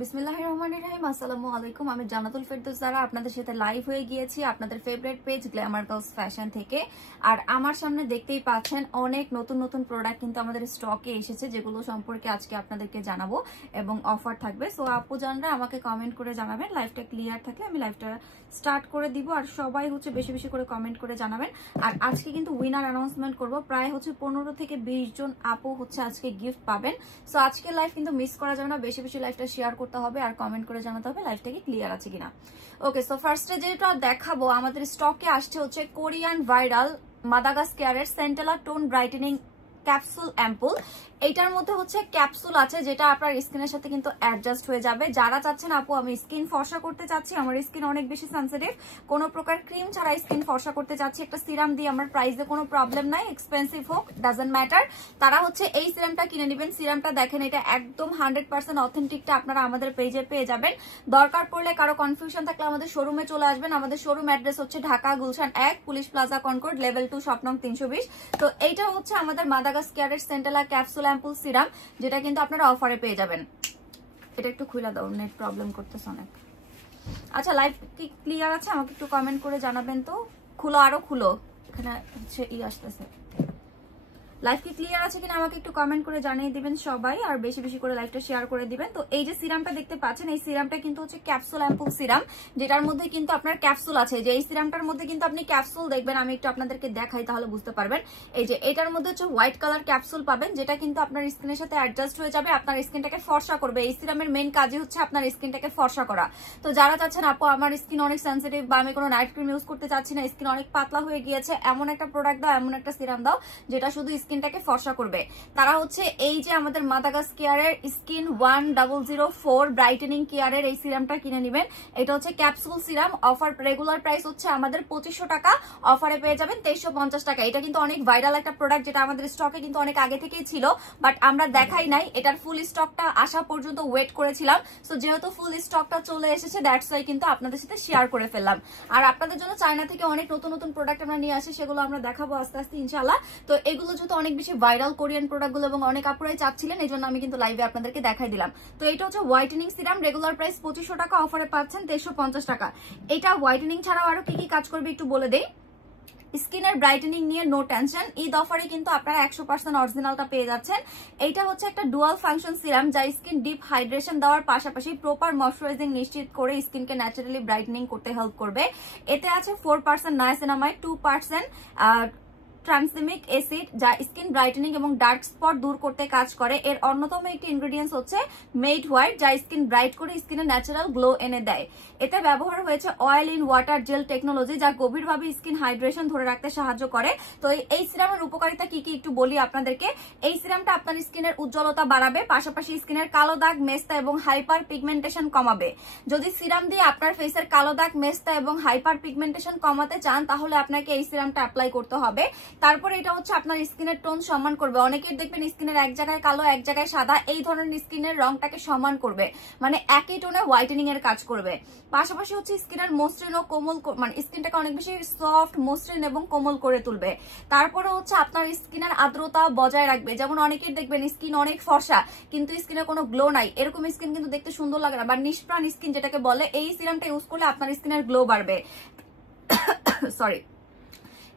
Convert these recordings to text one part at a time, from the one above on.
বিসমিল্লাহির রহমানির রহিম। আসসালামু আলাইকুম। আমি জান্নাতুল ফেরদৌস যারা আপনাদের সাথে লাইভ হয়ে গিয়েছি আপনাদের favourite page Glamour girls fashion থেকে। আর আমার সামনে দেখতেই পাচ্ছেন অনেক নতুন নতুন প্রোডাক্ট কিন্তু আমাদের স্টকে এসেছে, যেগুলো সম্পর্কে আজকে আপনাদেরকে জানাবো এবং অফার থাকবে। সো আপু জানরা আমাকে কমেন্ট করে জানাবেন, লাইভটা ক্লিয়ার থাকলে আমি লাইভটা স্টার্ট করে দিব। আর সবাই বেশি বেশি করে কমেন্ট করে জানাবেন। আর আজকে কিন্তু উইনার অ্যানাউন্সমেন্ট করব, প্রায় 15 থেকে 20 জন আপু আজকে গিফট পাবেন। সো আজকে লাইভ কিন্তু মিস করা যাবে না, বেশি বেশি লাইভটা শেয়ার করতে হবে আর কমেন্ট করে জানাতে হবে লাইভটা কি ক্লিয়ার আছে কিনা। ওকে, সো ফার্স্টে যেটা দেখাবো আমাদের স্টকে আসছে কোরিয়ান ভাইরাল মাদাগাস্কারের centella tone brightening capsule ampoule. এইটার মধ্যে ক্যাপসুল আছে, যেটা আপনার স্কিনের সাথে কিন্তু অ্যাডজাস্ট হয়ে যাবে। যারা চাচ্ছেন আপু আমি স্কিন ফর্সা করতে চাচ্ছি, আমার স্কিন অনেক বেশি সেনসিটিভ, কোনো প্রকার ক্রিম ছাড়া স্কিন ফর্সা করতে চাচ্ছি, একটা সিরাম দিয়ে আমার প্রাইসে কোনো প্রবলেম নাই, এক্সপেন্সিভ হোক ডাজন্ট ম্যাটার, তারা এই সিরামটা কিনে নেবেন। সিরামটা দেখেন, এটা একদম 100% অথেন্টিকটা আপনারা আমাদের পেজে পেয়ে যাবেন। দরকার পড়লে কারো কনফিউশন থাকলে আমাদের শোরুমে চলে আসবেন। আমাদের showroom address Dhaka Gulshan 1 police plaza Concord level 2 shop নং 320। তো এইটা আমাদের মাদাগাস্কারের সেন্টেলা ক্যাপসুল অ্যাম্পুল সিরাম, যেটা কিন্তু আপনারা অফারে পেয়ে যাবেন। এটা একটু খুলে দাও, নেট প্রবলেম করতেছে অনেক। আচ্ছা, লাইভ কি ক্লিয়ার আছে? আমাকে একটু কমেন্ট করে জানাবেন তো। খুলো, আরো খুলো, এখানে আসতেছে। লাইভ কি ক্লিয়ার আছে কিনা আমাকে একটু কমেন্ট করে জানিয়ে দিবেন সবাই, আর বেশি বেশি করে লাইভটা শেয়ার করে দিবেন। তো এই যে সিরামটা দেখতে পাচ্ছেন, এই সিরামটা কিন্তু ক্যাপসুল অ্যাম্পুল সিরাম, যেটার মধ্যে কিন্তু আপনার ক্যাপসুল আছে। যে এই সিরামটার মধ্যে কিন্তু আপনি ক্যাপসুল দেখবেন, আমি একটু আপনাদেরকে দেখাই তাহলে বুঝতে পারবেন। এই যে এটার মধ্যে হোয়াইট কালার ক্যাপসুল পাবেন, যেটা কিন্তু আপনার স্কিনের সাথে অ্যাডজাস্ট হয়ে যাবে, আপনার স্কিনটাকে ফর্সা করবে। এই সিরামের মেইন কাজই আপনার স্কিনটাকে ফর্সা করা। তো যারা চাচ্ছেন আপু আমার স্কিন অনেক সেনসিটিভ বা আমি কোনো নাইট ক্রিম ইউজ করতে চাচ্ছি না, স্কিন অনেক পাতলা হয়ে গিয়েছে, এমন একটা প্রোডাক্ট দাও, এমন একটা সিরাম দাও যেটা শুধু স্কিনটাকে ফর্সা করবে, তারা এই যে আমাদের মাদাগাস্কারের স্কিন 1004 ব্রাইটেনিং কেয়ারের এই সিরামটা কিনে নেবেন। এটা capsule serum, offer regular price আমাদের 2500 টাকা, অফারে পেয়ে যাবেন 2350 টাকা। এটা কিন্তু অনেক ভাইরাল একটা প্রোডাক্ট, যেটা আমাদের স্টকে কিন্তু অনেক আগে থেকেই ছিল, বাট আমরা দেখাই নাই। এটার ফুল স্টকটা আসা পর্যন্ত ওয়েট করেছিলাম। সো যেহেতু ফুল স্টকটা চলে এসেছে, দ্যাটস ওয়াই কিন্তু আপনাদের সাথে শেয়ার করে ফেললাম। আর আপনাদের জন্য চায়না থেকে অনেক নতুন নতুন প্রোডাক্ট আমরা নিয়ে আসি, সেগুলো আমরা দেখাবো আস্তে আস্তে ইনশাআল্লাহ। তো এগুলো যেহেতু অনেক বেশি ভাইরাল কোরিয়ান প্রোডাক্টগুলো এবং অনেক আপুরাই চাচ্ছিলেন, এই জন্য আমি কিন্তু লাইভে আপনাদেরকে দেখাই দিলাম। তো এটা হোয়াইটেনিং সিরাম, রেগুলার প্রাইস 2500 টাকা, অফারে পাচ্ছেন 2350 টাকা। এটা হোয়াইটেনিং ছাড়াও আরো কি কি কাজ করবে একটু বলে দেই। স্কিনের ব্রাইটেনিং নিয়ে নো টেনশন, ঈদ অফারে কিন্তু আপনারা 100% অরিজিনালটা পেয়ে যাচ্ছেন। এইটা একটা ডুয়াল ফাংশন সিরাম, যা স্কিন ডিপ হাইড্রেশন দেওয়ার পাশাপাশি প্রপার ময়শ্চারাইজিং নিশ্চিত করে স্কিনকে ন্যাচারালি ব্রাইটেনিং করতে হেল্প করবে। এতে আছে 4% নায়াসিনামাইড, 2% ট্রান্সেমিক অ্যাসিড, যা স্কিন ব্রাইটেনিং এবং ডার্ক স্পট দূর করতে কাজ করে। এর অন্যতম একটি ইনগ্রেডিয়েন্টস মেড হোয়াইট, যা স্কিন ব্রাইট করে স্কিনে ন্যাচারাল গ্লো এনে দেয়। এতে ব্যবহার হয়েছে oil in water jail technology, যা গভীরভাবে স্কিন হাইড্রেশন ধরে রাখতে সাহায্য করে। তো এই সিরামের উপকারিতা কি কি একটু বলি আপনাদেরকে। এই সিরামটা আপনার স্কিনের উজ্জ্বলতা বাড়াবে, পাশাপাশি স্কিনের কালো দাগ, মেস্তা এবং হাইপার পিগমেন্টেশন কমাবে। যদি সিরাম দিয়ে আপনার ফেসের কালো দাগ, মেস্তা এবং হাইপার পিগমেন্টেশন কমাতে চান, তাহলে আপনাকে এই সিরামটা অ্যাপ্লাই করতে হবে। তারপরে এটা আপনার স্কিনের টোন সমান করবে। অনেকের দেখবেন স্কিনের এক জায়গায় কালো, এক জায়গায় সাদা, এই ধরনের স্কিনের রংটাকে সমান করবে, মানে একই টোনে হোয়াইটেনিং এর কাজ করবে। পাশাপাশি স্কিনের মসৃণ ও কোমল, মানে স্কিনটাকে অনেক বেশি সফট, মসৃণ এবং কোমল করে তুলবে। তারপরে আপনার স্কিনের আর্দ্রতা বজায় রাখবে। যেমন অনেকের দেখবেন স্কিন অনেক ফর্সা কিন্তু স্কিনে কোনো গ্লো নাই, এরকম স্কিন কিন্তু দেখতে সুন্দর লাগে না, বা নিষ্প্রাণ স্কিন যেটাকে বলে। এই সিরামটা ইউজ করলে আপনার স্কিনের গ্লো বাড়বে। সরি,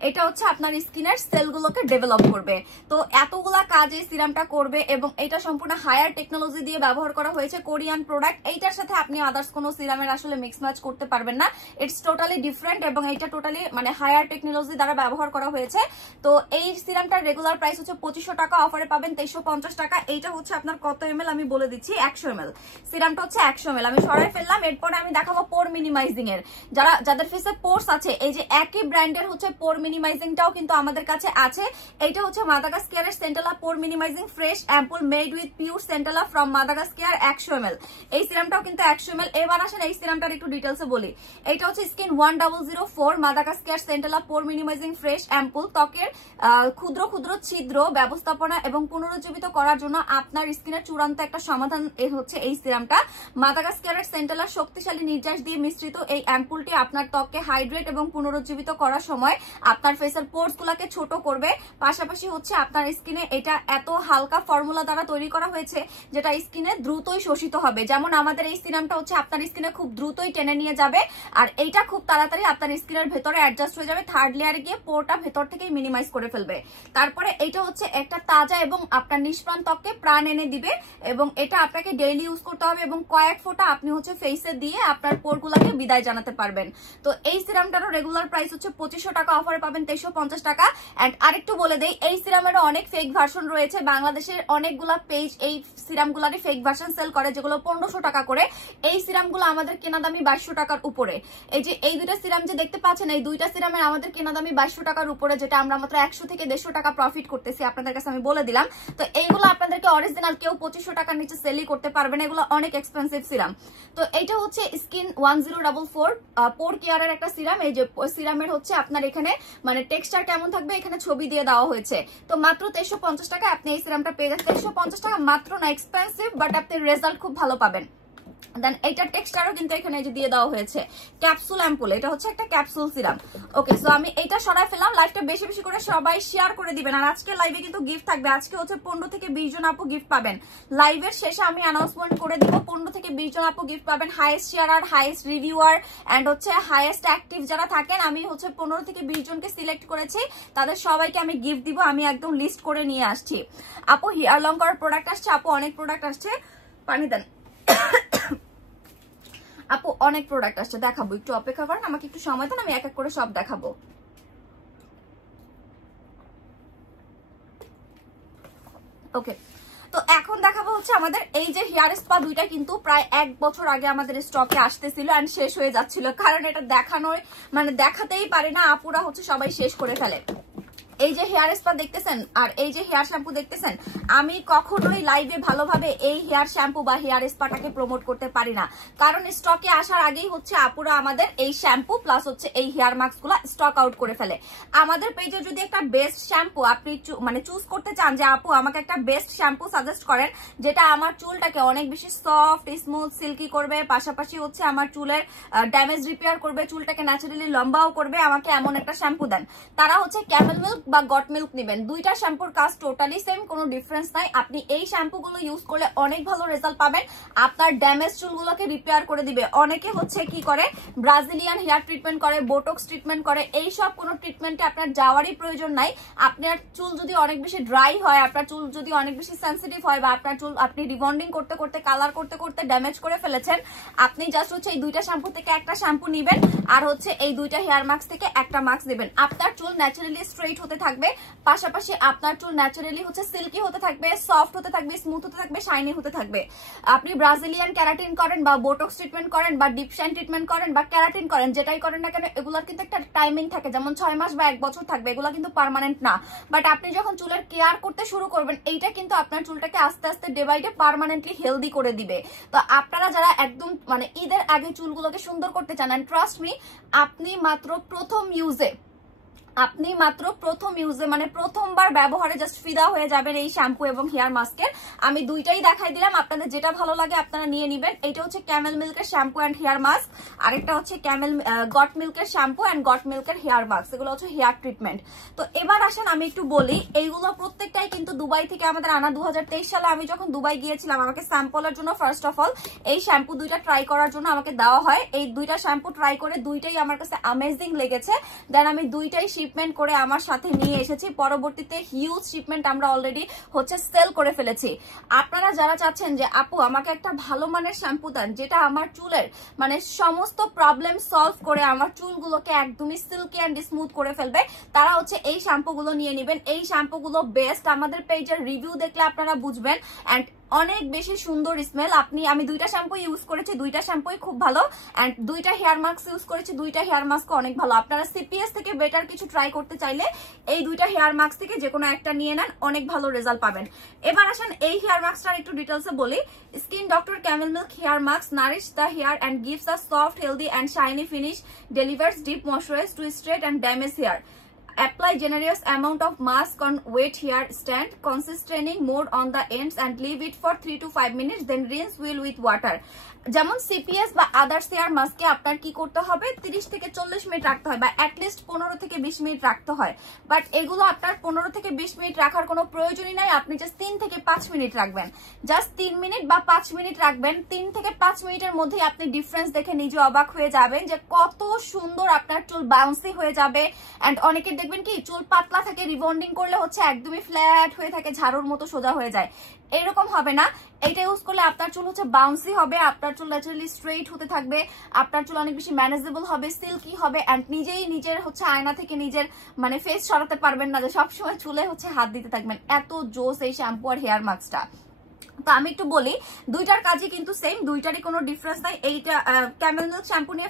এটা আপনার স্কিনের সেলগুলোকে ডেভেলপ করবে। তো এতগুলা কাজ এই সিরামটা করবে, এবং এটা সম্পূর্ণ হায়ার টেকনোলজি দিয়ে ব্যবহার করা হয়েছে, কোরিয়ান প্রোডাক্ট। এইটার সাথে আপনি আদার্স কোনো সিরামের আসলে মিক্স ম্যাচ করতে পারবেন না, ইটস টোটালি ডিফারেন্ট, এবং এটা টোটালি মানে হায়ার টেকনোলজি দ্বারা ব্যবহার করা হয়েছে। তো এই সিরামটার রেগুলার প্রাইস 2500 টাকা, অফারে পাবেন 2350 টাকা। এইটা আপনার কত এমএল আমি বলে দিচ্ছি, 100 ml। সিরামটা 100 ml, আমি সরাই ফেললাম। এরপরে আমি দেখাবো পোর মিনিমাইজিং এর। যাদের ফেসে পোরস আছে, এই যে একই ব্র্যান্ডের পোর মিনিমাইজিংটাও কিন্তু আমাদের কাছে আছে। এটা মাদাগাস্কারের centella pore minimizing fresh ampoule made with pure centella from Madagascar, 100 ml। এই সিরামটাও কিন্তু 100 ml। এবার আসেন এই সিরামটার একটু ডিটেলসে বলি। এটা skin 1004 Madagascar centella pore minimizing fresh ampoule, ত্বকের ক্ষুদ্র ক্ষুদ্র ছিদ্র ব্যবস্থাপনা এবং পুনরুজ্জীবিত করার জন্য আপনার স্কিনের চূড়ান্ত একটা সমাধান এই সিরামটা। মাদাগাস্কারের সেন্টেলা শক্তিশালী নির্যাস দিয়ে মিশ্রিত এই অ্যাম্পুলটি আপনার ত্বককে হাইড্রেট এবং পুনরুজ্জীবিত করার সময় আপনার ফেসের পোর্স গুলাকে ছোট করবে, পাশাপাশি হচ্ছে আপনার স্কিনে এটা এত হালকা ফর্মুলা দ্বারা তৈরি করা হয়েছে যেটা স্কিনে দ্রুতই শোষিত হবে। যেমন আমাদের এই সিরামটা হচ্ছে আপনার স্কিনে খুব দ্রুতই টেনে নিয়ে যাবে, আর এইটা খুব তাড়াতাড়ি আপনার স্কিনের ভেতরে অ্যাডজাস্ট হয়ে যাবে, থার্ড লেয়ারে গিয়ে পোরটা ভেতর থেকেই মিনিমাইজ করে ফেলবে। তারপরে এটা হচ্ছে একটা তাজা এবং আপনার নিষ্প্রাণ ত্বককে প্রাণ এনে দিবে, এবং এটা আপনাকে ডেইলি ইউজ করতে হবে এবং কয়েক ফোঁটা আপনি হচ্ছে ফেসে দিয়ে আপনার পোরগুলোকে বিদায় জানাতে পারবেন। তো এই সিরামটারও রেগুলার প্রাইস হচ্ছে 2500 টাকা, অফারে পাবেন 2350 টাকা। এন্ড আরেকটু বলে দেই, এই সিরামেরও অনেক ফেক ভার্সন রয়েছে। বাংলাদেশের অনেকগুলা পেজ এই সিরামগুলারই ফেক ভার্সন সেল করে, যেগুলো 1500 টাকা করে। এই সিরামগুলো আমাদের কেনা দামি 2200 টাকার উপরে। এই যে এই দুইটা সিরাম যে দেখতে পাচ্ছেন, এই দুইটা সিরামের আমাদের কেনা দামি 2200 টাকার উপরে, যেটা আমরা মাত্র 100 থেকে 150 টাকা প্রফিট করতেছি। আপনাদের কাছে আমি বলে দিলাম। তো এইগুলো আপনাদেরকে অরিজিনাল কেউ 2500 টাকার নিচে সেলই করতে পারবে না, এগুলো অনেক এক্সপেন্সিভ সিরাম। তো এইটা হচ্ছে স্কিন 1044 পোর কেয়ারের একটা সিরাম। এই যে সিরামের হচ্ছে আপনার এখানে মানে টেক্সচার কেমন থাকবে এখানে ছবি দিয়ে দেওয়া হয়েছে। তো মাত্র 2350 টাকা আপনি এই সিরামটা পেয়ে যাচ্ছেন। 2350 টাকা মাত্র না, এক্সপেন্সিভ, বাট আপনি রেজাল্ট খুব ভালো পাবেন। দেন এইটার টেক্সচারও কিন্তু এখানে যে দিয়ে দেওয়া হয়েছে ক্যাপসুল অ্যাম্পুল, এটা হচ্ছে একটা ক্যাপসুল সিরাম। ওকে, সো আমি এইটা সরাই ফেললাম। লাইভটা বেশি বেশি করে সবাই শেয়ার করে দিবেন। আর আজকে লাইভে কিন্তু গিফট থাকবে। আজকে হচ্ছে 15 থেকে 20 জন আপু গিফট পাবেন। লাইভের শেষে আমি অ্যানাউন্সমেন্ট করে দিব, 15 থেকে 20 জন আপু গিফট পাবেন। Highest sharer, highest reviewer and হচ্ছে হাইয়েস্ট অ্যাক্টিভ যারা থাকেন, আমি হচ্ছে 15 থেকে 20 জনকে সিলেক্ট করেছি। তাদের সবাইকে আমি গিফট দিব। আমি একদম লিস্ট করে নিয়ে আসছি। আপু হেয়ার লং করার প্রোডাক্ট আসছে, আপু অনেক প্রোডাক্ট আসছে, পানি দেন। আপু অনেক প্রোডাক্ট আসছে, দেখাবো, একটু অপেক্ষা করেন, আমাকে একটু সময় দেন, আমি এক এক করে সব দেখাবো। ওকে, তো এখন দেখাবো হচ্ছে আমাদের এই যে হেয়ার স্পা দুইটা কিন্তু প্রায় 1 বছর আগে আমাদের স্টকে আসতেছিল এন্ড শেষ হয়ে যাচ্ছিল, কারণ এটা দেখানোর মানে দেখাতেই পারে না, আপুরা হচ্ছে সবাই শেষ করে ফেলে। এই যে হেয়ার স্পা দেখতেছেন আর এই যে হেয়ার শ্যাম্পু দেখতেছেন, আমি কখনোই লাইভে ভালোভাবে এই হেয়ার শ্যাম্পু বা হেয়ার স্পাটাকে প্রমোট করতে পারি না, কারণ স্টকে আসার আগেই হচ্ছে আপুরা আমাদের এই শ্যাম্পু প্লাস হচ্ছে এই হেয়ার মাস্ক গুলা স্টক আউট করে ফেলে। আমাদের পেজে যদি একটা বেস্ট শ্যাম্পু আপনি মানে চুজ করতে চান, যে আপু আমাকে একটা বেস্ট শ্যাম্পু সাজেস্ট করেন যেটা আমার চুলটাকে অনেক বেশি সফট, স্মুথ, সিল্কি করবে, পাশাপাশি হচ্ছে আমার চুলের ড্যামেজ রিপেয়ার করবে, চুলটাকে ন্যাচারালি লম্বাও করবে, আমাকে এমন একটা শ্যাম্পু দেন, তারা হচ্ছে ক্যামেল মিল্ক বা গট মিল্ক নেবেন। দুইটা শ্যাম্পুর কাজ টোটালি সেম, কোনো ডিফারেন্স নাই। আপনি এই শ্যাম্পুগুলো ইউজ করলে অনেক ভালো রেজাল্ট পাবেন, আপনার ড্যামেজ চুলগুলোকে রিপেয়ার করে দিবে। অনেকে হচ্ছে কি করে, ব্রাজিলিয়ান হেয়ার ট্রিটমেন্ট করে, বোটক্স ট্রিটমেন্ট করে, এই সব কোনো ট্রিটমেন্টে আপনার যাওয়ারই প্রয়োজন নাই। আপনার চুল যদি অনেক বেশি ড্রাই হয়, আপনার চুল যদি অনেক বেশি সেন্সিটিভ হয়, বা আপনার চুল আপনি রিবন্ডিং করতে করতে কালার করতে করতে ড্যামেজ করে ফেলেছেন, আপনি জাস্ট হচ্ছে এই দুইটা শ্যাম্পু থেকে একটা শ্যাম্পু নিবেন, আর হচ্ছে এই দুইটা হেয়ার মাস্ক থেকে একটা মাস্ক দিবেন। আপনার চুল ন্যাচারালি স্ট্রেট হতে থাকবে, পাশাপাশি আপনার চুল ন্যাচারালি হচ্ছে সিল্কি হতে থাকবে, সফট হতে থাকবে, স্মুথ হতে থাকবে, শাইনি হতে থাকবে। আপনি ব্রাজিলিয়ান ক্যারাটিন করেন বা বোটক্স ট্রিটমেন্ট করেন বা ডিপ শাইন ট্রিটমেন্ট করেন বা ক্যারাটিন করেন, যেটাই করেন না কেন, এগুলোর কিন্তু একটা টাইমিং থাকে, যেমন 6 মাস বা 1 বছর থাকবে, এগুলো কিন্তু পার্মানেন্ট না। বাট আপনি যখন চুলের কেয়ার করতে শুরু করবেন, এইটা কিন্তু আপনার চুলটাকে আস্তে আস্তে day by day permanently healthy করে দিবে। তো আপনারা যারা একদম মানে ঈদের আগে চুলগুলোকে সুন্দর করতে চান, এন্ড ট্রাস্ট মি, আপনি মাত্র প্রথম ইউজে মানে প্রথমবার ব্যবহারে জাস্ট ফিদা হয়ে যাবেন এই শ্যাম্পু এবং হেয়ার মাস্কের। আমি দুইটাই দেখাই দিলাম, আপনাদের যেটা ভালো লাগে আপনারা নিয়ে নেবেন। এটা হচ্ছে ক্যামেল মিল্কের শ্যাম্পু অ্যান্ড হেয়ার মাস্ক, আরেকটা হচ্ছে গট মিল্কের শ্যাম্পু অ্যান্ড গট মিল্কের হেয়ার মাস্ক, এগুলো হচ্ছে হেয়ার ট্রিটমেন্ট। তো এবার আসেন আমি একটু বলি, এইগুলো প্রত্যেকটাই কিন্তু দুবাই থেকে আমাদের আনা। 2023 সালে আমি যখন দুবাই গিয়েছিলাম, আমাকে স্যাম্পলের জন্য ফার্স্ট অফ অল এই শ্যাম্পু দুইটা ট্রাই করার জন্য আমাকে দেওয়া হয়। এই দুইটা শ্যাম্পু ট্রাই করে দুইটাই আমার কাছে অ্যামেজিং লেগেছে। দেন আমি দুইটাই শিপমেন্ট করে আমার সাথে নিয়ে এসেছি, পরবর্তীতে হিউজ শিপমেন্ট আমরা অলরেডি হচ্ছে সেল করে ফেলেছি। আপনারা যারা চাচ্ছেন যে আপু আমাকে একটা ভালো মানের শ্যাম্পু দেন যেটা আমার চুলের মানে সমস্ত প্রবলেম সলভ করে আমার চুলগুলোকে একদমই সিল্কি অ্যান্ড স্মুথ করে ফেলবে, তারা হচ্ছে এই শ্যাম্পুগুলো নিয়ে নেবেন। এই শ্যাম্পুগুলো বেস্ট, আমাদের পেজের রিভিউ দেখলে আপনারা বুঝবেন, অ্যান্ড অনেক বেশি সুন্দর স্মেল। আমি দুইটা শ্যাম্পু ইউজ করেছি, দুইটা শ্যাম্পুই খুব ভালো, এন্ড দুইটা হেয়ার মাস্ক ইউজ করেছি, দুইটা হেয়ার মাস্ক অনেক ভালো। আপনারা সিপিএস থেকে বেটার কিছু ট্রাই করতে চাইলে এই দুইটা হেয়ার মাস্ক থেকে যে কোনো একটা নিয়ে নেন, অনেক ভালো রেজাল্ট পাবেন। এবার আসেন এই হেয়ার মাস্কটার একটু ডিটেলসে বলি। Skin doctor camel milk hair mask nourish the hair and gives a soft, healthy and shiny finish, delivers deep moisturise to straight and damage hair. apply generous amount of mask on wet hair stand, concentrating more on the ends and leave it for 3 to 5 minutes, then rinse well with water. যেমন CPS বা others hair মাস্কে আপনার কি করতে হবে, 30 থেকে 40 minute রাখতে হয় বা অ্যাটলিস্ট 15 থেকে 20 মিনিট রাখতে হয়। বাট এগুলো আপনার 15 থেকে 20 মিনিট রাখার কোনো প্রয়োজনই নাই, আপনি জাস্ট 3 থেকে 5 মিনিট রাখবেন, জাস্ট 3 মিনিট বা 5 মিনিট রাখবেন। 3 থেকে 5 মিনিটের মধ্যেই আপনি ডিফারেন্স দেখে নিজে অবাক হয়ে যাবেন যে কত সুন্দর আপনার চুল বাউন্সি হয়ে যাবে। অ্যান্ড অনেকের দেখবেন কি চুল পাতলা থাকে, রিবন্ডিং করলে হচ্ছে একদমই ফ্ল্যাট হয়ে থাকে, ঝাড়ুর মতো সোজা হয়ে যায়, এরকম হবে না। এটা ইউজ করলে আপনার চুল হচ্ছে বাউন্সি হবে, আপনার চুল ন্যাচারালি স্ট্রেইট হতে থাকবে, আপনার চুল অনেক বেশি ম্যানেজেবল হবে, সিল্কি হবে। অ্যান্ড নিজেই নিজের হচ্ছে আয়না থেকে নিজের মানে ফেস সরাতে পারবেন না যে সবসময় চুলে হচ্ছে হাত দিতে থাকবেন। এত জোস এই শ্যাম্পু আর হেয়ার মাস্কটা। তো আমি একটু বলি, দুইটার কাজই কিন্তু সেম, দুইটারই কোনো ডিফারেন্স নাই। এইটা ক্যামেল মিল্ক শ্যাম্পু নিয়ে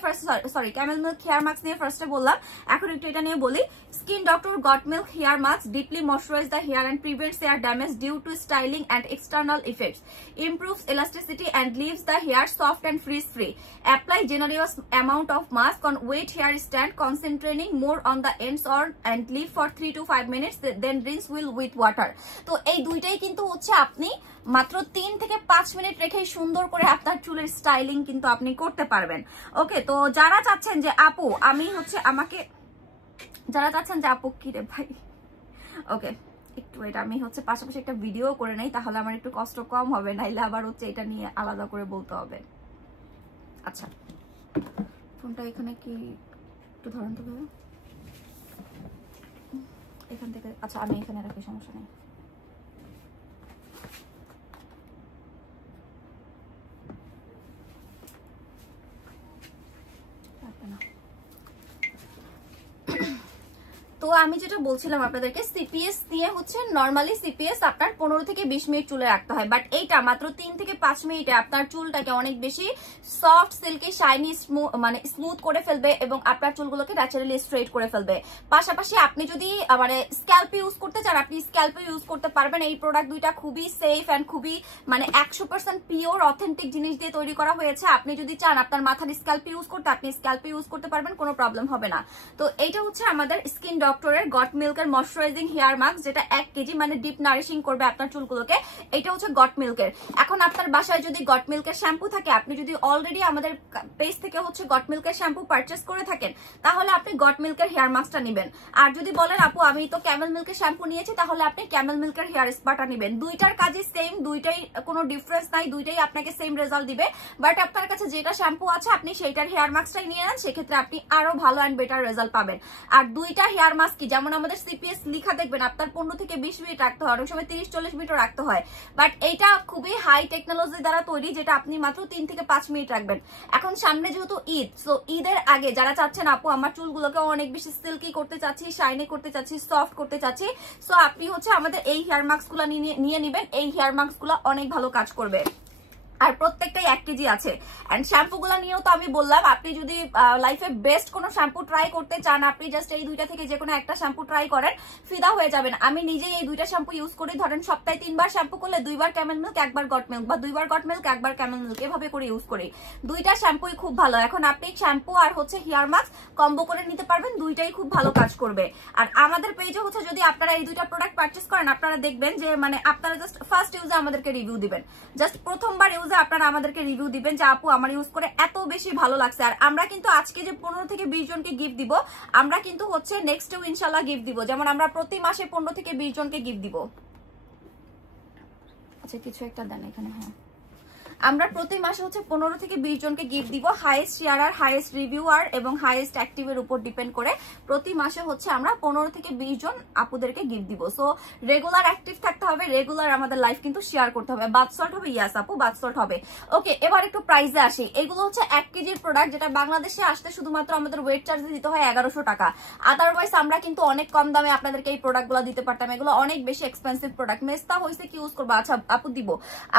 ক্যামেল মিল্ক হেয়ার মাস্ক নিয়ে ফার্স্টে বললাম, এখন একটু এটা নিয়ে বলি। Skin doctor got milk hair mask deeply moisturise the hair and prevents hair damage due to styling and external effects, improves elasticity and leaves the hair soft and frizz free. Apply generous amount of mask on wet hair stand, concentrating more on the ends and leave for 3 to 5 minutes, then rinse well with water. তো এই দুইটাই কিন্তু হচ্ছে আপনি মাত্র 3 থেকে 5 minute রেখে সুন্দর করে আপনার চুলের স্টাইলিং কিন্তু আপনি করতে পারবেন। ওকে, তো যারা চাচ্ছেন যে আপু আমি হচ্ছে যারা চাচ্ছেন যে আপু কি রে ভাই, ওকে একটু এটা আমি হচ্ছে পাশাপাশি একটা ভিডিও করে নেই, তাহলে আমার একটু কষ্ট কম হবে, নাইলে আবার হচ্ছে এটা নিয়ে আলাদা করে বলতে হবে। আচ্ছা ফোনটা এখানে কি একটু ধরেন তো ভাবে এখান থেকে, আচ্ছা আমি এখানে রাখি, সমস্যা নেই। তো আমি যেটা বলছিলাম আপনাদেরকে, সিপিএস দিয়ে হচ্ছে নরমালি সিপিএস আপনার 15 থেকে 20 মিনিট চুলে রাখতে হয়, বাট এইটা মাত্র 3 থেকে 5 মিনিটে আপনার চুলটাকে অনেক বেশি সফট, সিল্কি, শাইনি, মানে স্মুথ করে ফেলবে এবং আপনার চুলগুলোকে ন্যাচারালি স্ট্রেট করে ফেলবে। পাশাপাশি আপনি যদি মানে স্ক্যাল্পে ইউজ করতে চান, আপনি স্ক্যাল্পে ইউজ করতে পারবেন। এই প্রোডাক্ট দুইটা খুবই সেফ অ্যান্ড খুবই মানে 100% পিওর অথেন্টিক জিনিস দিয়ে তৈরি করা হয়েছে। আপনি যদি চান আপনার মাথার স্ক্যাল্পে ইউজ করতে, আপনি স্ক্যাল্পে ইউজ করতে পারবেন, কোনো প্রবলেম হবে না। তো এইটা হচ্ছে আমাদের স্কিন ডক্টরের গট মিল্কের ময়শ্চারাইজিং হেয়ার মাস্ক, যেটা 1 কেজি মানে ডিপ নারিশিং করবে আপনার চুলগুলোকে। এটা হচ্ছে গট মিল্কের। এখন আপনার বাসায় যদি গট মিল্কের শ্যাম্পু থাকে, আপনি যদি অলরেডি আমাদের পেজ থেকে হচ্ছে গট মিল্কের শ্যাম্পু পারচেস করে থাকেন, তাহলে আপনি গট মিল্কের হেয়ার মাস্কটা নেবেন। আর যদি বলেন আপু আমি তো ক্যামেল মিল্কের শ্যাম্পু নিয়েছি, তাহলে আপনি ক্যামেল মিল্কের হেয়ার স্পাটা নেবেন। দুইটার কাজই সেম, দুইটাই কোনো ডিফারেন্স নাই, দুইটাই আপনাকে সেম রেজাল্ট দিবে। বাট আপনার কাছে যেটা শ্যাম্পু আছে আপনি সেইটার হেয়ার মাস্কটাই নিয়ে নেন, সেক্ষেত্রে আপনি আরো ভালো অ্যান্ড বেটার রেজাল্ট পাবেন। আর দুইটা হেয়ার মাস্ক কি, যেমন আমাদের সিপিএস লিখা দেখবেন আপনার 15 থেকে 20 মিনিট রাখতে হয়, অনেক সময় 30-40 মিনিটও রাখতে হয়, বাট এইটা খুবই হাই টেকনোলজি দ্বারা তৈরি, যেটা আপনি মাত্র 3 থেকে 5 মিনিট রাখবেন। এখন সামনে যেহেতু ঈদ, সো ঈদের আগে যারা চাচ্ছেন আপু আমার চুলগুলোকে অনেক বেশি সিল্কি করতে চাচ্ছি, শাইনি করতে চাচ্ছি, সফট করতে চাচ্ছি, সো আপনি হচ্ছে আমাদের এই হেয়ার মাস্ক গুলা নিয়ে নিবেন। এই হেয়ার মাস্ক গুলা অনেক ভালো কাজ করবে। আর প্রত্যেকটাই 1 কেজি আছে। এন্ড শ্যাম্পু গুলা নিয়েও তো আমি বললাম, আপনি যদি লাইফে বেস্ট কোনো শ্যাম্পু ট্রাই করতে চান, আপনি জাস্ট এই দুইটা থেকে যে কোনো একটা শ্যাম্পু ট্রাই করেন, ফিদা হয়ে যাবেন। আমি নিজেই এই দুইটা শ্যাম্পু ইউজ করি। ধরেন সপ্তাহে 3 বার শ্যাম্পু করলে 2 বার ক্যামেল মিল্ক, 1 বার গট মিল্ক, বা 2 বার গট মিল্ক, 1 বার ক্যামেল মিল্ক, এভাবে করে ইউজ করি। দুইটা শ্যাম্পুই খুব ভালো। এখন আপনি শ্যাম্পু আর হচ্ছে হেয়ার মাস্ক কম্বো করে নিতে পারবেন, দুইটাই খুব ভালো কাজ করবে। আর আমাদের পেজে হচ্ছে যদি আপনারা এই দুইটা প্রোডাক্ট পারচেস করেন, আপনারা দেখবেন যে মানে আপনারা জাস্ট ফার্স্ট ইউজে আমাদেরকে রিভিউ দিবেন, জাস্ট প্রথমবার ইউজে আপনারা আমাদেরকে রিভিউ দিবেন যে আপু আমার ইউজ করে এত বেশি ভালো লাগছে। আর আমরা কিন্তু আজকে যে 15 থেকে 20 জনকে গিফট দিব, আমরা কিন্তু হচ্ছে নেক্সটেও ইনশাল্লাহ গিফট দিব। যেমন আমরা প্রতি মাসে 15 থেকে 20 জনকে গিফট দিব। আচ্ছা কিছু একটা দেন এখানে। হ্যাঁ, আমরা প্রতি মাসে হচ্ছে 15 থেকে 20 জনকে গিফট দিব। হাইয়েস্ট শেয়ারার, হাইয়েস্ট রিভিউয়ার এবং হাইয়েস্ট অ্যাক্টিভের উপর ডিপেন্ড করে প্রতি মাসে হচ্ছে আমরা 15 থেকে 20 জন আপুদেরকে গিফট দিব। সো রেগুলার অ্যাক্টিভ থাকতে হবে, রেগুলার আমাদের লাইফ কিন্তু শেয়ার করতে হবে। বাথসল্ট হবে, ইয়াস আপু বাথসল্ট হবে। ওকে, এবার একটু প্রাইসে আসি। এগুলো হচ্ছে 1 কেজির প্রোডাক্ট, যেটা বাংলাদেশে আসতে শুধুমাত্র আমাদের ওয়েট চার্জে দিতে হয় 1100 টাকা। আদারওয়াইজ আমরা কিন্তু অনেক কম দামে আপনাদেরকে এই প্রোডাক্টগুলো দিতে পারতাম। এগুলো অনেক বেশি এক্সপেন্সিভ প্রোডাক্ট। মেস্তা হয়েছে কি ইউজ করবো? আচ্ছা আপু দিব,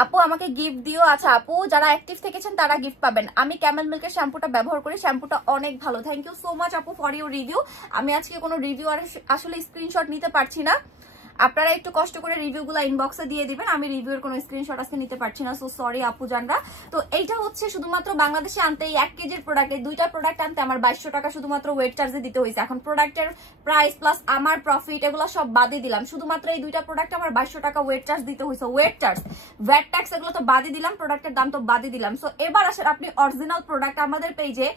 আপু আমাকে গিফট দিও। আচ্ছা আপু যারা অ্যাক্টিভ থেকেছেন তারা গিফট পাবেন। আমি ক্যামেল মিল্কের শ্যাম্পুটা ব্যবহার করি, শ্যাম্পুটা অনেক ভালো। থ্যাংক ইউ সো মাচ আপু ফর ইউর রিভিউ। আমি আজকে কোনো রিভিউ আর আসলে স্ক্রিনশট নিতে পারছি না। আপনারা একটু কষ্ট করে রিভিউগুলো ইনবক্সে দিয়ে দিবেন, আমি রিভিউর কোনো স্ক্রিনশট আজকে নিতে পারছি না, সো সরি আপু জানরা। তো এইটা হচ্ছে শুধুমাত্র বাংলাদেশে আনতে এই 1 কেজির প্রোডাক্ট, এই 2টা প্রোডাক্ট আনতে আমার 2200 টাকা শুধুমাত্র ওয়েট চার্জে দিতে হয়েছে। এখন প্রোডাক্টের প্রাইস প্লাস আমার প্রফিট এগুলো সব বাদই দিলাম, শুধুমাত্র এই 2টা প্রোডাক্ট আমার 2200 টাকা ওয়েট চার্জ দিতে হয়েছে। ওয়েট চার্জ, ভ্যাট ট্যাক্স এগুলো তো বাদই দিলাম, প্রোডাক্টের দাম তো বাদই দিলাম। সো এবার আসেন আপনি অরিজিনাল প্রোডাক্ট আমাদের পেজে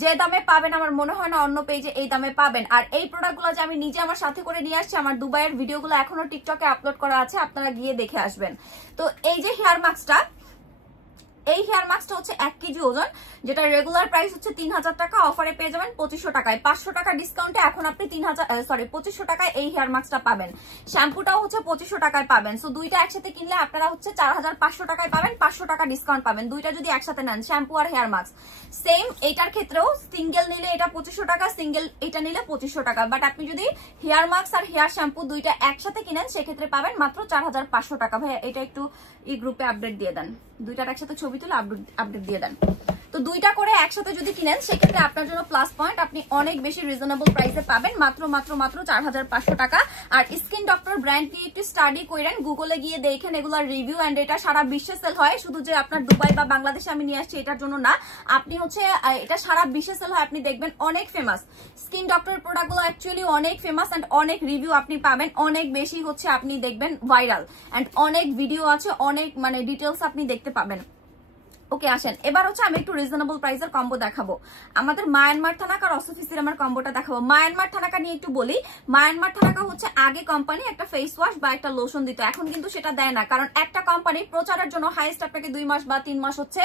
যে দামে পাবেন আমার মনে হয় না অন্য পেজে এই দামে পাবেন। আর এই প্রোডাক্টগুলো যে আমি নিজে আমার সাথে করে নিয়ে আসছি, আমার দুবাইয়ের ভিডিওগুলো এখনো টিকটকে আপলোড করা আছে, আপনারা গিয়ে দেখে আসবেন। তো এই যে হেয়ার মাস্কটা, এই হেয়ার মাস্কটা হচ্ছে 1 কেজি ওজন, যেটা রেগুলার প্রাইস হচ্ছে 3000 টাকা, অফারে পেয়ে যাবেন 2500 টাকায়। 500 টাকা ডিসকাউন্টে এখন আপনি 2500 টাকায় এই হেয়ার মাস্কটা পাবেন। শ্যাম্পুটাও হচ্ছে 2500 টাকায় পাবেন। সো দুইটা একসাথে কিনলে আপনারা হচ্ছে 4500 টাকায় পাবেন, 500 টাকা ডিসকাউন্ট পাবেন দুইটা যদি একসাথে নেন, শ্যাম্পু আর হেয়ার মাস্ক। সেম এটার ক্ষেত্রেও সিঙ্গেল নিলে এটা 2500 টাকা, সিঙ্গেল এটা নিলে 2500 টাকা। বাট আপনি যদি হেয়ার মাস্ক আর হেয়ার শ্যাম্পু দুইটা একসাথে কিনেন সেক্ষেত্রে পাবেন মাত্র 4500 টাকা। ভাইয়া এটা একটু এই গ্রুপে আপডেট দিয়ে দেন, দুইটার একসাথে ছবি তুলে আপডেট দিয়ে দেন। তো দুইটা করে একসাথে যদি কিনেন সেক্ষেত্রে আপনার জন্য প্লাস পয়েন্ট, আপনি অনেক বেশি রিজনেবল প্রাইসে পাবেন, মাত্র 4500 টাকা। আর স্কিন ডক্টর ব্র্যান্ড নিয়ে একটু স্টাডি করেন, গুগলে গিয়ে দেখেন এগুলোর রিভিউ, এন্ড এটা সারা বিশ্বে সেল হয়, শুধু যে আপনার দুবাই বা বাংলাদেশে আমি নিয়ে আসছি এটার জন্য না, আপনি হচ্ছে এটা সারা বিশ্বে সেল হয়, আপনি দেখবেন অনেক ফেমাস স্কিন ডক্টর প্রোডাক্টগুলো অ্যাকচুয়ালি অনেক ফেমাস, এন্ড অনেক রিভিউ আপনি পাবেন, অনেক বেশি হচ্ছে আপনি দেখবেন ভাইরাল, এন্ড অনেক ভিডিও আছে, অনেক মানে ডিটেলস আপনি দেখতে পাবেন। ওকে আসেন এবার হচ্ছে আমি একটু রিজনেবল প্রাইসের কম্বো দেখাবো, আমাদের মায়ানমার থানাকা আর অসফিসের আমার কম্বোটা দেখাবো। মায়ানমার থানাকা নিয়ে একটু বলি, মায়ানমার থানাকা হচ্ছে আগে কোম্পানি একটা ফেস ওয়াশ বা একটা লোশন দিত, এখন কিন্তু সেটা দেয় না, কারণ একটা কোম্পানি প্রচারের জন্য হাইস্ট আপনাকে 2 মাস বা 3 মাস হচ্ছে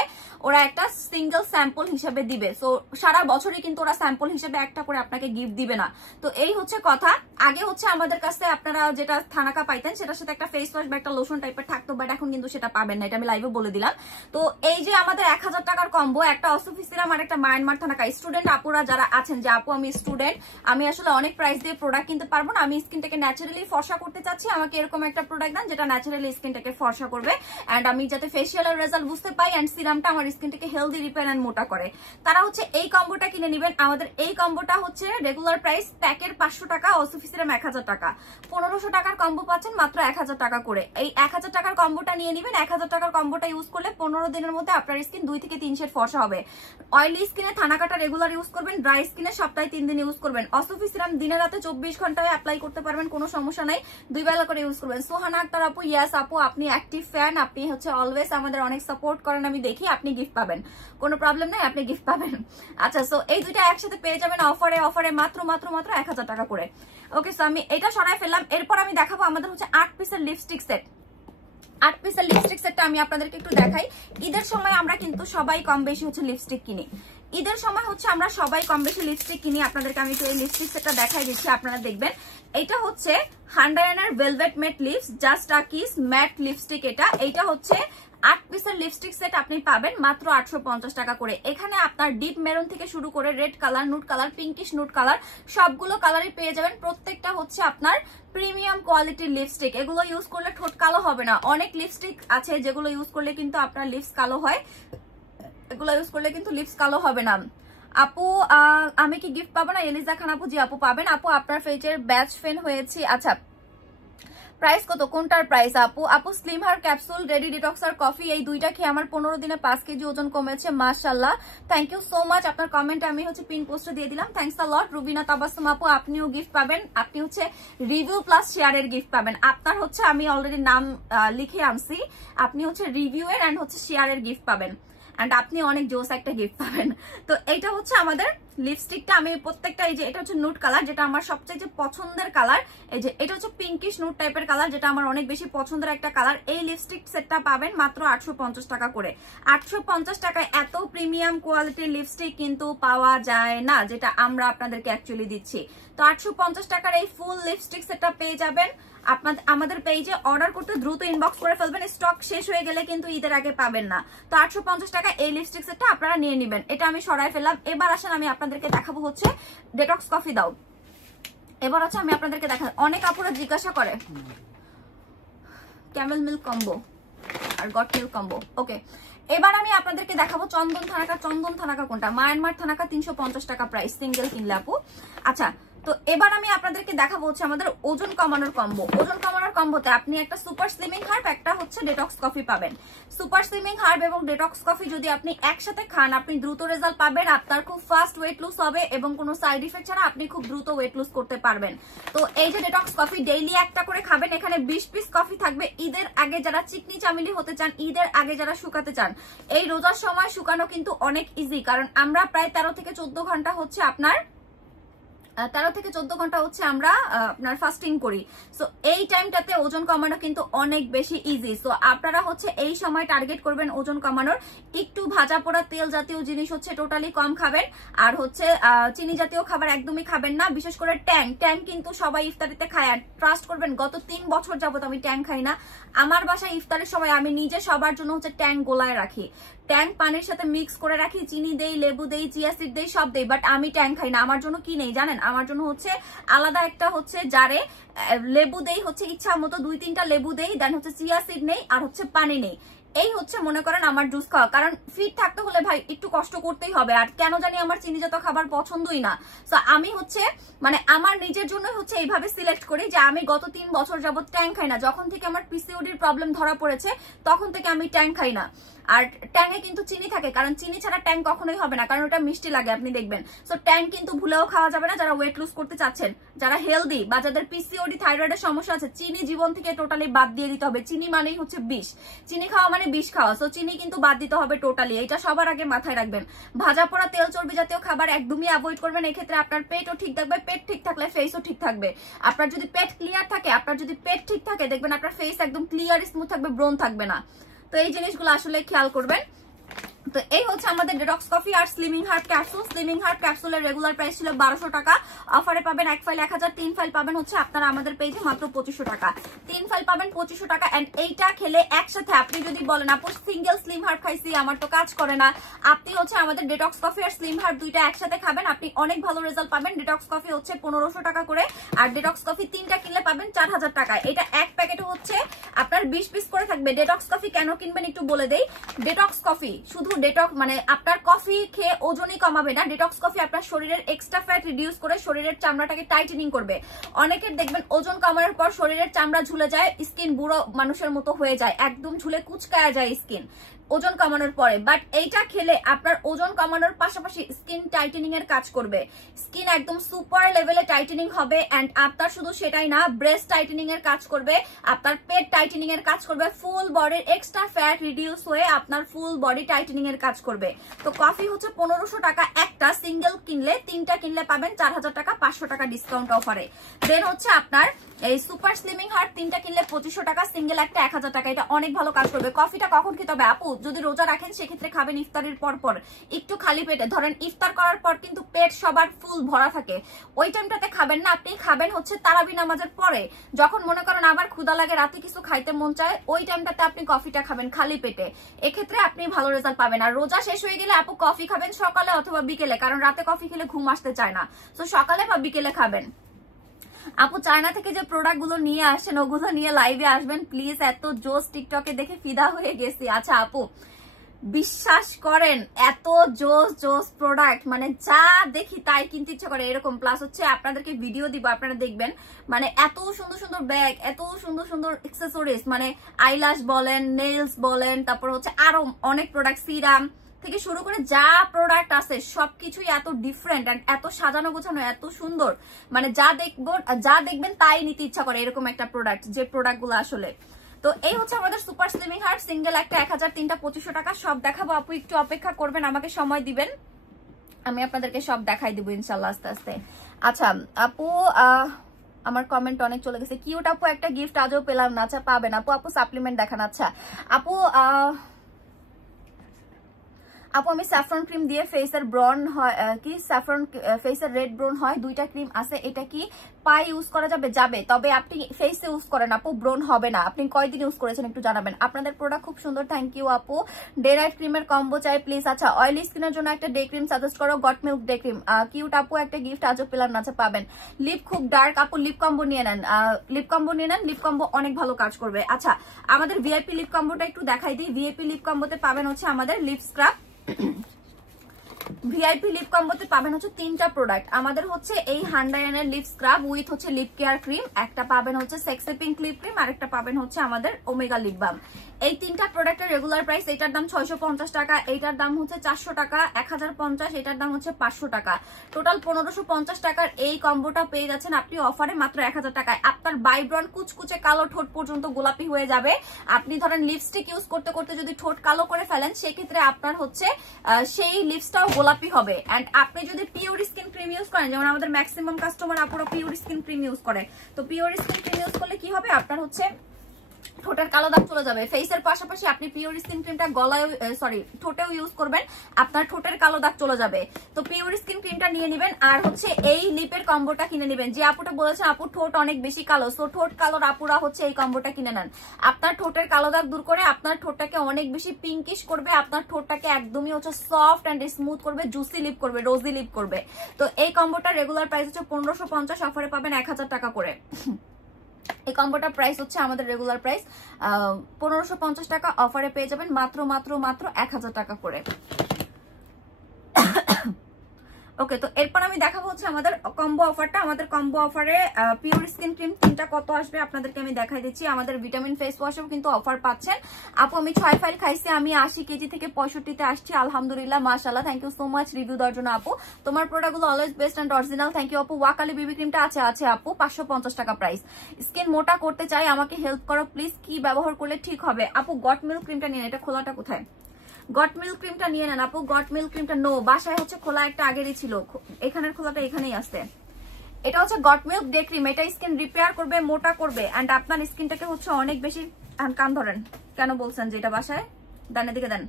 ওরা একটা সিঙ্গেল স্যাম্পল হিসেবে দিবে। সো সারা বছরই কিন্তু ওরা স্যাম্পল হিসেবে একটা করে আপনাকে গিফট দিবে না। তো এই হচ্ছে কথা, আগে হচ্ছে আমাদের কাছে আপনারা যেটা থানাকা পাইতেন সেটার সাথে একটা ফেস ওয়াশ বা একটা লোশন টাইপের থাকতো, বাট এখন কিন্তু সেটা পাবেন না, এটা আমি লাইভে বলে দিলাম। তো এই যে আমাদের 1000 টাকার কম্বো, একটা অসফিসিরাম আর একটা মায়ানমার থানাকা। স্টুডেন্ট আপুরা যারা আছেন যে আপু আমি স্টুডেন্ট, আমি আসলে অনেক প্রাইস দিয়ে প্রোডাক্ট কিনতে পারবো না, আমি স্কিনটাকে ন্যাচারালি ফর্সা করতে চাচ্ছি, আমাকে এরকম একটা প্রোডাক্ট দেন যেটা ন্যাচারালি স্কিনটাকে ফর্সা করবে, এন্ড আমি যাতে ফেসিয়ালের রেজাল্ট বুঝতে পাই, এন্ড সিরামটা আমার স্কিনটাকে হেলদি রিপেয়ার এন্ড মোটা করে, তারা হচ্ছে এই কম্বোটা কিনে নেবেন। আমাদের এই কম্বোটা হচ্ছে রেগুলার প্রাইস প্যাকের 500 টাকা, অসফিসিরাম 1000 টাকা, 1500 টাকার কম্বো পাচ্ছেন মাত্র 1000 টাকা করে। এই 1000 টাকার কম্বোটা নিয়ে নেবেন, 1000 টাকার কম্বোটা ইউজ করলে 15 দিনের মধ্যে আপনার স্কিন 2 থেকে 3 শেড ফর্সা হবে। অয়েলি স্কিনে থানাকাটা রেগুলার ইউজ করবেন, ড্রাই স্কিনে সপ্তাহে 3 দিন ইউজ করবেন। অসফিসিরাম দিনে রাতে 24 ঘন্টায় অ্যাপ্লাই করতে পারবেন, কোনো সমস্যা নাই, 2 বেলা করে ইউজ করবেন। সোহানা আক্তার আপু, ইয়াস আপু আপনি অ্যাক্টিভ ফ্যান, আপনি হচ্ছে অলওয়েজ আমাদের অনেক সাপোর্ট করেন, আমি দেখি, আপনি গিফট পাবেন, কোনো প্রবলেম নাই, আপনি গিফট পাবেন। আচ্ছা সো এই দুইটা একসাথে পেয়ে যাবেন অফারে মাত্র 1000 টাকা করে। ওকে সো আমি এটা সরাই ফেললাম। এরপর আমি দেখাবো আমাদের হচ্ছে 8 পিসের লিপস্টিক সেট। 8 পিসের লিপস্টিক সেটটা আমি আপনাদেরকে একটু দেখাই। ঈদের সময় আমরা কিন্তু সবাই কম বেশি হচ্ছে লিপস্টিক কিনি, ঈদের সময় হচ্ছে আমরা সবাই কম বেশি লিপস্টিক কিনি। আপনাদেরকে আমি একটু এই লিপস্টিক সেটটা দেখাই দিচ্ছি, আপনারা দেখবেন। এটা হচ্ছে হান্ডায়ানের velvet matte lips just a kiss matte lipstick. এইটা হচ্ছে 8 পিসের লিপস্টিক সেট আপনি পাবেন মাত্র 850 টাকা করে। এখানে আপনার ডিপ মেরুন থেকে শুরু করে red colour, নুট colour, pinkish নুট colour, সবগুলো কালারই পেয়ে যাবেন। প্রত্যেকটা হচ্ছে আপনার প্রিমিয়াম কোয়ালিটির লিপস্টিক, এগুলো ইউজ করলে ঠোঁট কালো হবে না। অনেক লিপস্টিক আছে যেগুলো ইউজ করলে কিন্তু আপনার লিপস কালো হয়, এগুলো ইউজ করলে কিন্তু লিপস কালো হবে না। আপু আমি কি গিফট পাবো না? এলিজা খান আপু, জি আপু পাবেন। আপু আপনার পেজের ব্যাচ ফ্যান হয়েছি। আচ্ছা প্রাইস কত, কোনটার প্রাইস? আপু স্লিম হার ক্যাপসুল, রেডি ডিটক্সার কফি, এই দুইটা খেয়ে আমার 15 দিনে 5 কেজি ওজন কমেছে, মাশাআল্লাহ, থ্যাংক ইউ সো মাচ। আপনার কমেন্টে আমি হচ্ছে পিন পোস্টে দিয়ে দিলাম, থ্যাংকস আ লট। রুবিনা তাবাসসুম আপু আপনিও গিফট পাবেন, আপনি হচ্ছে রিভিউ প্লাস শেয়ারের গিফট পাবেন। আপনার হচ্ছে আমি অলরেডি নাম লিখে আনছি, আপনি হচ্ছে রিভিউ এর এন্ড হচ্ছে শেয়ারের গিফট পাবেন, এন্ড আপনি অনেক জোস একটা গিফট পাবেন। তো এইটা হচ্ছে আমাদের লিপস্টিকটা, আমি প্রত্যেকটা, এই যে এটা হচ্ছে নুট কালার যেটা আমার সবচেয়ে পছন্দের কালার, এই যে এটা হচ্ছে পিঙ্কিশ নুট টাইপের কালার যেটা আমার অনেক বেশি পছন্দের একটা কালার। এই লিপস্টিক সেটটা পাবেন মাত্র 850 টাকা করে। 850 টাকায় এত প্রিমিয়াম কোয়ালিটির লিপস্টিক কিন্তু পাওয়া যায় না, যেটা আমরা আপনাদেরকে অ্যাকচুয়ালি দিচ্ছি। তো 850 টাকার এই ফুল লিপস্টিক সেটটা পেয়ে যাবেন। আমাদের পেজে অর্ডার করতে দ্রুত ইনবক্স করে ফেলবেন, স্টক শেষ হয়ে গেলে কিন্তু ঈদের আগে পাবেন না। তো 850 টাকা এই লিপস্টিক সেটটা আপনারা নিয়ে নেবেন। এটা আমি সরাই ফেললাম। এবার আসেন আমি আপনাদেরকে দেখাবো হচ্ছে ডেটক্স কফি দাও। এবার হচ্ছে আমি আপনাদেরকে দেখাবো, অনেক আপুরা জিজ্ঞাসা করে ক্যামেল মিল্ক কম্বো আর গট মিল্ক কম্বো। ওকে এবার আমি আপনাদেরকে দেখাবো চন্দন থানাকা। চন্দন থানাকা কোনটা? মায়ানমার থানাকা 350 টাকা প্রাইস সিঙ্গেল কিনলে আপু। আচ্ছা তো এবার আমি আপনাদেরকে দেখাবো হচ্ছে আমাদের ওজন কমানোর কম্বো। ওজন কমানোর কম্বোতে আপনি একটা সুপার স্লিমিং হার্ব, একটা হচ্ছে ডেটক্স কফি পাবেন। সুপার স্লিমিং হার্ব এবং ডেটক্স কফি যদি আপনি একসাথে খান, আপনি দ্রুত রেজাল্ট পাবেন, আপনার খুব ফাস্ট ওয়েট লুজ হবে এবং কোনো সাইড ইফেক্ট ছাড়া আপনি খুব দ্রুত ওয়েট লুজ করতে পারবেন। তো এই যে ডেটক্স কফি ডেইলি একটা করে খাবেন, এখানে 20 পিস কফি থাকবে। ঈদের আগে যারা চিকনি চামিলি হতে চান, ঈদের আগে যারা শুকাতে চান, এই রোজার সময় শুকানো কিন্তু অনেক ইজি, কারণ আমরা প্রায় 13 থেকে 14 ঘন্টা হচ্ছে আপনার 13 থেকে 14 ঘন্টা হচ্ছে আমরা আপনার ফাস্টিং করি। সো এই টাইমটাতে ওজন কমানো কিন্তু অনেক বেশি ইজি। সো আপনারা হচ্ছে এই সময় টার্গেট করবেন ওজন কমানোর। একটু ভাজা পোড়া তেল জাতীয় জিনিস হচ্ছে টোটালি কম খাবেন, আর হচ্ছে চিনি জাতীয় খাবার একদমই খাবেন না। বিশেষ করে ট্যাং কিন্তু সবাই ইফতারিতে খায়, আর ট্রাস্ট করবেন গত 3 বছর যাবত আমি ট্যাং খাই না। আমার বাসায় ইফতারের সময় আমি নিজে সবার জন্য হচ্ছে ট্যাং গোলায় রাখি, ট্যাং পানির সাথে মিক্স করে রাখি, চিনি দেই, লেবু দেই, চিয়া সিড দেই, সব দেই, বাট আমি ট্যাং খাই না। আমার জন্য কি নেই জানেন? আমার জন্য হচ্ছে আলাদা একটা হচ্ছে জারে লেবু দেই, হচ্ছে ইচ্ছা মতো 2-3টা লেবু দেই, দেন হচ্ছে চিয়া সিড নেই, আর হচ্ছে পানি নেই। এই হচ্ছে মনে করেন আমার জুস খাওয়া। কারণ ফিট থাকতে হলে ভাই একটু কষ্ট করতেই হবে, আর কেন জানি আমার চিনিজাত খাবার পছন্দই না। সো আমি হচ্ছে মানে আমার নিজের জন্য হচ্ছে এইভাবে সিলেক্ট করি যে আমি গত 3 বছর যাবত ট্যাং খাই না। যখন থেকে আমার পিসিওডির প্রবলেম ধরা পড়েছে তখন থেকে আমি ট্যাং খাই না। আর ট্যাঙে কিন্তু চিনি থাকে, কারণ চিনি ছাড়া ট্যাং কখনোই হবে না, কারণ ওটা মিষ্টি লাগে, আপনি দেখবেন। সো ট্যাং কিন্তু ভুলেও খাওয়া যাবে না। যারা ওয়েট লুজ করতে চাচ্ছেন, যারা হেলদি, বা যাদের পিসিওডি থাইরয়েডের সমস্যা আছে, চিনি জীবন থেকে টোটালি বাদ দিয়ে দিতে হবে। চিনি মানেই হচ্ছে বিষ, চিনি খাওয়া মানে বিষ খাওয়া। সো চিনি কিন্তু বাদ দিতে হবে টোটালি, এটা সবার আগে মাথায় রাখবেন। ভাজা পোড়া তেল চর্বি জাতীয় খাবার একদমই অ্যাভয়েড করবেন। এক্ষেত্রে আপনার পেটও ঠিক থাকবে, পেট ঠিক থাকলে ফেসও ঠিক থাকবে। আপনার যদি পেট ক্লিয়ার থাকে, আপনার যদি পেট ঠিক থাকে, দেখবেন আপনার ফেস একদম ক্লিয়ার স্মুথ থাকবে, ব্রণ থাকবে না। তো এই জিনিসগুলো আসলে খেয়াল করবেন। তো এই হচ্ছে আমাদের ডেটক্স কফি আর slimming heart capsule. Slimming heart ক্যাপসুলের রেগুলার প্রাইস ছিল 1200 টাকা, অফারে পাবেন 1 ফাইল 1000, 3 ফাইল পাবেন হচ্ছে আপনারা আমাদের পেজে মাত্র 2500 টাকা। 3 ফাইল পাবেন 2500 টাকা। এন্ড এইটা খেলে একসাথে আপনি যদি বলেন আপু সিঙ্গেল স্লিম হার্ট খাইছি, আমার তো কাজ করে না, আপনি হচ্ছে আমাদের ডেটক্স কফি আর স্লিম হার্ট দুইটা একসাথে খাবেন, আপনি অনেক ভালো রেজাল্ট পাবেন। ডেটক্স কফি হচ্ছে 1500 টাকা করে, আর ডেটক্স কফি 3টা কিনলে পাবেন 4000 টাকা। এটা এক প্যাকেটে হচ্ছে আপনার 20 পিস করে থাকবে। ডেটক্স কফি কেন কিনবেন একটু বলে দেই। ডেটক্স কফি শুধু ডেটক্স মানে আপনার কফি খেয়ে ওজনই কমাবে না, ডেটক্স কফি আপনার শরীরের এক্সট্রা ফ্যাট রিডিউস করে শরীরের চামড়াটাকে টাইটেনিং করবে। অনেকের দেখবেন ওজন কমানোর পর শরীরের চামড়া ঝুলে যায়, স্কিন বুড়ো মানুষের মতো হয়ে যায়, একদম ঝুলে কুচকায়া যায় স্কিন ওজন কমানোর পরে। বাট এইটা খেলে আপনার ওজন কমানোর পাশাপাশি স্কিন টাইটেনিং এর কাজ করবে, স্কিন একদম সুপার লেভেলে টাইটেনিং হবে। এন্ড আপনার শুধু সেটাই না, ব্রেস্ট টাইটেনিং এর কাজ করবে, আপনার পেট টাইটেনিং এর কাজ করবে, ফুল বডির এক্সট্রা ফ্যাট রিডিউস হয়ে আপনার ফুল বডি টাইটেনিং এর কাজ করবে। তো কফি হচ্ছে 1500 টাকা একটা, সিঙ্গেল কিনলে 3টা কিনলে পাবেন 4000 টাকা, 500 টাকা ডিসকাউন্ট অফারে। দেন হচ্ছে আপনার এই সুপার স্লিমিং হার্ট 3টা কিনলে 2500 টাকা, সিঙ্গেল একটা 1000 টাকা। এটা অনেক ভালো কাজ করবে। কফিটা কখন খেতে হবে আপু? যদি রোজা রাখেন সেক্ষেত্রে খাবেন ইফতারের পর পর, একটু খালি পেটে। ধরেন ইফতার করার পর কিন্তু পেট সবার ফুল ভরা থাকে, ওই টাইমটাতে খাবেন না, আপনি খাবেন হচ্ছে তারাবি নামাজের পরে, যখন মনে করেন আবার ক্ষুধা লাগে, রাতে কিছু খাইতে মন চায়, ওই টাইমটাতে আপনি কফিটা খাবেন খালি পেটে। এক্ষেত্রে আপনি ভালো রেজাল্ট পাবেন। আর রোজা শেষ হয়ে গেলে আপু কফি খাবেন সকালে অথবা বিকেলে, কারণ রাতে কফি খেলে ঘুম আসতে চায় না। তো সকালে বা বিকেলে খাবেন। আপু চায়না থেকে যে প্রোডাক্ট গুলো নিয়ে আসেন ওগুলো নিয়ে লাইভে আসবেন প্লিজ, এত জোস টিকটকে দেখে ফিদা হয়ে গেছি। আচ্ছা আপু বিশ্বাস করেন এত জোস জোস প্রোডাক্ট, মানে যা দেখি তাই কিনতে ইচ্ছা করে এরকম। প্লাস হচ্ছে আপনাদেরকে ভিডিও দিব, আপনারা দেখবেন, মানে এত সুন্দর সুন্দর ব্যাগ, এত সুন্দর সুন্দর অ্যাক্সেসরিজ, মানে আইল্যাশ বলেন, নেইলস বলেন, তারপর হচ্ছে আরো অনেক প্রোডাক্ট, সিরাম থেকে শুরু করে যা প্রোডাক্ট আছে সবকিছুই এত ডিফারেন্ট এন্ড এত সাজানো গোছানো, এত সুন্দর, মানে যা দেখবেন তাই নিতে ইচ্ছা করে এরকম একটা প্রোডাক্ট, যে প্রোডাক্ট গুলো আসলে। তো এই হচ্ছে আমাদের সুপার স্লিমিং হার্ট, সিঙ্গেল একটা 1000, 3টা 2500 টাকা। সব দেখাবো আপু, একটু অপেক্ষা করবেন, আমাকে সময় দিবেন, আমি আপনাদেরকে সব দেখাই দিব ইনশাল্লাহ আস্তে আস্তে। আচ্ছা আপু আমার কমেন্ট অনেক চলে গেছে। কিউট আপু একটা গিফট আজও পেলাম না। আচ্ছা পাবেন আপু, আপু সাপ্লিমেন্ট দেখান। আচ্ছা আপু আপু আমি স্যাফরন ক্রিম দিয়ে ফেসের ব্রন হয় কি, স্যাফরন ফেসের রেড ব্রন হয়, 2টা ক্রিম আছে, এটা কি পায়ে ইউজ করা যাবে? যাবে, তবে আপনি ফেসে ইউজ করেন আপু, ব্রন হবে না। আপনি কয়দিন ইউজ করেছেন একটু জানাবেন। আপনাদের প্রোডাক্ট খুব সুন্দর, থ্যাংক ইউ আপু। ডে নাইট ক্রিমের কম্বো চাই প্লিজ। আচ্ছা অয়েলি স্কিনের জন্য একটা ডে ক্রিম সাজেস্ট করো, goat milk day cream. Cute আপু একটা গিফট আজও পেলাম না। আচ্ছা পাবেন। লিপ খুব ডার্ক আপু, লিপ কম্বো নিয়ে নেন, লিপ কম্বো নিয়ে নেন, লিপ কম্বো অনেক ভালো কাজ করবে। আচ্ছা আমাদের ভিআইপি লিপ কম্বোটা একটু দেখাই দিই। ভিআইপি লিপ কম্বোতে পাবেন হচ্ছে আমাদের লিপ স্ক্রাব, ভিআইপি লিপ কম্বোতে পাবেন হচ্ছে 3টা প্রোডাক্ট। আমাদের হচ্ছে এই হান্ডায়ানের লিপ স্ক্রাব উইথ হচ্ছে লিপ কেয়ার ক্রিম, একটা পাবেন হচ্ছে সেক্সি পিঙ্ক লিপ ক্রিম, আর একটা পাবেন হচ্ছে আমাদের ওমেগা লিপ বাম। এই 3টা প্রোডাক্টের রেগুলার প্রাইস, এটার দাম 650 টাকা, এইটার দাম হচ্ছে 400 টাকা, 1050, এটার দাম হচ্ছে 500 টাকা। টোটাল 1550 টাকার এই কম্বোটা পেয়ে যাচ্ছেন আপনি অফারে মাত্র 1000 টাকায়। আপনার ভাইব্রান্ট কুচকুচে কালো ঠোঁট পর্যন্ত গোলাপি হয়ে যাবে। আপনি ধরেন লিপস্টিক ইউজ করতে করতে যদি ঠোঁট কালো করে ফেলেন, সেক্ষেত্রে আপনার হচ্ছে সেই লিপসটাও গোলাপি হবে। এন্ড আপনি যদি পিওর স্কিন ক্রিম ইউজ করেন, যেমন আমাদের ম্যাক্সিমাম কাস্টমার আপুরা পিওর স্কিন ক্রিম ইউজ করে, তো পিওর স্কিন ক্রিম ইউজ করলে কি হবে, আপনার হচ্ছে ঠোঁটের কালো দাগ চলে যাবে। ফেসের পাশাপাশি আপনি পিওর স্কিন ক্রিমটা গলায় ঠোঁটেও ইউজ করবেন, আপনার ঠোঁটের কালো দাগ চলে যাবে। তো পিওর স্কিন ক্রিমটা নিয়ে নেবেন, আর হচ্ছে এই লিপের কম্বোটা কিনে নেবেন। যে আপুটা বলেছে আপু ঠোঁট অনেক বেশি কালো, সো ঠোঁট কালোর আপুরা হচ্ছে এই কম্বোটা কিনে নেন। আপনার ঠোঁটের কালো দাগ দূর করে আপনার ঠোঁটটাকে অনেক বেশি পিঙ্কিশ করবে, আপনার ঠোঁটটাকে একদমই হচ্ছে সফট অ্যান্ড স্মুথ করবে, জুসি লিপ করবে, রোজি লিপ করবে। তো এই কম্বোটা রেগুলার প্রাইস হচ্ছে 1550, অফারে পাবেন 1000 টাকা করে। এই কম্বোটার প্রাইস হচ্ছে আমাদের রেগুলার প্রাইস 1550 টাকা, অফারে পেয়ে যাবেন মাত্র মাত্র মাত্র 1000 টাকা করে। ওকে, তো এরপর আমি দেখাবো হচ্ছে আমাদের কম্বো অফারটা। আমাদের কম্বো অফারে পিওর স্কিন ক্রিম 3টা কত আসবে আপনাদেরকে আমি দেখাই দিচ্ছি। আমাদের ভিটামিন ফেস ওয়াশেও কিন্তু অফার পাচ্ছেন। আপু আমি 6 ফাইল খাইছি, আমি 80 কেজি থেকে 65-তে আসছি, আলহামদুলিল্লাহ মাশাআল্লাহ, thank you so much review দেওয়ার জন্য আপু। তোমার প্রোডাক্টগুলো always best and original, thank you আপু। ওয়াকালি বেবি ক্রিমটা আছে আপু, 550 টাকা প্রাইস। স্কিন মোটা করতে চাই, আমাকে হেল্প করো প্লিজ, কি ব্যবহার করলে ঠিক হবে? আপু গট মিল্ক ক্রিমটা নিয়ে, এটা খোলাটা কোথায়? গট মিল্ক ক্রিমটা নিয়ে নেন আপু। গট মিল্ক ক্রিমটা নো, বাসায় হচ্ছে খোলা একটা আগেরই ছিল, এখানের খোলাটা এখানেই আছে। এটা হচ্ছে গট মিল্ক ডে ক্রিম, এটা স্কিন রিপেয়ার করবে, মোটা করবে, এন্ড আপনার স্কিনটাকে হচ্ছে অনেক বেশি। কান ধরেন, কেন বলছেন যে এটা বাসায়? দেন, এদিকে দেন,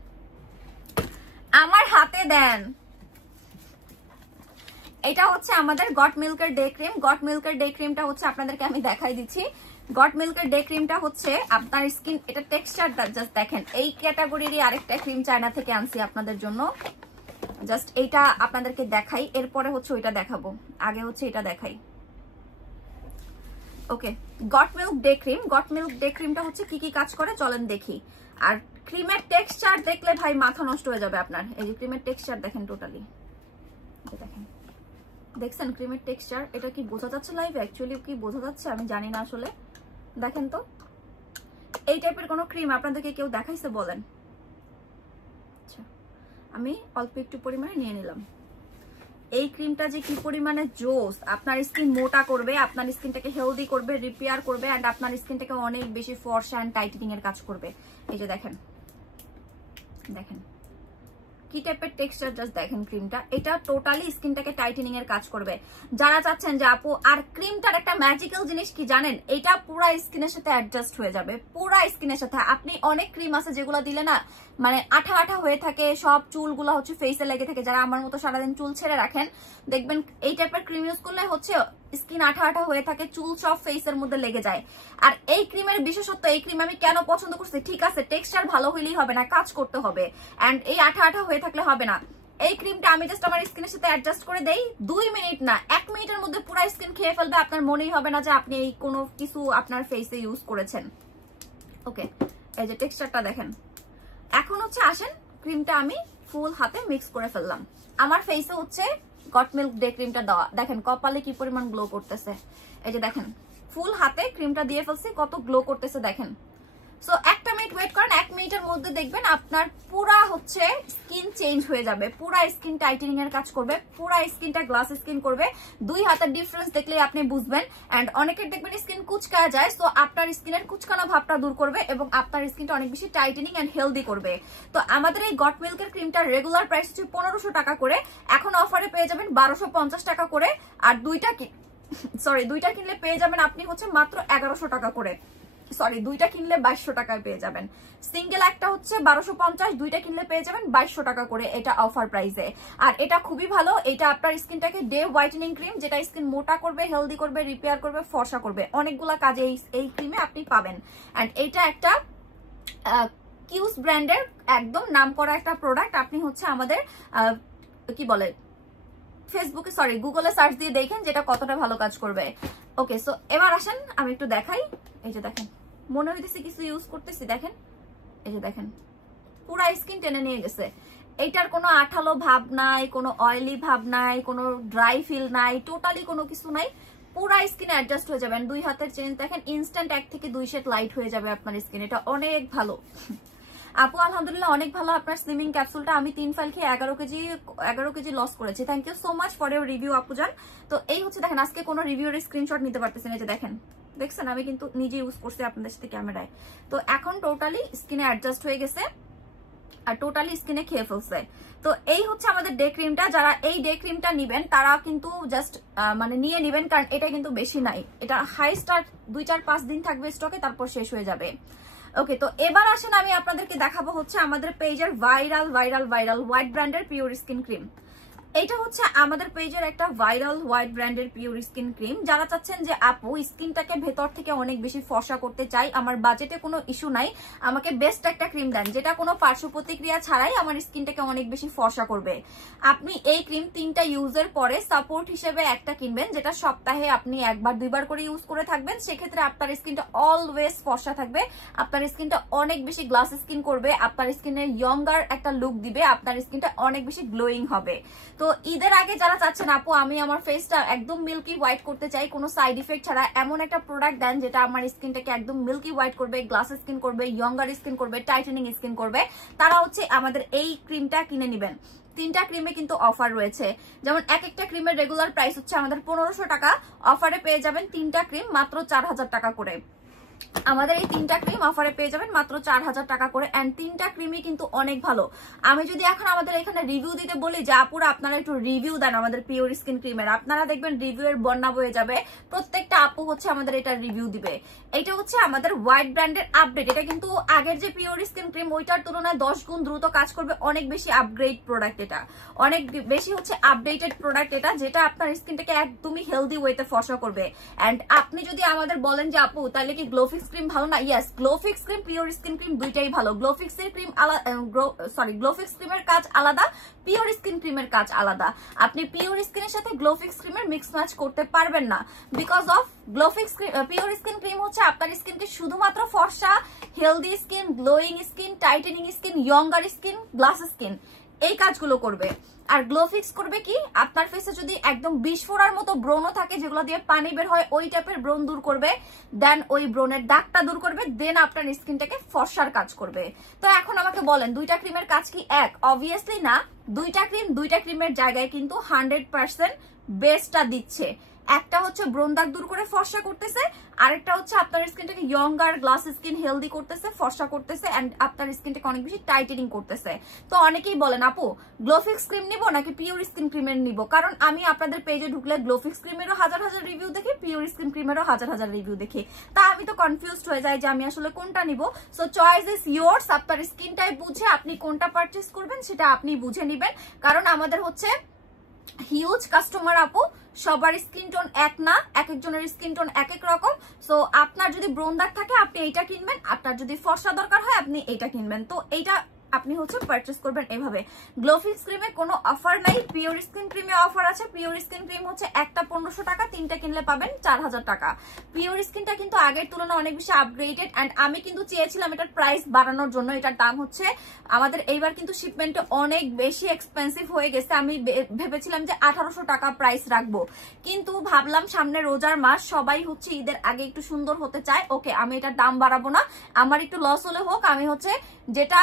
আমার হাতে দেন। এটা হচ্ছে আমাদের গট মিল্কের ডে ক্রিম। গট মিল্কের ডে ক্রিমটা হচ্ছে আপনাদেরকে আমি দেখাই দিচ্ছি। গট মিল্কের ডে ক্রিমটা হচ্ছে আপনার স্কিন, এটা টেক্সচারটা জাস্ট দেখেন। এই ক্যাটাগরিরই আরেকটা ক্রিম চায়না থেকে আনছি আপনাদের জন্য, জাস্ট এইটা আপনাদেরকে দেখাই, এরপরে হচ্ছে ওইটা দেখাবো, আগে হচ্ছে এটা দেখাই। Okay, goat milk day cream. Goat milk day ক্রিমটা হচ্ছে কি কি কাজ করে চলেন দেখি। আর ক্রিমের টেক্সচার দেখলে ভাই মাথা নষ্ট হয়ে যাবে আপনার। এই যে ক্রিমের টেক্সচার দেখেন, টোটালি দেখেন, দেখছেন ক্রিমের টেক্সচার? এটা কি বোঝা যাচ্ছে লাইভে? অ্যাকচুয়ালি কি বোঝা যাচ্ছে আমি জানি না আসলে। দেখেন তো, এই টাইপের কোনো ক্রিম আপনাদেরকে কেউ দেখাইছে বলেন? আচ্ছা, আমি অল্প একটু পরিমাণে নিয়ে নিলাম। এই ক্রিমটা যে কি পরিমাণে জোস, আপনার স্কিন মোটা করবে, আপনার স্কিনটাকে হেলদি করবে, রিপেয়ার করবে, এন্ড আপনার স্কিনটাকে অনেক বেশি ফর্সা এন্ড টাইটেনিং এর কাজ করবে। এই যে দেখেন, দেখেন কি টাইপের টেক্সচার, জাস্ট দেখেন ক্রিমটা। এটা টোটালি স্কিনটাকে টাইটেনিং এর কাজ করবে। যারা চাচ্ছেন যে আপু, আর ক্রিমটার একটা ম্যাজিক্যাল জিনিস কি জানেন, এটা পুরা স্কিনের সাথে অ্যাডজাস্ট হয়ে যাবে, পুরা স্কিনের সাথে। আপনি অনেক ক্রিম আছে যেগুলো দিলে না মানে আঠা আঠা হয়ে থাকে, সব চুলগুলো হচ্ছে ফেসে লেগে থাকে। যারা আমার মতো সারাদিন চুল ছেড়ে রাখেন, দেখবেন এই টাইপের ক্রিম ইউজ করলে হচ্ছে স্কিন আঠা আঠা হয়ে থাকে, চুল সব ফেসের মধ্যে লেগে যায়। আর এই ক্রিমের বিশেষত্ব, এই ক্রিম আমি কেন পছন্দ করছি, ঠিক আছে টেক্সচার ভালো হইলেই হবে না, কাজ করতে হবে, এন্ড এই আঠা আঠা হয়ে থাকলে হবে না। এই ক্রিমটা আমি জাস্ট আমার স্কিনের সাথে অ্যাডজাস্ট করে দেই, 2 মিনিট না 1 মিনিটের মধ্যে পুরো স্কিন খেয়ে ফেলবে। আপনার মনেই হবে না যে আপনি এই কোনো কিছু আপনার ফেসে ইউজ করেছেন। ওকে, এই যে টেক্সচারটা দেখেন। এখন হচ্ছে আসেন, ক্রিমটা আমি ফুল হাতে মিক্স করে ফেললাম। আমার ফেসে হচ্ছে গট মিল্ক ডে ক্রিমটা দেওয়া, দেখেন কপালে কি পরিমাণ গ্লো করতেছে। এই যে দেখেন, ফুল হাতে ক্রিমটা দিয়ে ফেলছি, কত গ্লো করতেছে দেখেন। সো 1 মিনিট ওয়েট করেন, 1 মিনিটের মধ্যে দেখবেন আপনার পুরা হচ্ছে স্কিন চেঞ্জ হয়ে যাবে, পুরা স্কিন টাইটেনিং এর কাজ করবে, পুরা স্কিনটা গ্লাস স্কিন করবে। 2 হাতের ডিফারেন্স দেখলেই আপনি বুঝবেন। এন্ড অনেকের দেখবেন স্কিন কুচকায় যায়, সো আপনার স্কিনের কুচকানো ভাবটা দূর করবে এবং আপনার স্কিনটা অনেক বেশি টাইটেনিং এন্ড হেলদি করবে। তো আমাদের এই গট মিল্কের ক্রিমটার রেগুলার প্রাইস হচ্ছে 1500 টাকা করে, এখন অফারে পেয়ে যাবেন 1250 টাকা করে। আর দুইটা কিনলে পেয়ে যাবেন আপনি হচ্ছে মাত্র 1100 টাকা করে। সরি, দুইটা কিনলে 2200 টাকায় পেয়ে যাবেন। সিঙ্গেল একটা হচ্ছে 1250, দুইটা কিনলে পেয়ে যাবেন 2200 টাকা করে, এটা অফার প্রাইসে। আর এটা খুবই ভালো, এটা আপনার স্কিনটাকে ডে হোয়াইটেনিং ক্রিম, যেটা স্কিন মোটা করবে, হেলদি করবে, রিপেয়ার করবে, ফর্সা করবে, অনেকগুলা কাজে এই ক্রিমে আপনি পাবেন। এন্ড এটা একটা কিউস ব্র্যান্ডের একদম নাম করা একটা প্রোডাক্ট। আপনি হচ্ছে আমাদের কি বলে ফেসবুকে গুগলে সার্চ দিয়ে দেখেন যেটা কতটা ভালো কাজ করবে। ওকে, সো এবার আসেন আমি একটু দেখাই। এই যে দেখেন, মনে হইতেছে কিছু ইউজ করতেছি, দেখেন এই যে দেখেন পুরা স্কিন টেনে নিয়ে গেছে। এইটার কোনো আঠালো ভাব নাই, কোনো অয়েলি ভাব নাই, কোনো ড্রাই ফিল নাই, টোটালি কোনো কিছু নাই, পুরা স্কিনে অ্যাডজাস্ট হয়ে যাবেন। 2 হাতের চেঞ্জ দেখেন, ইনস্ট্যান্ট 1 থেকে 2 শেড লাইট হয়ে যাবে আপনার স্কিন। এটা অনেক ভালো আপু, আলহামদুলিল্লাহ অনেক ভালো। আপনার স্লিমিং ক্যাপসুলটা আমি 3 ফাইল খেয়ে 11 কেজি লস করেছি। Thank you so much for your review আপু জান। তো এই হচ্ছে দেখেন, আজকে কোনো রিভিউর স্ক্রিনশট নিতে পারতেছেন, এই যে দেখেন, দেখছেন আমি কিন্তু নিজে ইউজ করছি আপনাদের সাথে ক্যামেরায়। তো এখন টোটালি স্কিনে অ্যাডজাস্ট হয়ে গেছে আর টোটালি স্কিনে খেয়ে ফেলছে। তো এই হচ্ছে আমাদের ডে ক্রিমটা। যারা এই ডে ক্রিমটা নিবেন তারা কিন্তু জাস্ট মানে নিয়ে নিবেন, কারণ এটা কিন্তু বেশি নাই, এটা হাই স্টার্ট 2-4-5 দিন থাকবে স্টকে, তারপর শেষ হয়ে যাবে। ওকে, তো এবার আসেন আমি আপনাদেরকে দেখাবো হচ্ছে আমাদের পেজের ভাইরাল হোয়াইট ব্র্যান্ডের পিওর স্কিন ক্রিম। এটা হচ্ছে আমাদের পেজের একটা ভাইরাল হোয়াইট ব্র্যান্ডের পিওর স্কিন ক্রিম। যারা চাচ্ছেন যে আপু স্কিনটাকে ভেতর থেকে অনেক বেশি ফর্সা করতে চাই, আমার বাজেটে কোনো ইস্যু নাই, আমাকে বেস্ট একটা ক্রিম দেন যেটা কোনো পার্শ্ব প্রতিক্রিয়া ছাড়াই আমার স্কিনটাকে অনেক বেশি ফর্সা করবে, আপনি এই ক্রিম 3টা ইউজের পরে সাপোর্ট হিসেবে একটা কিনবেন, যেটা সপ্তাহে আপনি 1-2 করে ইউজ করে থাকবেন। সেক্ষেত্রে আপনার স্কিনটা অলওয়েজ ফর্সা থাকবে, আপনার স্কিনটা অনেক বেশি গ্লাস স্কিন করবে, আপনার স্কিনের ইয়ঙ্গার একটা লুক দিবে, আপনার স্কিনটা অনেক বেশি গ্লোয়িং হবে। তো ঈদের আগে যারা চাচ্ছেন আপু আমি আমার ফেসটা একদম মিল্কি হোয়াইট করতে চাই কোনো সাইড ইফেক্ট ছাড়া, এমন একটা প্রোডাক্ট দেন যেটা আমার স্কিনটাকে একদম মিল্কি হোয়াইট করবে, গ্লাস স্কিন করবে, ইয়ঙ্গার স্কিন করবে, টাইটেনিং স্কিন করবে, তারা হচ্ছে আমাদের এই ক্রিমটা কিনে নেবেন। 3টা ক্রিমে কিন্তু অফার রয়েছে, যেমন একটা ক্রিমের রেগুলার প্রাইস হচ্ছে আমাদের 1500 টাকা, অফারে পেয়ে যাবেন 3টা ক্রিম মাত্র 4000 টাকা করে। আমাদের এই 3টা ক্রিম অফারে পেয়ে যাবেন মাত্র 4000 টাকা করে। এন্ড 3টা ক্রিমই কিন্তু অনেক ভালো। আমি যদি এখন আমাদের এখানে রিভিউ দিতে বলি যে আপুরা আপনারা একটু রিভিউ দেন আমাদের পিওর স্কিন ক্রিমের, আপনারা দেখবেন রিভিউ এর বন্যা বয়ে যাবে, প্রত্যেকটা আপু হচ্ছে আমাদের এটা রিভিউ দিবে। এটা হচ্ছে আমাদের হোয়াইট ব্র্যান্ডের আপডেট, এটা কিন্তু আগের যে পিওর স্কিন ক্রিম ওইটার তুলনায় 10 গুণ দ্রুত কাজ করবে, অনেক বেশি আপগ্রেড প্রোডাক্ট, এটা অনেক বেশি হচ্ছে আপডেটেড প্রোডাক্ট এটা, যেটা আপনার স্কিনটাকে একদমই হেলদি ওয়েতে ফর্সা করবে। এন্ড আপনি যদি আমাদের বলেন যে আপু তাহলে কি গ্লোফিক্স ক্রিম ভালো না, yes Glowfix cream pure skin cream দুইটাই ভালো। গ্লোফিক্স এর ক্রিম গ্লোফিক্স ক্রিমের কাজ আলাদা, পিওর স্কিন ক্রিমের কাজ আলাদা। আপনি পিওর স্কিনের সাথে গ্লোফিক্স ক্রিমের মিক্স ম্যাচ করতে পারবেন না, because of Glowfix pure skin cream হচ্ছে আপনার স্কিনকে শুধুমাত্র ফর্সা, healthy skin, glowing skin, tightening skin, younger skin, glass skin এই কাজগুলো করবে। আর গ্লোফিক্স করবে কি আপনার ফেসে যদি একদম বিস্ফোরার মতো ব্রণ থাকে যেগুলো দিয়ে পানি বের হয়, ওই টাইপের ব্রণ দূর করবে, দেন ওই ব্রণের দাগটা দূর করবে, দেন আপনার স্কিনটাকে ফর্সার কাজ করবে। তো এখন আমাকে বলেন 2টা ক্রিমের কাজ কি এক? অবভিয়াসলি না। 2টা ক্রিমের জায়গায় কিন্তু 100% বেস্টটা দিচ্ছে। একটা হচ্ছে ব্রণ দাগ দূর করে ফর্সা করতেছে, আরেকটা হচ্ছে আপনার স্কিনটাকে ইয়ঙ্গার, গ্লাস স্কিন, হেলদি করতেছে, ফর্সা করতেছে, এন্ড আপনার স্কিনটাকে অনেক বেশি টাইটেনিং করতেছে। তো অনেকেই বলেন আপু গ্লোফিক্স ক্রিম নিবো নাকি পিওর স্কিন ক্রিমের নিবো, কারণ আমি আপনাদের পেজে ঢুকলে গ্লোফিক্স ক্রিমেরও হাজার রিভিউ দেখি, পিওর স্কিন ক্রিমেরও হাজার রিভিউ দেখি, তা আমি তো কনফিউজড হয়ে যাই যে আমি আসলে কোনটা নিবো। সো চয়েস ইজ ইয়োর্স, আপনার স্কিন টাইপ বুঝে আপনি কোনটা পারচেস করবেন সেটা আপনি বুঝে নিবেন, কারণ আমাদের হচ্ছে হিউজ কাস্টমার আপু, সবার স্কিন টোন এক না, এক একজনের স্কিন টোন এক এক রকম। সো আপনার যদি ব্রণ দাগ থাকে আপনি এইটা কিনবেন, আপনার যদি ফর্সা দরকার হয় আপনি এইটা কিনবেন। তো এইটা আপনি হচ্ছে পারচেস করবেন এভাবে। গ্লোফিক্স ক্রিমে কোনো অফার নাই, পিওর স্কিন ক্রিমে অফার আছে। পিওর স্কিন ক্রিম হচ্ছে একটা 1500 টাকা, 3টা কিনলে পাবেন 4000 টাকা। পিওর স্কিনটা কিন্তু আগের তুলনায় অনেক বেশি আপগ্রেডেড, এন্ড আমি কিন্তু চেয়েছিলাম এটার প্রাইস বাড়ানোর জন্য। এটার দাম হচ্ছে আমাদের এইবার কিন্তু শিপমেন্টে অনেক বেশি এক্সপেন্সিভ হয়ে গেছে, আমি ভেবেছিলাম যে 1800 টাকা প্রাইস রাখবো, কিন্তু ভাবলাম সামনে রোজার মাস, সবাই হচ্ছে ঈদের আগে একটু সুন্দর হতে চায়, ওকে আমি এটার দাম বাড়াবো না, আমার একটু লস হলে হোক, আমি হচ্ছে যেটা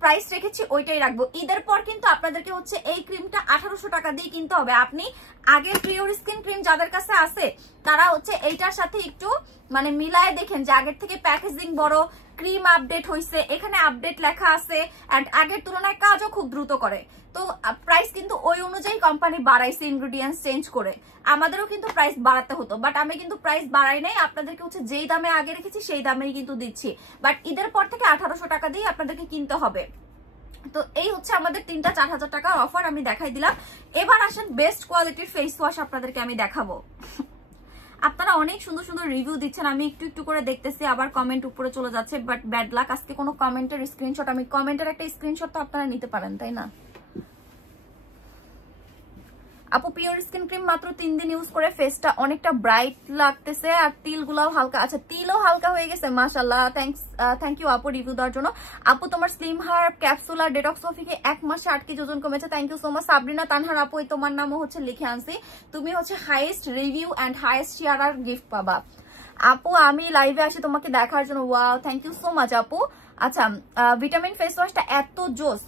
প্রাইস রেখেছি ওইটাই রাখবো। ঈদের পর কিন্তু আপনাদেরকে হচ্ছে এই ক্রিমটা 1800 টাকা দিয়ে কিনতে হবে। আপনি আগের পিওর স্কিন ক্রিম যাদের কাছে আছে তারা হচ্ছে এইটার সাথে একটু মানে মিলায় দেখেন যে আগের থেকে প্যাকেজিং বড়, ক্রিম আপডেট হয়েছে, এখানে আপডেট লেখা আছে, এন্ড আগের তুলনায় কাজও খুব দ্রুত করে। তো প্রাইস কিন্তু ওই অনুযায়ী কোম্পানি বাড়াইছে ইনগ্রেডিয়েন্টস চেঞ্জ করে, আমাদেরও কিন্তু প্রাইস বাড়াতে হতো, বাট আমি কিন্তু প্রাইস বাড়াই নাই, আপনাদেরকে হচ্ছে যেই দামে আগে রেখেছি সেই দামেই কিন্তু দিচ্ছি। বাট ঈদের পর থেকে 1800 টাকা দিয়ে আপনাদেরকে কিনতে হবে। তো এই হচ্ছে আমাদের 3টা 4000 টাকার অফার আমি দেখাই দিলাম। এবার আসেন বেস্ট কোয়ালিটির ফেস ওয়াশ আপনাদেরকে আমি দেখাবো। আপনারা অনেক সুন্দর সুন্দর রিভিউ দিচ্ছেন, আমি একটু একটু করে দেখতেছি, আবার কমেন্ট উপরে চলে যাচ্ছে, বাট ব্যাড লাক, আজকে কোনো কমেন্টের স্ক্রিনশট, আমি কমেন্টের একটা স্ক্রিনশট তো আপনারা নিতে পারেন তাই না? আপু পিওর স্কিন ক্রিম মাত্র 3 দিন ইউজ করে ফেসটা অনেকটা ব্রাইট লাগতেছে আর তিলগুলাও হালকা, আচ্ছা তিলও হালকা হয়ে গেছে, মাশাআল্লাহ। থ্যাংক ইউ আপু রিভিউ দেওয়ার জন্য। আপু তোমার স্লিম হার্ব ক্যাপসুল আর ডেটক্স কফিকে 1 মাসে 8 কেজি ওজন কমেছে, thank you so much. Sabrina তানহার আপু, তোমার নামও হচ্ছে লিখে আনছি, তুমি হচ্ছে highest review and highest share আর গিফট পাবা। আপু আমি লাইভে আসি তোমাকে দেখার জন্য, wow thank you so much আপু। আচ্ছা ভিটামিন ফেস ওয়াশটা এত জোস,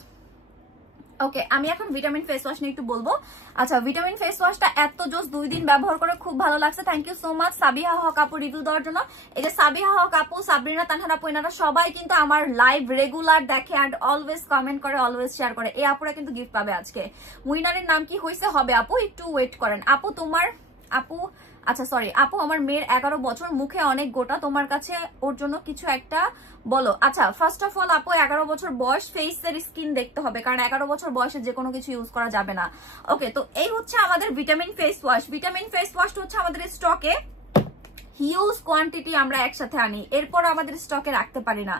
ওকে আমি এখন ভিটামিন ফেস ওয়াশ নিয়ে একটু বলবো। আচ্ছা ভিটামিন ফেস ওয়াশটা এত জোস, 2 দিন ব্যবহার করে খুব ভালো লাগছে, thank you so much Sabiha Haque আপু রিভিউ দেওয়ার জন্য। এই যে সাবিহা হক আপু, সাবরিনা তানহার আপু, এনারা সবাই কিন্তু আমার লাইভ রেগুলার দেখে এন্ড অলওয়েজ কমেন্ট করে, অলওয়েজ শেয়ার করে। এই আপুরা কিন্তু গিফট পাবে আজকে। উইনারের নাম কি হয়েছে হবে আপু, একটু ওয়েট করেন আপু। তোমার আপু আচ্ছা সরি আপু, আমার মেয়ের 11 বছর, মুখে অনেক গোটা, তোমার কাছে ওর জন্য কিছু একটা বলো। আচ্ছা ফার্স্ট অফ অল আপু 11 বছর বয়স, ফেসের স্কিন দেখতে হবে, কারণ 11 বছর বয়সে যে কোনো কিছু ইউজ করা যাবে না। ওকে তো এই হচ্ছে আমাদের vitamin face wash. Vitamin face ওয়াশটা হচ্ছে আমাদের স্টকে হিউজ কোয়ান্টিটি আমরা একসাথে আনি, এরপর আমাদের স্টকে রাখতে পারি না।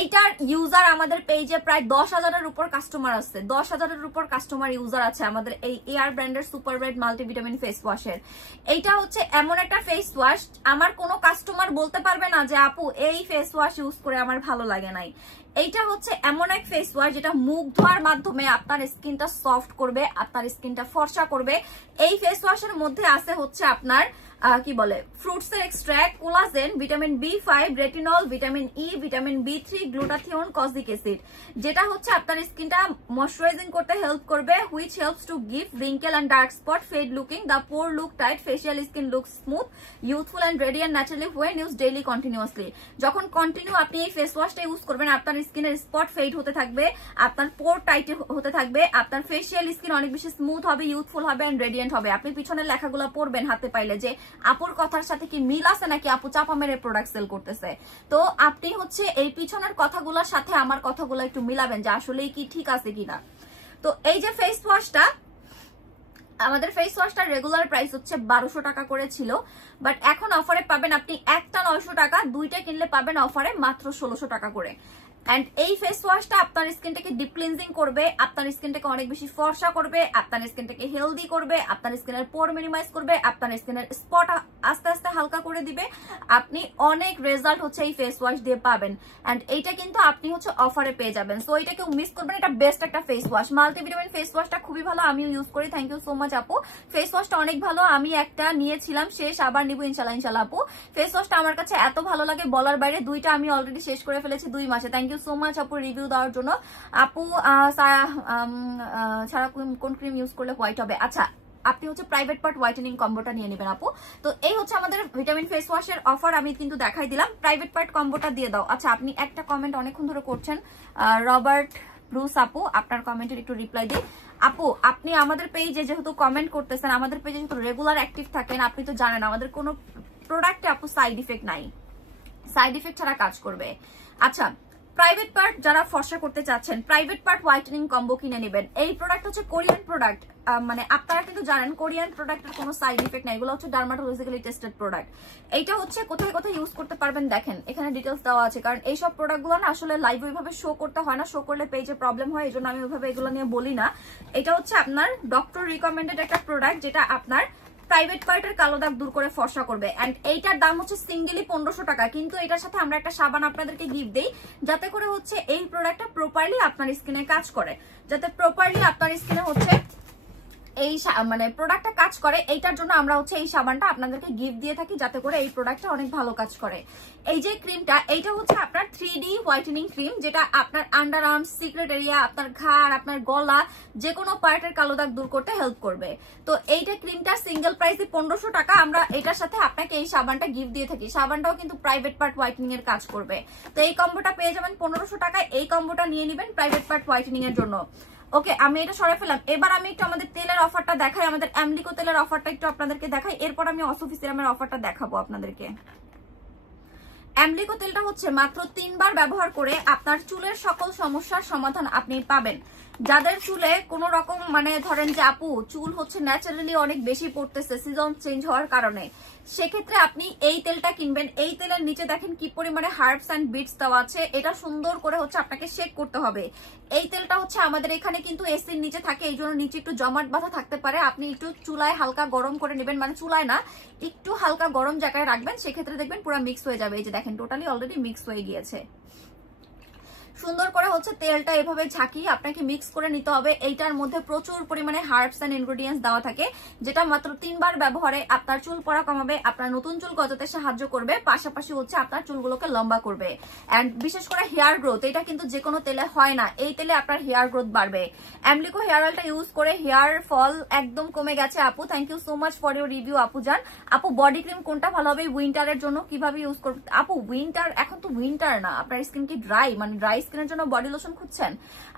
এইটার ইউজার আমাদের পেজে প্রায় 10,000-এর উপর কাস্টমার আছে, 10,000-এর উপর কাস্টমার ইউজার আছে আমাদের এই এয়ার ব্র্যান্ডের সুপার ব্রাইট মাল্টিভিটামিন ফেস ওয়াশের। এইটা হচ্ছে এমন একটা ফেস ওয়াশ, আমার কোনো কাস্টমার বলতে পারবে না যে আপু এই ফেস ওয়াশ ইউজ করে আমার ভালো লাগে নাই। এইটা হচ্ছে এমন এক ফেস ওয়াশ যেটা মুখ ধোয়ার মাধ্যমে আপনার স্কিনটা সফট করবে, আপনার স্কিনটা ফর্সা করবে। এই ফেস ওয়াশের মধ্যে আছে হচ্ছে আপনার কি বলে ফ্রুটসের extract, collagen, vitamin B5, retinol, vitamin E, vitamin B3, glutathione, kojic acid, যেটা হচ্ছে আপনার স্কিনটা ময়শ্চারাইজিং করতে হেল্প করবে, which helps to give wrinkle and dark spot fade looking, the pore look tight, facial skin looks smooth, youthful and radiant naturally when used daily continuously। যখন continue আপনি এই face ওয়াশটা use করবেন, আপনার স্কিনের spot fade হতে থাকবে, আপনার পোর tight হতে থাকবে, আপনার ফেসিয়াল স্কিন অনেক বেশি স্মুথ হবে, ইউথফুল হবে এন্ড রেডিয়েন্ট হবে। আপনি পিছনের লেখাগুলো পড়বেন হাতে পাইলে যে আপুর কথার সাথে কি মিল আছে নাকি আপু চাপা মেরে প্রোডাক্ট সেল করতেছে। তো আপনি হচ্ছে এই পিছনের কথাগুলোর সাথে আমার কথাগুলো একটু মিলাবেন যে আসলে কি ঠিক আছে কিনা। তো এই যে ফেস ওয়াশটা, আমাদের ফেস ওয়াশটার রেগুলার প্রাইস হচ্ছে 1200 টাকা করে ছিল, বাট এখন অফারে পাবেন আপনি একটা 900 টাকা, দুইটা কিনলে পাবেন অফারে মাত্র 1600 টাকা করে। এন্ড এই ফেস ওয়াশটা আপনার স্কিনটাকে ডিপ ক্লিনজিং করবে, আপনার স্কিনটাকে অনেক বেশি ফর্সা করবে, আপনার স্কিনটাকে হেলদি করবে, আপনার স্কিনের পোর মিনিমাইজ করবে, আপনার স্কিনের স্পট আস্তে আস্তে হালকা করে দিবে। আপনি অনেক রেজাল্ট হচ্ছে এই ফেস ওয়াশ দিয়ে পাবেন এন্ড এইটা কিন্তু আপনি হচ্ছে অফারে পেয়ে যাবেন। সো এটা কেউ মিস করবেন, এটা বেস্ট একটা ফেস ওয়াশ। মাল্টিভিটামিন ফেস ওয়াশটা খুবই ভালো, আমিও ইউজ করি, থ্যাংক ইউ সো মাচ আপু। ফেস ওয়াশটা অনেক ভালো, আমি একটা নিয়েছিলাম শেষ, আবার নিব ইনশাল্লাহ ইনশাল্লাহ আপু। ফেস ওয়াশটা আমার কাছে এত ভালো লাগে বলার বাইরে, দুইটা আমি অলরেডি শেষ করে ফেলেছি 2 মাসে, থ্যাংক ইউ সো মাচ আপু রিভিউ দেওয়ার জন্য। আপু ছাড়া কোন ক্রিম ইউজ করলে হোয়াইট হবে? আচ্ছা আপনি হচ্ছে প্রাইভেট পার্ট হোয়াইটেনিং কম্বোটা নিয়ে নেবেন আপু। তো এই হচ্ছে আমাদের ভিটামিন ফেস ওয়াশের অফার, আমি কিন্তু দেখাই দিলাম, প্রাইভেট পার্ট কম্বোটা দিয়ে দাও। আচ্ছা আপনি একটা কমেন্ট অনেকক্ষণ ধরে করছেন, রবার্ট ব্রুস আপু, আপনার কমেন্টের একটু রিপ্লাই দিই। আপু আপনি আমাদের পেজে যেহেতু কমেন্ট করতেছেন, আমাদের পেজে যেহেতু রেগুলার অ্যাক্টিভ থাকেন, আপনি তো জানেন আমাদের কোনো প্রোডাক্টে আপু সাইড ইফেক্ট নাই, সাইড ইফেক্ট ছাড়া কাজ করবে। আচ্ছা প্রাইভেট পার্ট যারা ফর্সা করতে চাচ্ছেন, প্রাইভেট পার্ট হোয়াইটেনিং কম্বো কিনে নেবেন। এই প্রোডাক্ট হচ্ছে কোরিয়ান প্রোডাক্ট, মানে আপনারা কিন্তু জানেন কোরিয়ান প্রোডাক্টের কোনো সাইড ইফেক্ট নাই, এগুলো হচ্ছে ডার্মাটোলজিক্যালি টেস্টেড প্রোডাক্ট। এইটা হচ্ছে কোথায় কোথায় ইউজ করতে পারবেন দেখেন, এখানে ডিটেলস দেওয়া আছে, কারণ এইসব প্রোডাক্টগুলো না আসলে লাইভ ওইভাবে শো করতে হয় না, শো করলে পেজে প্রবলেম হয়, এই জন্য আমি ওইভাবে এগুলো নিয়ে বলি না। এটা হচ্ছে আপনার ডক্টর রিকমেন্ডেড একটা প্রোডাক্ট, যেটা আপনার প্রাইভেট পার্টের কালো দাগ দূর করে ফর্সা করবে। এন্ড এইটার দাম হচ্ছে সিঙ্গেলি 1500 টাকা, কিন্তু এটার সাথে আমরা একটা সাবান আপনাদেরকে গিফট দেই, যাতে করে হচ্ছে এই প্রোডাক্টটা প্রপারলি আপনার স্কিনে কাজ করে, যাতে প্রপারলি আপনার স্কিনে হচ্ছে এই মানে প্রোডাক্টটা কাজ করে। এইটার জন্য আমরা হচ্ছে এই সাবানটা আপনাদেরকে গিফট দিয়ে থাকি, যাতে করে এই প্রোডাক্টটা অনেক ভালো কাজ করে। এই যে ক্রিমটা, এইটা হচ্ছে আপনার 3D হোয়াইটেনিং ক্রিম, যেটা আপনার আন্ডার আর্মস, সিক্রেট এরিয়া, আপনার ঘাড়, আপনার গলা, যে কোনো পার্টের কালো দাগ দূর করতে হেল্প করবে। তো এইটা ক্রিমটা সিঙ্গেল প্রাইসে 1500 টাকা, আমরা এটার সাথে আপনাকে এই সাবানটা গিফট দিয়ে থাকি। সাবানটাও কিন্তু প্রাইভেট পার্ট হোয়াইটেনিং এর কাজ করবে। তো এই কম্বোটা পেয়ে যাবেন 1500 টাকায়, এই কম্বোটা নিয়ে নেবেন প্রাইভেট পার্ট হোয়াইটেনিং এর জন্য। ওকে আমি এটা সরে ফেললাম, এবার আমি একটু আমাদের তেলের অফারটা দেখাই, আমাদের অ্যামলিকো তেলের অফারটা একটু আপনাদেরকে দেখাই, এরপর আমি অসফি সিরামের অফারটা দেখাবো আপনাদেরকে। অ্যামলিকো তেলটা হচ্ছে মাত্র 3 বার ব্যবহার করে আপনার চুলের সকল সমস্যার সমাধান আপনি পাবেন। যাদের চুলে কোনো রকম মানে ধরেন যে আপু চুল হচ্ছে ন্যাচারালি অনেক বেশি পড়তেছে সিজন চেঞ্জ হওয়ার কারণে, সেক্ষেত্রে আপনি এই তেলটা কিনবেন। এই তেলের নিচে দেখেন কি পরিমাণে হার্বস এন্ড বিটস দেওয়া আছে, এটা সুন্দর করে হচ্ছে আপনাকে শেক করতে হবে। এই তেলটা হচ্ছে আমাদের এখানে কিন্তু এসির নিচে থাকে, এই জন্য নিচে একটু জমাট বাঁধা থাকতে পারে। আপনি একটু চুলায় হালকা গরম করে নেবেন, মানে চুলায় না, একটু হালকা গরম জায়গায় রাখবেন, সেক্ষেত্রে দেখবেন পুরো মিক্স হয়ে যাবে। এই যে দেখেন টোটালি অলরেডি মিক্স হয়ে গিয়েছে। সুন্দর করে হচ্ছে তেলটা এভাবে ঝাঁকিয়ে আপনাকে মিক্স করে নিতে হবে। এইটার মধ্যে প্রচুর পরিমাণে হার্বস এন্ড ইনগ্রেডিয়েন্টস দেওয়া থাকে, যেটা মাত্র 3 বার ব্যবহারে আপনার চুল পড়া কমাবে, আপনার নতুন চুল গজাতে সাহায্য করবে, পাশাপাশি হচ্ছে আপনার চুলগুলোকে লম্বা করবে। এন্ড বিশেষ করে হেয়ার গ্রোথ, এটা কিন্তু যে কোনো তেলে হয় না, এই তেলে আপনার হেয়ার গ্রোথ বাড়বে। অ্যামলিকো হেয়ার অয়েলটা ইউজ করে হেয়ার ফল একদম কমে গেছে আপু। Thank you so much for your review আপু জান। আপু বডি ক্রিম কোনটা ভালো হবে উইন্টারের জন্য, কিভাবে ইউজ করবে আপু? উইন্টার, এখন তো উইন্টার না, আপনার স্কিন কি ড্রাই, মানে ড্রাই স্কিনের জন্য বডি লোশন খুঁজছেন?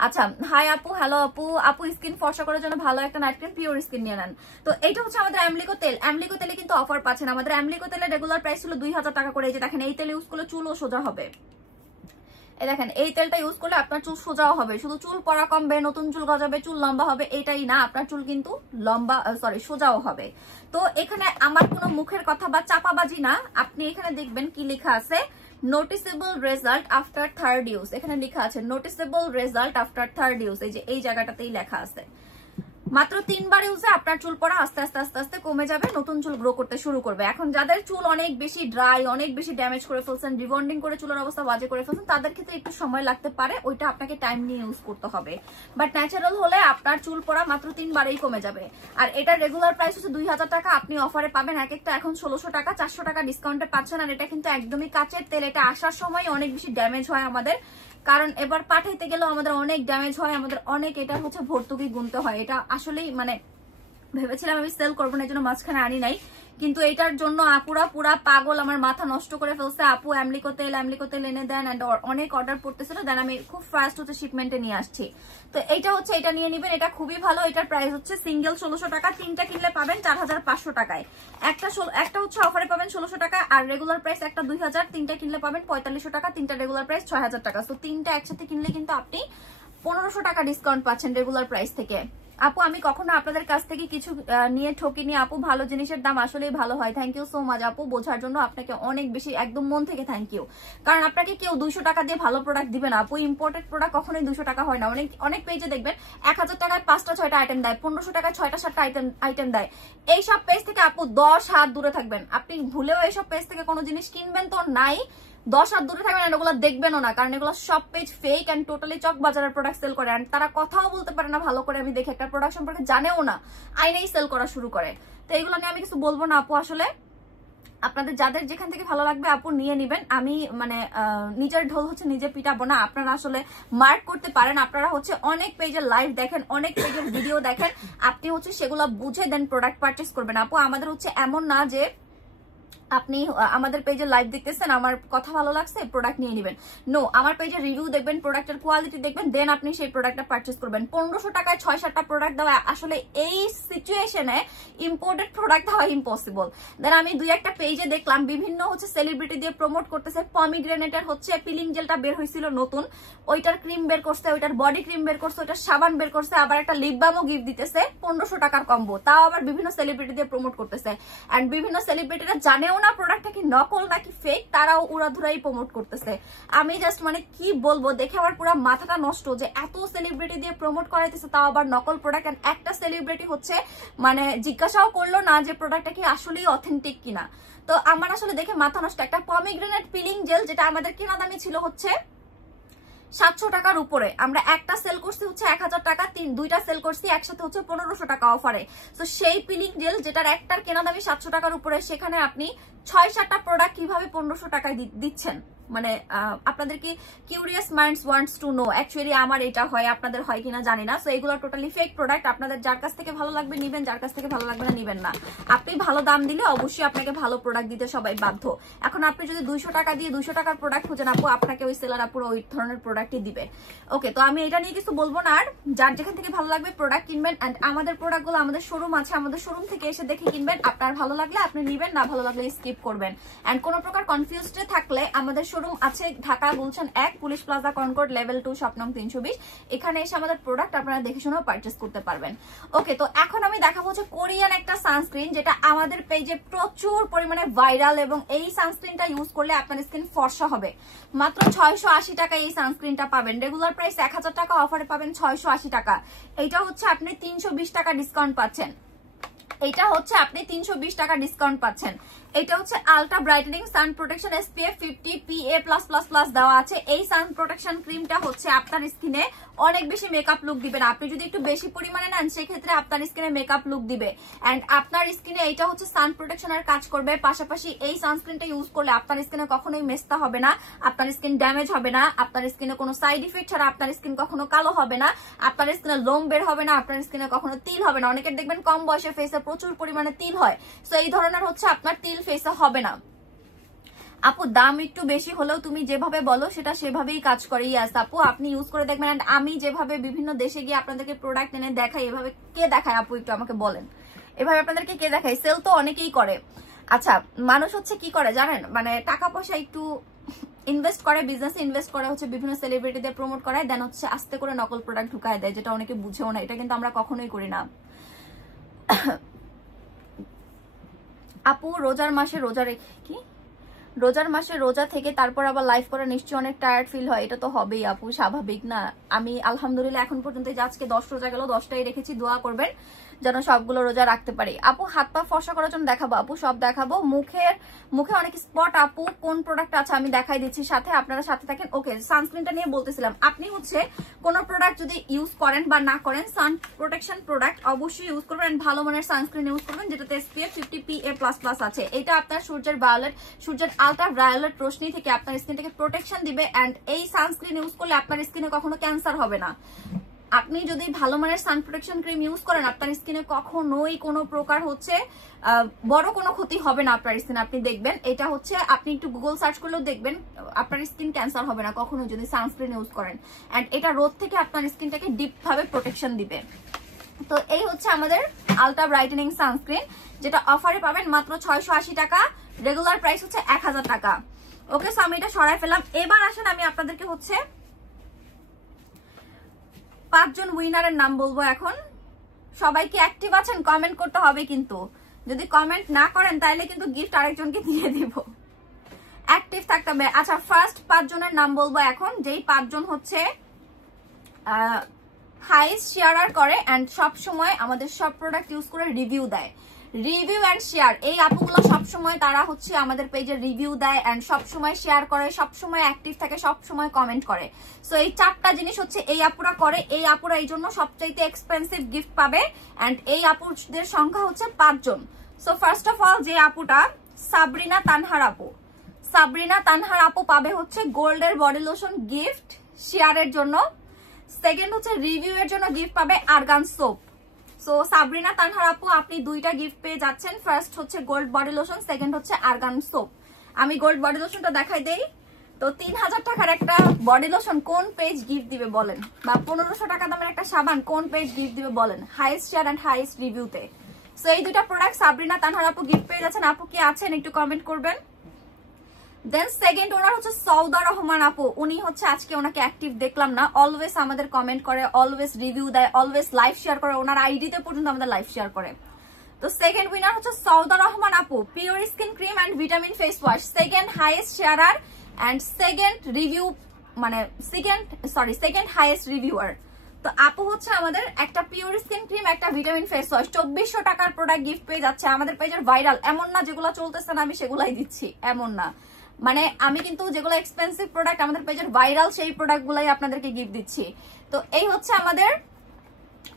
আচ্ছা, হাই আপু, হ্যালো আপু। আপু স্কিন ফর্সা করার জন্য ভালো একটা নাইট ক্রিম পিওর স্কিন নিয়ে নেন। তো এইটা হচ্ছে আমাদের অ্যামলিকো তেল। অ্যামলিকো তেলে কিন্তু অফার পাচ্ছেন। আমাদের অ্যামলিকো তেলের রেগুলার প্রাইস ছিল 2000 টাকা করে। এই যে দেখেন এই তেল ইউজ করলে চুলও সোজা হবে। এই দেখেন এই তেলটা ইউজ করলে আপনার চুল সোজাও হবে, শুধু চুল পড়া কমবে, নতুন চুল গজাবে, চুল লম্বা হবে, এটাই না, আপনার চুল কিন্তু লম্বা সোজাও হবে। তো এখানে আমার কোনো মুখের কথা বা চাপাবাজি না, আপনি এখানে দেখবেন কি লেখা আছে, noticeable result after 3rd use. এখানে লেখা আছে noticeable result after 3rd use. এই যে এই জায়গাটাতেই লেখা আছে মাত্র 3 বার ইউজে আপনার চুল পড়া আস্তে আস্তে আস্তে আস্তে কমে যাবে, নতুন চুল গ্রো করতে শুরু করবে। এখন যাদের চুল অনেক বেশি ড্রাই, অনেক বেশি ড্যামেজ করে ফেলছেন, রিবন্ডিং করে চুলের অবস্থা বাজে করে ফেলছেন, তাদের ক্ষেত্রে একটু সময় লাগতে পারে, ওইটা আপনাকে টাইম নিয়ে ইউজ করতে হবে। বাট ন্যাচারাল হলে আপনার চুল পড়া মাত্র 3 বারেই কমে যাবে। আর এটার রেগুলার প্রাইস হচ্ছে 2000 টাকা, আপনি অফারে পাবেন এক একটা এখন 1600 টাকা, 400 টাকা ডিসকাউন্টে পাচ্ছেন। আর এটা কিন্তু একদমই কাঁচের তেল, এটা আসার সময় অনেক বেশি ড্যামেজ হয় আমাদের, কারণ এবার পাঠাইতে গেলেও আমাদের অনেক ড্যামেজ হয়, আমাদের অনেক এটা হচ্ছে ভর্তুকি গুনতে হয়। এটা আসলেই মানে ভেবেছিলাম আমি সেল করবো না, এই জন্য মাঝখানে আনি নাই, কিন্তু এটার জন্য আপুরা পুরা পাগল, আমার মাথা নষ্ট করে ফেলছে। আপু অ্যামলিকো তেল এনে দেন, এন্ড অনেক অর্ডার পড়তেছিল, দেন আমি খুব ফাস্ট হচ্ছে শিপমেন্টে নিয়ে আসছি। তো এইটা হচ্ছে, এটা নিয়ে নিবেন, এটা খুবই ভালো। এটার প্রাইস হচ্ছে সিঙ্গেল 1600 টাকা, 3টা কিনলে পাবেন 4500 টাকায়। একটা হচ্ছে অফারে পাবেন 1600 টাকা, আর রেগুলার প্রাইস একটা 2000, 3টা কিনলে পাবেন 4500 টাকা, 3টা রেগুলার প্রাইস 6000 টাকা। তো 3টা একসাথে কিনলে কিন্তু আপনি 1500 টাকা ডিসকাউন্ট পাচ্ছেন রেগুলার প্রাইস থেকে। আপু আমি কখনো আপনাদের কাছ থেকে কিছু নিয়ে ঠকিনি আপু, ভালো জিনিসের দাম আসলেই ভালো হয়। থ্যাংক ইউ সো মাচ আপু, বোঝার জন্য আপনাকে অনেক বেশি একদম মন থেকে থ্যাংক ইউ। কারণ আপনাকে কেউ 200 টাকা দিয়ে ভালো প্রোডাক্ট দিবে না আপু, ইম্পোর্টেড প্রোডাক্ট কখনোই 200 টাকা হয় না। অনেক পেজে দেখবেন 1000 টাকায় 5টা 6টা আইটেম দেয়, 1500 টাকায় 6টা 7টা আইটেম দেয়। এইসব পেজ থেকে আপু 10 হাত দূরে থাকবেন। আপনি ভুলেও এইসব পেজ থেকে কোনো জিনিস কিনবেন তো নাই, 10 হাত দূরে থাকবেন, এগুলো দেখবেনও না, কারণ এগুলো সব পেজ ফেক এন্ড টোটালি চক বাজারের প্রোডাক্ট সেল করে। এন্ড তারা কথাও বলতে পারে না ভালো করে, আমি দেখি একটা প্রোডাক্ট সম্পর্কে জানেও না, আইনেই সেল করা শুরু করে। তো এগুলো নিয়ে আমি কিছু বলবো না আপু, আসলে আপনাদের যাদের যেখান থেকে ভালো লাগবে আপু নিয়ে নিবেন। আমি মানে নিজের ঢোল হচ্ছে নিজে পিটাবো না, আপনারা আসলে মার্ক করতে পারেন। আপনারা হচ্ছে অনেক পেজের লাইভ দেখেন, অনেক পেজের ভিডিও দেখেন, আপনি হচ্ছে সেগুলো বুঝে দেন প্রোডাক্ট পারচেস করবেন। আপু আমাদের হচ্ছে এমন না যে আপনি আমাদের পেজে লাইভ দেখতেছেন, আমার কথা ভালো লাগছে প্রোডাক্ট নিয়ে নেবেন, নো, আমার পেজে রিভিউ দেখবেন, প্রোডাক্টের কোয়ালিটি দেখবেন, দেন আপনি সেই প্রোডাক্টটা পারচেস করবেন। 1500 টাকায় 6-7টা প্রোডাক্ট দেওয়া আসলে এই সিচুয়েশনে ইম্পোর্টেড প্রোডাক্ট দেওয়া ইম্পসিবল। দেন আমি 2-1টা পেজে দেখলাম বিভিন্ন হচ্ছে সেলিব্রিটি দিয়ে প্রমোট করতেছে, পমিগ্রেনেটের হচ্ছে পিলিং জেলটা বের হয়েছিল নতুন, ওইটার ক্রিম বের করছে, ওইটার বডি ক্রিম বের করছে, ওইটার সাবান বের করছে, আবার একটা লিপ বামও গিফট দিতেছে 1500 টাকার কম্বো, তাও আবার বিভিন্ন সেলিব্রিটি দিয়ে প্রমোট করতেছে। এন্ড বিভিন্ন সেলিব্রিটিরা জানেও না প্রোডাক্টটা কি নকল নাকি ফেক, তারাও উড়াধুরাই প্রমোট করতেছে। আমি জাস্ট মানে কি বলবো, দেখে আমার পুরো মাথাটা নষ্ট যে এত সেলিব্রিটি দিয়ে প্রমোট করাইতেছে, তাও আবার নকল প্রোডাক্ট। এন্ড একটা সেলিব্রিটি হচ্ছে মানে জিজ্ঞাসাও করলো না যে প্রোডাক্টটা কি আসলেই অথেন্টিক কিনা। তো আমার আসলে দেখে মাথা নষ্ট। একটা পমিগ্রেনেট পিলিং জেল যেটা আমাদের কেনা দামি ছিল হচ্ছে 700 টাকার উপরে, আমরা একটা সেল করছি হচ্ছে 1000 টাকা, 2টা সেল করছি একসাথে হচ্ছে 1500 টাকা অফারে। তো সেই পিলিং জেল যেটার একটার কেনা দামি 700 টাকার উপরে, সেখানে আপনি 6-7টা প্রোডাক্ট কিভাবে 1500 টাকায় দিচ্ছেন? মানে আপনাদের কি curious minds wants to know. Actually আমার এটা হয়, আপনাদের হয় কিনা জানি না। সো এগুলো টোটালি ফেক প্রোডাক্ট। আপনাদের যার কাছ থেকে ভালো লাগবে নিবেন, যার কাছ থেকে ভালো লাগবে না নিবেন না। আপনি ভালো দাম দিলে অবশ্যই আপনাকে ভালো প্রোডাক্ট দিতে সবাই বাধ্য। এখন আপনি যদি 200 টাকা দিয়ে 200 টাকার প্রোডাক্ট খুঁজেন আপু, আপনাকে ওই সেলার আপুর ওই ধরনের প্রোডাক্টই দিবে। ওকে, তো আমি এটা নিয়ে কিছু বলবো না। আর যার যেখান থেকে ভালো লাগবে প্রোডাক্ট কিনবেন। এন্ড আমাদের প্রোডাক্টগুলো আমাদের শোরুম আছে, আমাদের শোরুম থেকে এসে দেখে কিনবেন। আপনার ভালো লাগলে আপনি নিবেন, না ভালো লাগলে স্কিপ করবেন। এন্ড কোনো প্রকার কনফিউজড থাকলে আমাদের শোরুম আছে Dhaka Gulshan 1 police plaza Concord level 2 shop নং 320। এখানে এসে আমাদের প্রোডাক্ট আপনারা দেখে শুনেও পারচেজ করতে পারবেন। ওকে, তো এখন আমি দেখাবো হচ্ছে কোরিয়ান একটা সানস্ক্রিন, যেটা আমাদের পেজে প্রচুর পরিমাণে ভাইরাল, এবং এই সানস্ক্রিনটা ইউজ করলে আপনার স্কিন ফর্সা হবে। মাত্র 680 টাকায় এই সানস্ক্রিনটা পাবেন। রেগুলার প্রাইস 1000 টাকা, অফারে পাবেন 680 টাকা। এইটা হচ্ছে আপনি 320 টাকা ডিসকাউন্ট পাচ্ছেন। এটা হচ্ছে আপনি 320 টাকা ডিসকাউন্ট পাচ্ছেন। এটা হচ্ছে আলট্রা ব্রাইটেনিং সান প্রোটেকশন SPF 50 PA+++ দেওয়া আছে। এই সান প্রোটেকশন ক্রিমটা হচ্ছে আপনার স্কিনে অনেক বেশি মেকআপ লুক দিবে না। আপনি যদি একটু বেশি পরিমাণে নেন সেক্ষেত্রে আপনার স্কিনে মেকআপ লুক দিবে, এন্ড আপনার স্কিনে এইটা হচ্ছে সান প্রোটেকশনের কাজ করবে। পাশাপাশি এই সানস্ক্রিনটা ইউজ করলে আপনার স্কিনে কখনোই মেস্তা হবে না, আপনার স্কিন ড্যামেজ হবে না, আপনার স্কিনে কোনো সাইড ইফেক্ট ছাড়া আপনার স্কিন কখনো কালো হবে না, আপনার স্কিনে লোম বের হবে না, আপনার স্কিনে কখনো তিল হবে না। অনেকের দেখবেন কম বয়সে ফেসে প্রচুর পরিমাণে তিল হয়, সো এই ধরনের হচ্ছে আপনার তিল ফেসে হবে না। আপু দাম একটু বেশি হলেও তুমি যেভাবে বলো সেটা সেভাবেই কাজ করে। ইয়াস আপু, আপনি ইউজ করে দেখবেন। এন্ড আমি যেভাবে বিভিন্ন দেশে গিয়ে আপনাদেরকে প্রোডাক্ট এনে দেখাই, এভাবে কে দেখায় আপু একটু আমাকে বলেন, এভাবে আপনাদেরকে কে দেখায়? সেল তো অনেকেই করে। আচ্ছা, মানুষ হচ্ছে কি করে জানেন, মানে টাকা পয়সা একটু ইনভেস্ট করে, বিজনেসে ইনভেস্ট করে হচ্ছে বিভিন্ন সেলিব্রিটিদের প্রমোট করায়, দেন হচ্ছে আস্তে করে নকল প্রোডাক্ট ঢুকায় দেয়, যেটা অনেকে বুঝেও না। এটা কিন্তু আমরা কখনোই করি না। আপু রোজার মাসে রোজা থেকে তারপর আবার লাইভ করে নিশ্চয়ই অনেক টায়ার্ড ফিল হয়। এটা তো হবেই আপু, স্বাভাবিক না? আমি আলহামদুলিল্লাহ এখন পর্যন্ত আজকে 10 রোজা গেল, 10টাই রেখেছি। দোয়া করবেন যেন সবগুলো রোজা রাখতে পারি। আপু হাত পা ফর্সা করার জন্য দেখাবো আপু? সব দেখাবো। মুখে অনেক স্পট আপু কোন প্রোডাক্ট আছে আমি দেখাই দিচ্ছি, সাথে আপনারা সাথে থাকেন। ওকে, সানস্ক্রিনটা নিয়ে বলতেছিলাম। আপনি হচ্ছে কোনো প্রোডাক্ট যদি ইউজ করেন বা না করেন, সান প্রোটেকশন প্রোডাক্ট অবশ্যই ইউজ করবেন, ভালো মানের সানস্ক্রিন ইউজ করবেন যেটাতে SPF 50 PA++ আছে। এটা আপনার সূর্যের আলট্রা ভায়োলেট রোশনি থেকে আপনার স্কিনটাকে প্রোটেকশন দিবে, এন্ড এই সানস্ক্রিন ইউজ করলে আপনার স্কিনে কখনো ক্যান্সার হবে না। আপনি যদি ভালো মানের সান প্রোটেকশন ক্রিম ইউজ করেন, আপনার স্কিনে কখনোই কোনো প্রকার হচ্ছে বড় কোনো ক্ষতি হবে না আপনার স্কিনে। আপনি দেখবেন এটা হচ্ছে, আপনি একটু গুগল সার্চ করলেও দেখবেন আপনার স্কিন ক্যান্সার হবে না কখনো যদি সানস্ক্রিন ইউজ করেন। এন্ড এটা রোদ থেকে আপনার স্কিনটাকে ডিপ ভাবে প্রোটেকশন দিবে। তো এই হচ্ছে আমাদের আলট্রা ব্রাইটেনিং সানস্ক্রিন, যেটা অফারে পাবেন মাত্র 680 টাকা। রেগুলার প্রাইস হচ্ছে 1000 টাকা। ওকে, সো আমি এটা সরাই ফেললাম। এবার আসেন আমি আপনাদেরকে হচ্ছে 5 জন উইনারের নাম বলবো। এখন সবাই কি অ্যাক্টিভ আছেন? কমেন্ট করতে হবে কিন্তু, যদি কমেন্ট না করেন তাহলে কিন্তু গিফট আরেকজনকে দিয়ে দিব। অ্যাক্টিভ থাকতে হবে। আচ্ছা, ফার্স্ট 5 জনের নাম বলবো এখন, যেই 5 জন হচ্ছে হাইস্ট শেয়ার করে এন্ড সব সময় আমাদের সব প্রোডাক্ট ইউজ করে রিভিউ দেয়। রিভিউ এন্ড শেয়ার, এই আপুগুলো সবসময় তারা হচ্ছে আমাদের পেজে রিভিউ দেয় এন্ড সবসময় শেয়ার করে, সবসময় অ্যাক্টিভ থাকে, সবসময় কমেন্ট করে। সো এই 4টা জিনিস হচ্ছে এই আপুরা করে। এই আপুরা এই জন্য সবচাইতে এক্সপেন্সিভ গিফট পাবে, এন্ড এই আপুদের সংখ্যা হচ্ছে 5 জন। সো ফার্স্ট অফ অল যে আপুটা সাবরিনা তানহার আপু পাবে হচ্ছে গোল্ডের বডি লোশন গিফট শেয়ারের জন্য। সেকেন্ড হচ্ছে রিভিউ এর জন্য গিফট পাবে আরগান সোপ। সো সাবরিনা তানহার আপু আপনি 2টা গিফট পেয়ে যাচ্ছেন। ফার্স্ট হচ্ছে গোল্ড বডি লোশন, সেকেন্ড হচ্ছে আরগান সোপ। আমি গোল্ড বডি লোশনটা দেখাই দেই। তো 3000 টাকার একটা বডি লোশন কোন পেজ গিফট দিবে বলেন, বা 1500 টাকা দামের একটা সাবান কোন পেজ গিফট দিবে বলেন, হাইস্ট শেয়ার এন্ড হাইস্ট রিভিউতে। সো এই 2টা প্রোডাক্ট সাবরিনা তানহার আপু গিফট পেয়ে যাচ্ছেন। আপু কি আছেন একটু কমেন্ট করবেন। দেন সেকেন্ড ওনার হচ্ছে সৌদা রহমান আপু। উনি হচ্ছে আজকে ওনাকে অ্যাক্টিভ দেখলাম না, অলওয়েজ আমাদের কমেন্ট করে, অলওয়েজ রিভিউ দেয়, অলওয়েজ লাইভ শেয়ার করে, ওনার আইডিতে পর্যন্ত আমাদের লাইভ শেয়ার করে। তো সেকেন্ড উইনার হচ্ছে সৌদা রহমান আপু, pure skin cream and vitamin face wash, second highest sharer and second highest reviewer. তো আপু হচ্ছে আমাদের একটা পিওর স্কিন ক্রিম, একটা ভিটামিন ফেস ওয়াশ, 2400 টাকার প্রোডাক্ট গিফট পেয়ে যাচ্ছে। আমাদের পেজের ভাইরাল, এমন না যেগুলো চলতেছে না আমি সেগুলাই দিচ্ছি, এমন না। মানে আমি কিন্তু যেগুলো এক্সপেন্সিভ প্রোডাক্ট আমাদের পেজের ভাইরাল, সেই প্রোডাক্ট গুলাই আপনাদেরকে গিফট দিচ্ছি। তো এই হচ্ছে আমাদের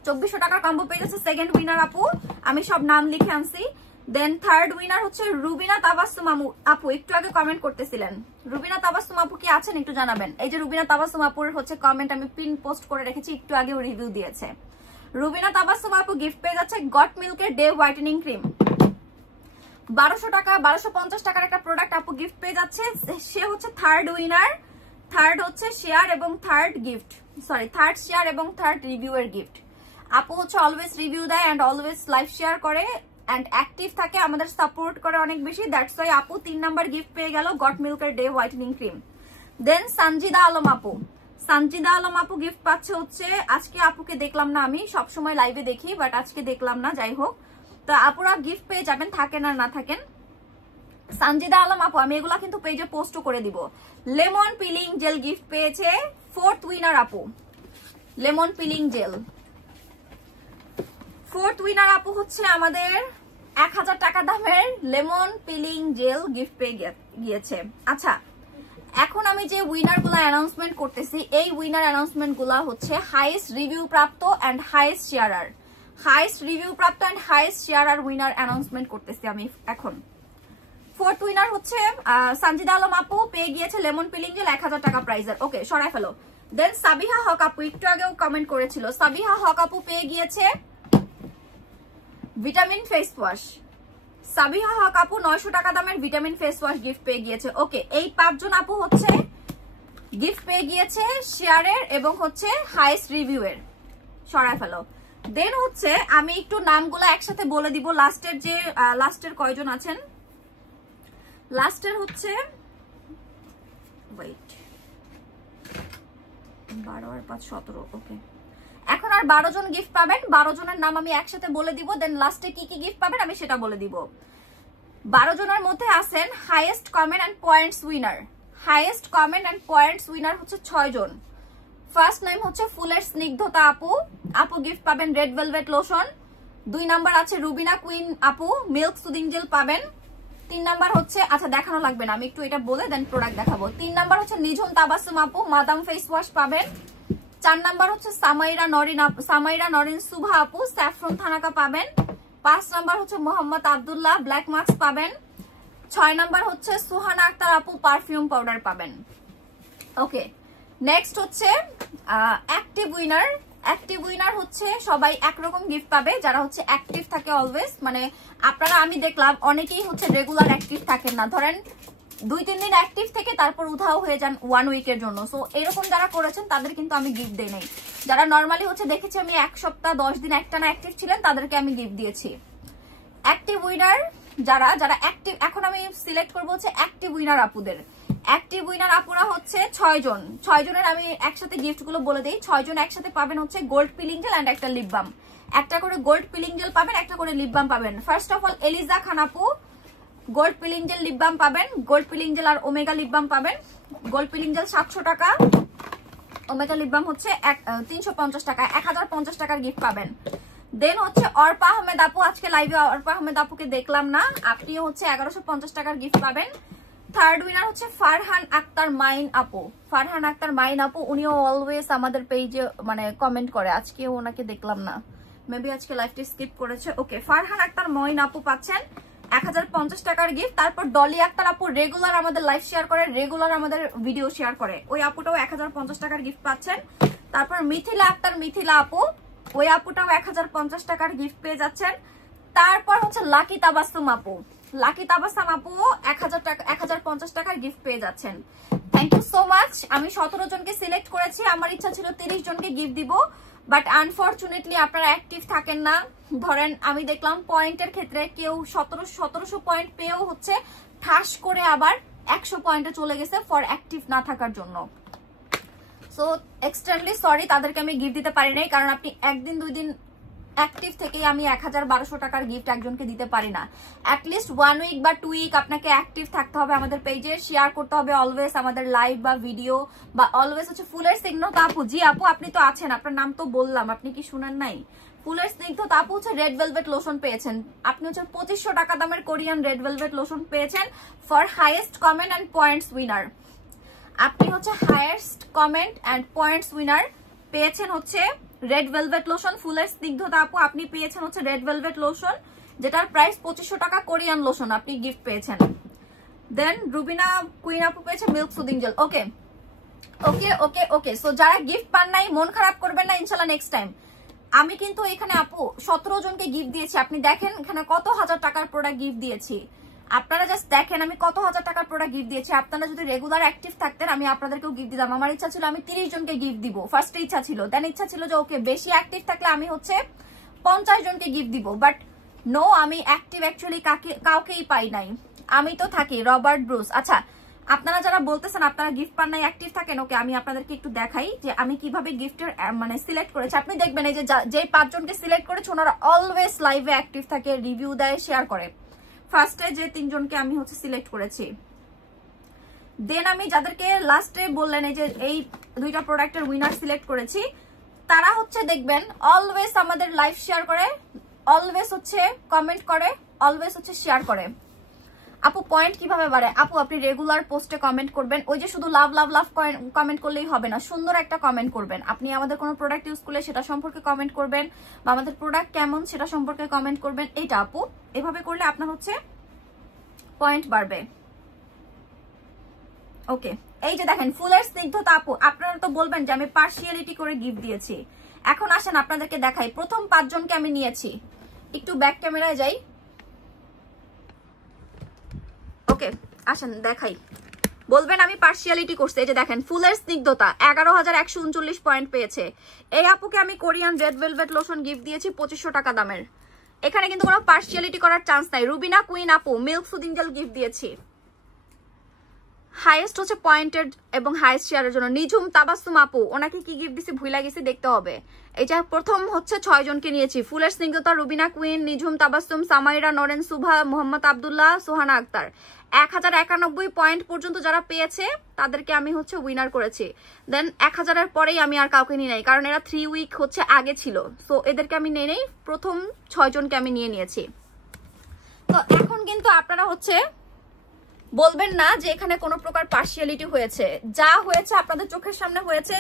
2400 টাকার কম্বো পেয়ে যাচ্ছে সেকেন্ড উইনার আপু। আমি সব নাম লিখে আনছি। দেন থার্ড উইনার হচ্ছে রুবিনা তাবাসসুম আপু, একটু আগে কমেন্ট করতেছিলেন। রুবিনা তাবাসসুম আপু কি আছেন একটু জানাবেন। এই যে রুবিনা তাবাসসুম আপুর হচ্ছে কমেন্ট আমি পিন পোস্ট করে রেখেছি, একটু আগেও রিভিউ দিয়েছে। রুবিনা তাবাসসুম আপু গিফট পেয়ে যাচ্ছে গট মিল্কের ডে হোয়াইটেনিং ক্রিম, 1200 টাকা 1250 টাকার একটা প্রোডাক্ট আপু গিফট পেয়ে যাচ্ছে। সে হচ্ছে থার্ড উইনার, থার্ড হচ্ছে শেয়ার এবং থার্ড রিভিউ এর গিফট। আপু হচ্ছে অলওয়েজ রিভিউ দেয় এন্ড অলওয়েজ লাইভ শেয়ার করে অ্যান্ড অ্যাক্টিভ থাকে, আমাদের সাপোর্ট করে অনেক বেশি, দ্যাটস ওয়াই আপু 3 নাম্বার গিফট পেয়ে গেল গট মিল্কের ডে হোয়াইটেনিং ক্রিম। দেন সানজিদা আলম আপু, সানজিদা আলম আপু গিফট পাচ্ছে হচ্ছে, আজকে আপুকে দেখলাম না, আমি সবসময় লাইভে দেখি বাট আজকে দেখলাম না, যাই হোক। তো আপুরা গিফট পেয়ে যাবেন, থাকেন আর না থাকেন। সানজিদা আলম আপু, আমি এগুলা কিন্তু পেজে পোস্ট করে দিব। লেমন পিলিং জেল গিফট পেয়েছে 4th উইনার আপু, lemon peeling jail 4th winner আপু হচ্ছে আমাদের 1000 টাকা দামের লেমন পিলিং জেল গিফট পেয়ে গিয়েছে। আচ্ছা, এখন আমি যে উইনার গুলা অ্যানাউন্সমেন্ট করতেছি, এই উইনার অ্যানাউন্সমেন্ট গুলা হচ্ছে হাইয়েস্ট রিভিউ প্রাপ্ত and highest sharer, highest review প্রাপ্ত and highest sharer winner announcement করতেছি আমি এখন। 4th উইনার হচ্ছে সানজিদা আলম আপু, পেয়ে গিয়েছে লেমন পিলিং জেল 1000 টাকা প্রাইজের। ওকে, সরাই ফেলো। দেন সাবিহা হক আপু, একটু আগেও কমেন্ট করেছিল, সাবিহা হক আপু পেয়ে গিয়েছে vitamin face wash. Sabiha Haque আপু 900 টাকা দামের ভিটামিন ফেস ওয়াশ গিফট পেয়ে গিয়েছে। ওকে, এই 5 জন আপু হচ্ছে গিফট পেয়ে গিয়েছে শেয়ারের এবং হচ্ছে হাইয়েস্ট রিভিউ এর, সরাই ফেলো। দেন হচ্ছে আমি একটু নামগুলো একসাথে বলে দিব, লাস্টের যে লাস্টের কয়জন আছেন, লাস্টের হচ্ছে ওয়েট 12 আর 5 17। ওকে, এখন আর 12 জন গিফট পাবেন, 12 জনের নাম আমি একসাথে বলে দিব, দেন লাস্টে কি কি গিফট পাবেন আমি সেটা বলে দিব। 12 জনের মধ্যে আছেন highest comment and points winner, highest comment and points winner হচ্ছে 6 জন। ফার্স্ট নেম হচ্ছে ফুলের স্নিগ্ধতা আপু, আপু গিফট পাবেন রেড ভেলভেট লোশন। 2 নাম্বার আছে রুবিনা কুইন আপু, মিল্ক সুদিং জেল পাবেন। 3 নাম্বার হচ্ছে, আচ্ছা দেখানো লাগবে না, আমি একটু এটা বলে দেন প্রোডাক্ট দেখাবো। 3 নাম্বার হচ্ছে নিঝুম তাবাসুম আপু, মাদাম ফেস ওয়াশ পাবেন। 4 নাম্বার হচ্ছে সামাইরা নরিন সুভা আপু, স্যাফরন থানাকা পাবেন। 5 নাম্বার হচ্ছে মোহাম্মদ আব্দুল্লাহ, ব্ল্যাক মাস্ক পাবেন। 6 নাম্বার হচ্ছে সুহানা আক্তার আপু, পারফিউম পাউডার পাবেন। ওকে, নেক্সট হচ্ছে অ্যাক্টিভ উইনার। অ্যাক্টিভ উইনার হচ্ছে সবাই একরকম গিফট পাবে যারা হচ্ছে অ্যাক্টিভ থাকে অলওয়েজ, মানে আপনারা আমি দেখলাম অনেকেই হচ্ছে রেগুলার অ্যাক্টিভ থাকেন না, ধরেন 2-3 দিন অ্যাক্টিভ থেকে তারপর উধাও হয়ে যান 1 উইকের জন্য। সো এরকম যারা করেছেন তাদের কিন্তু আমি গিফট দেই নাই। যারা নর্মালি হচ্ছে দেখেছি আমি 1 সপ্তাহ 10 দিন একটানা অ্যাক্টিভ ছিলেন তাদেরকে আমি গিফট দিয়েছি। অ্যাক্টিভ উইনার যারা যারা অ্যাক্টিভ, এখন আমি সিলেক্ট করবো হচ্ছে অ্যাক্টিভ উইনার আপুদের। অ্যাক্টিভ উইনার আপুরা হচ্ছে 6 জন। 6 জনের আমি একসাথে গিফট গুলো বলে দিই। 6 জন একসাথে পাবেন হচ্ছে গোল্ড পিলিং জেল এন্ড একটা লিপ বাম। একটা করে গোল্ড পিলিং জেল পাবেন, একটা করে লিপ বাম পাবেন। First of all Eliza Khan আপু gold peeling gel lip balm পাবেন, গোল্ড পিলিং জেল আর ওমেগা লিপ বাম পাবেন। গোল্ড পিলিং জেল 700 টাকা, ওমেগা লিপ বাম হচ্ছে 350 টাকা, 1050 টাকার গিফট পাবেন। দেন হচ্ছে অর্পা আহমেদ আপু, আজকে লাইভে অর্পা আহমেদ আপুকে দেখলাম না, আপনিও হচ্ছে 1150 টাকার গিফট পাবেন। থার্ড উইনার হচ্ছে ফারহান আক্তার মাইন আপু। ফারহান আক্তার মাইন আপু উনিও অলওয়েজ আমাদের পেজে মানে কমেন্ট করে, আজকেও ওনাকে দেখলাম না, মেবি আজকে লাইভটি স্কিপ করেছে। ওকে, ফারহান আক্তার মাইন আপু পাচ্ছেন 1050 টাকার গিফট। তারপর ডলি আক্তার আপু রেগুলার আমাদের লাইভ শেয়ার করে, রেগুলার আমাদের ভিডিও শেয়ার করে, ওই আপুটাও 1050 টাকার গিফট পাচ্ছেন। তারপর মিথিলা আক্তার মিথিলা আপু, ওই আপুটাও 1050 টাকার গিফট পেয়ে যাচ্ছেন। তারপর হচ্ছে লাকি তাবাসুম আপু, লাকি তাবাসুম আপু 1050 টাকার গিফট পেয়ে যাচ্ছেন। Thank you so much. আমি 17 জনকে সিলেক্ট করেছি, আমার ইচ্ছা ছিল 30 জনকে গিফট দিব, বাট আনফরচুনেটলি আপনারা অ্যাক্টিভ থাকেন না। ধরেন আমি দেখলাম পয়েন্টের ক্ষেত্রে কেউ 1700 পয়েন্ট পেয়েও হচ্ছে ঠাস করে আবার 100 পয়েন্টে চলে গেছে ফর অ্যাক্টিভ না থাকার জন্য। সো এক্সট্রিমলি সরি, তাদেরকে আমি গিফট দিতে পারি নাই, কারণ আপনি 1 দিন 2 দিন অ্যাক্টিভ থেকে আমি 1000-1200 টাকার গিফট একজনকে দিতে পারি না। অ্যাটলিস্ট 1 উইক বা 2 উইক আপনাকে অ্যাক্টিভ থাকতে হবে আমাদের পেজে, শেয়ার করতে হবে অলওয়েজ আমাদের লাইভ বা ভিডিও, বা অলওয়েজ হচ্ছে ফুলের স্নিগ্ধতা আপু। জি আপু আপনি তো আছেন, আপনার নাম তো বললাম, আপনি কি শুনেন নাই? ফুলের স্নিগ্ধতা আপু হচ্ছে রেড ভেলভেট লোশন পেয়েছেন, আপনি হচ্ছে 2500 টাকা দামের কোরিয়ান রেড ভেলভেট লোশন পেয়েছেন for highest comment and points winner. আপনি হচ্ছে highest comment and points winner পেয়েছেন হচ্ছে রেড ভেলভেট লোশন। ফুলের স্নিগ্ধতা আপু আপনি পেয়েছেন হচ্ছে রেড ভেলভেট লোশন, যেটার প্রাইস 2500 টাকা কোরিয়ান লোশন আপনি গিফট পেয়েছেন। দেন রুবিনা কুইন আপু পেয়েছে মিল্ক সুদিং জেল। ওকে ওকে ওকে ওকে, সো যারা গিফট পান নাই মন খারাপ করবেন না, ইনশাল্লাহ নেক্সট টাইম। আমি কিন্তু এখানে আপু 17 জনকে গিফট দিয়েছি, আপনি দেখেন এখানে কত হাজার টাকার প্রোডাক্ট গিফট দিয়েছি, আপনারা জাস্ট দেখেন আমি কত হাজার টাকার প্রোডাক্ট গিফট দিয়েছি। আপনারা যদি রেগুলার অ্যাক্টিভ থাকতেন আমি আপনাদেরকেও গিফট দিতাম। আমার ইচ্ছা ছিল আমি 30 জনকে গিফট দিব, ফার্স্টে ইচ্ছা ছিল, দেন ইচ্ছা ছিল যে ওকে বেশি অ্যাক্টিভ থাকলে আমি হচ্ছে 50 জনকে গিফট দিব, বাট নো, আমি অ্যাক্টিভ অ্যাকচুয়ালি কাউকেই পাই নাই, আমি তো থাকি রবার্ট ব্রুস। আচ্ছা, আপনারা যারা বলতেছেন আপনারা গিফট পান নাই, অ্যাক্টিভ থাকেন, ওকে আমি আপনাদেরকে একটু দেখাই যে আমি কিভাবে গিফটের মানে সিলেক্ট করেছি। আপনি দেখবেন এই যে 5 জনকে সিলেক্ট করেছে ওনারা অলওয়েজ লাইভে অ্যাক্টিভ থাকে, রিভিউ দেয়, শেয়ার করে। ফার্স্টে যে 3 জনকে আমি হচ্ছে সিলেক্ট করেছি, দেন আমি যাদেরকে লাস্টে বললেন এই যে এই 2টা প্রোডাক্টের উইনার সিলেক্ট করেছি, তারা হচ্ছে দেখবেন অলওয়েজ আমাদের লাইভ শেয়ার করে, অলওয়েজ হচ্ছে কমেন্ট করে, অলওয়েজ হচ্ছে শেয়ার করে। আপু পয়েন্ট কিভাবে বাড়ে? আপু আপনি রেগুলার পোস্টে কমেন্ট করবেন, ওই যে শুধু লাভ লাভ লাভ কমেন্ট করলেই হবে না, সুন্দর একটা কমেন্ট করবেন। আপনি আমাদের কোনো প্রোডাক্ট ইউজ করলে সেটা সম্পর্কে কমেন্ট করবেন, বা আমাদের প্রোডাক্ট কেমন সেটা সম্পর্কে কমেন্ট করবেন। এইটা আপু এভাবে করলে আপনার হচ্ছে পয়েন্ট বাড়বে। ওকে, এই যে দেখেন ফুলের স্নিগ্ধতা। আপু আপনারা তো বলবেন যে আমি পার্সিয়ালিটি করে গিফট দিয়েছি। এখন আসেন আপনাদেরকে দেখাই, প্রথম 5 জনকে আমি নিয়েছি, একটু ব্যাক ক্যামেরায় যাই। ওকে আসেন দেখাই, বলবেন আমি পার্সিয়ালিটি করছি। এই যে দেখেন ফুলের স্নিগ্ধতা 11,139 পয়েন্ট পেয়েছে। এই আপুকে আমি Korean red velvet lotion gift দিয়েছি 2500 টাকা দামের। এখানে কিন্তু কোনো পার্সিয়ালিটি করার চান্স নাই। রুবিনা কুইন আপু মিল্ক সুদিং জেল গিফট দিয়েছি, হাইয়েস্ট হচ্ছে পয়েন্টেড এবং হাইয়েস্ট শেয়ারের জন্য। নিঝুম তাবাসসুম আপু, ওনাকে কি গিফট দিছি ভুলে গেছি, দেখতে হবে। এই যে প্রথম হচ্ছে 6 জনকে নিয়েছি, ফুলের স্নিগ্ধতা, রুবিনা কুইন, নিঝুম তাবাসসুম, সামাইরা, নরেন সুভা, মোহাম্মদ আব্দুল্লাহ, সুহানা আক্তার। 1091 পয়েন্ট পর্যন্ত যারা পেয়েছে তাদেরকে আমি হচ্ছে উইনার করেছি। দেন 1000-এর পরেই আমি আর কাউকে নিয়ে নেই, কারণ এরা 3 উইক হচ্ছে আগে ছিল, সো এদেরকে আমি নিয়ে নেই। প্রথম 6 জনকে আমি নিয়েছি। তো এখন কিন্তু আপনারা হচ্ছে বলবেন না যে এখানে কোনো প্রকার পার্সিয়ালিটি হয়েছে, যা হয়েছে আপনাদের চোখের সামনে হয়েছে।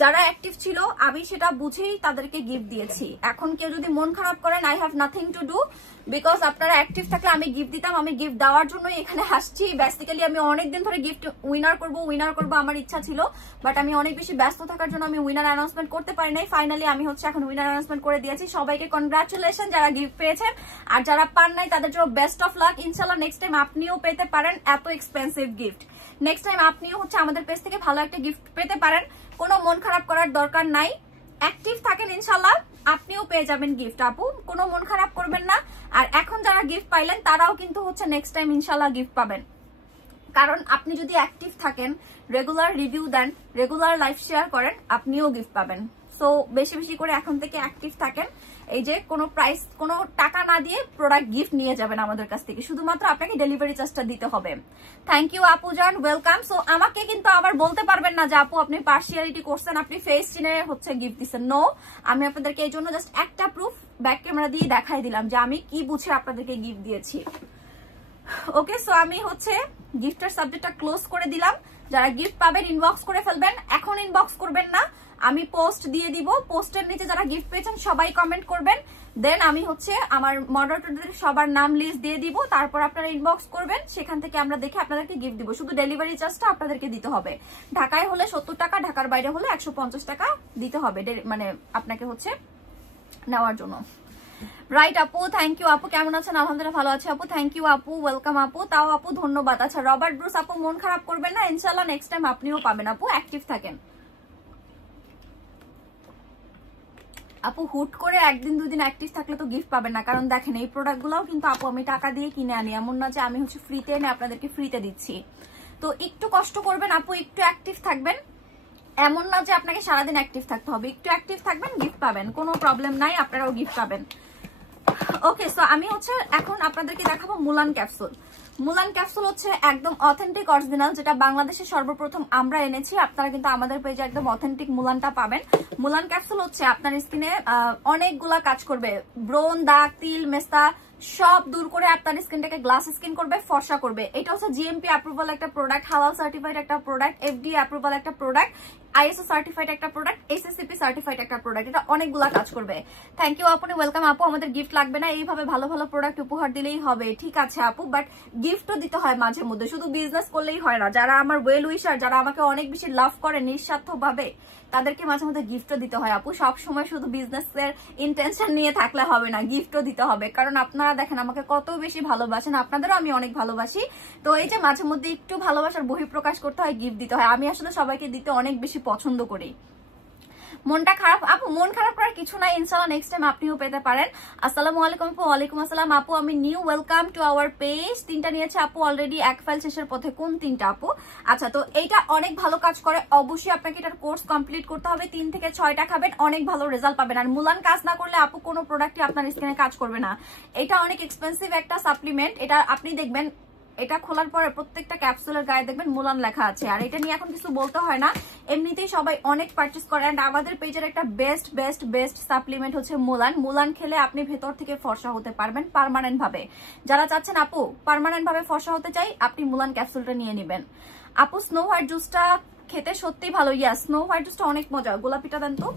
যারা অ্যাক্টিভ ছিল আমি সেটা বুঝেই তাদেরকে গিফট দিয়েছি। এখন কেউ যদি মন খারাপ করেন, I have nothing to do, because আপনারা অ্যাক্টিভ থাকলে আমি গিফট দিতাম। আমি গিফট দেওয়ার জন্যই এখানে আসছি। বেসিক্যালি আমি অনেকদিন ধরে গিফট উইনার করব আমার ইচ্ছা ছিল, বাট আমি অনেক বেশি ব্যস্ত থাকার জন্য আমি উইনার অ্যানাউন্সমেন্ট করতে পারি নাই। ফাইনালি আমি হচ্ছে এখন উইনার অ্যানাউন্সমেন্ট করে দিয়েছি। সবাইকে কনগ্রাচুলেশন যারা গিফট পেয়েছেন, আর যারা পান নাই তাদের জন্য বেস্ট অফ লাক। ইনশাল্লাহ নেক্সট টাইম আপনিও পেতে পারেন এত এক্সপেন্সিভ গিফট। নেক্সট টাইম আপনিও হচ্ছে আমাদের পেজ থেকে ভালো একটা গিফট পেতে পারেন। কোনো মন খারাপ করার দরকার নাই, অ্যাক্টিভ থাকেন, ইনশাল্লাহ আপনিও পেয়ে যাবেন গিফট। আপু কোনো মন খারাপ করবেন না। আর এখন যারা গিফট পাইলেন তারাও কিন্তু হচ্ছে নেক্সট টাইম ইনশাল্লাহ গিফট পাবেন, কারণ আপনি যদি অ্যাক্টিভ থাকেন, রেগুলার রিভিউ দেন, রেগুলার লাইভ শেয়ার করেন, আপনিও গিফট পাবেন। সো বেশি বেশি করে এখন থেকে অ্যাক্টিভ থাকেন। এই যে কোনো প্রাইস, কোনো টাকা না দিয়ে প্রোডাক্ট গিফট নিয়ে যাবেন আমাদের কাছ থেকে, শুধুমাত্র আপনাকে ডেলিভারি চার্জটা দিতে হবে। থ্যাংক ইউ আপু জান, ওয়েলকাম। সো আমাকে কিন্তু আবার বলতে পারবেন না যে আপু আপনি পার্সিয়ালিটি করছেন, আপনি ফেস চিনে হচ্ছে গিফট দিচ্ছেন। নো, আমি আপনাদেরকে এই জন্য জাস্ট একটা প্রুফ ব্যাক ক্যামেরা দিয়ে দেখাই দিলাম যে আমি কি বুঝে আপনাদেরকে গিফট দিয়েছি। ওকে, সো আমি হচ্ছে গিফটের সাবজেক্টটা ক্লোজ করে দিলাম। যারা গিফট পাবেন ইনবক্স করে ফেলবেন, এখন ইনবক্স করবেন না, আমি পোস্ট দিয়ে দিব। পোস্টের নিচে যারা গিফট পেয়েছেন সবাই কমেন্ট করবেন, দেন আমি হচ্ছে আমার মডারেটরদের সবার নাম লিস্ট দিয়ে দিব। তারপর আপনারা ইনবক্স করবেন, সেখান থেকে আমরা দেখে আপনাদেরকে গিফট দিব। শুধু ডেলিভারি চার্জটা আপনাদেরকে দিতে হবে। ঢাকায় হলে 70 টাকা, ঢাকার বাইরে হলে 150 টাকা দিতে হবে, মানে আপনাকে হচ্ছে নেওয়ার জন্য। রাইট আপু, থ্যাংক ইউ আপু। কেমন আছেন? আলহামদুলিল্লাহ ভালো আছে আপু, থ্যাংক ইউ আপু, ওয়েলকাম আপু। তাও আপু ধন্যবাদ। আচ্ছা রবার্ট ব্রুস আপু মন খারাপ করবেন না, ইনশাল্লাহ নেক্সট টাইম আপনিও পাবেন আপু, অ্যাক্টিভ থাকেন আপু। হুট করে একদিন দুদিন অ্যাক্টিভ থাকলে তো গিফট পাবেন না, কারণ দেখেন এই প্রোডাক্টগুলোও কিন্তু আপু আমি টাকা দিয়ে কিনে আনি, এমন না যে আমি হচ্ছে ফ্রিতে এনে আপনাদেরকে ফ্রিতে দিচ্ছি। তো একটু কষ্ট করবেন আপু, একটু অ্যাক্টিভ থাকবেন, এমন না যে আপনাকে সারাদিন অ্যাক্টিভ থাকতে হবে। একটু অ্যাক্টিভ থাকবেন, গিফট পাবেন, কোনো প্রবলেম নাই, আপনারাও গিফট পাবেন। ওকে, সো আমি হচ্ছে এখন আপনাদেরকে দেখাবো মুলান ক্যাপসুল। মুলান ক্যাপসুল হচ্ছে একদম অথেন্টিক অরিজিনাল, যেটা বাংলাদেশে সর্বপ্রথম আমরা এনেছি। আপনারা কিন্তু আমাদের পেজে একদম অথেন্টিক মুলানটা পাবেন। মুলান ক্যাপসুল হচ্ছে আপনার স্কিনে অনেকগুলা কাজ করবে, ব্রণ, দাগ, তিল, মেস্তা সব দূর করে আপনার স্কিনটাকে গ্লাস স্কিন করবে, ফর্সা করবে। এটা হচ্ছে জিএমপি অ্যাপ্রুভাল একটা প্রোডাক্ট, হালাল সার্টিফাইড একটা প্রোডাক্ট, এফডিএ অ্যাপ্রুভাল একটা প্রোডাক্ট, আইএসও সার্টিফাইড একটা প্রোডাক্ট, এসএসসিপি সার্টিফাইড একটা প্রোডাক্ট। এটা অনেকগুলা কাজ করবে। থ্যাংক ইউ আপু, ওয়েলকাম আপু। আমাদের গিফট লাগবে না, এইভাবে ভালো ভালো প্রোডাক্ট উপহার দিলেই হবে। ঠিক আছে আপু, বাট গিফটও দিতে হয় মাঝে মধ্যে, শুধু বিজনেস করলেই হয় না। যারা আমার ওয়েল উইশার, যারা আমাকে অনেক বেশি লাভ করে নিঃস্বার্থ ভাবে, তাদেরকে মাঝে মধ্যে গিফটও দিতে হয় আপু। সব সময় শুধু বিজনেসের ইন্টেনশন নিয়ে থাকলে হবে না, গিফটও দিতে হবে। কারণ আপনারা দেখেন আমাকে কত বেশি ভালোবাসেন, আপনাদেরও আমি অনেক ভালোবাসি। তো এই যে মাঝে মধ্যে একটু ভালোবাসার বহিঃপ্রকাশ করতে হয়, গিফট দিতে হয়। আমি আসলে সবাইকে দিতে অনেক বেশি পছন্দ করি। মনটা খারাপ আপু, মন খারাপ করার কিছু নাই, ইনশাআল্লাহ নেক্সট টাইম আপনিও পেতে পারেন। আসসালামু আলাইকুম আপু। ওয়ালাইকুম আসসালাম আপু, আমি new, welcome to our page. তিনটা নিয়েছে আপু অলরেডি, এক ফাইল শেষের পথে। কোন তিনটা আপু? আচ্ছা, তো এইটা অনেক ভালো কাজ করে, অবশ্যই আপনাকে এটার কোর্স কমপ্লিট করতে হবে। 3 থেকে 6টা খাবেন, অনেক ভালো রেজাল্ট পাবেন। আর মুলান কাজ না করলে আপু কোনো প্রোডাক্টই আপনার স্কিনে কাজ করবে না। এটা অনেক এক্সপেন্সিভ একটা সাপ্লিমেন্ট। এটা আপনি দেখবেন, এটা খোলার পরে প্রত্যেকটা ক্যাপসুলের গায়ে দেখবেন মুলান লেখা আছে। আর এটা নিয়ে এখন কিছু বলতে হয় না, এমনিতেই সবাই অনেক পারচেজ করে। এন্ড আমাদের পেজের একটা বেস্ট বেস্ট বেস্ট সাপ্লিমেন্ট হচ্ছে মুলান। মুলান খেলে আপনি ভেতর থেকে ফর্সা হতে পারবেন পার্মানেন্ট ভাবে। যারা চাচ্ছেন আপু পার্মানেন্ট ভাবে ফর্সা হতে চাই, আপনি মুলান ক্যাপসুলটা নিয়ে নেবেন। আপু স্নো হোয়াইট জুসটা খেতে সত্যি ভালো। ইয়া, স্নো হোয়াইট জুসটা অনেক মজা। গোলাপিটা দেন তো।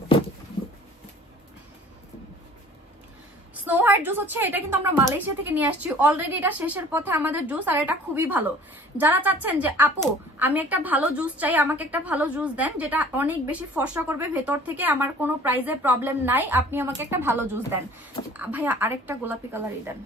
স্নো হোয়াইট জুস হচ্ছে, এটা কিন্তু আমরা মালয়েশিয়া থেকে নিয়ে আসছি অলরেডি। এটা শেষের পথে আমাদের জুস, আর এটা খুবই ভালো। যারা চাচ্ছেন যে আপু আমি একটা ভালো জুস চাই, আমাকে একটা ভালো জুস দেন যেটা অনেক বেশি ফর্সা করবে ভেতর থেকে, আমার কোনো প্রাইজে প্রবলেম নাই, আপনি আমাকে একটা ভালো জুস দেন। ভাইয়া আরেকটা গোলাপি কালারই দেন।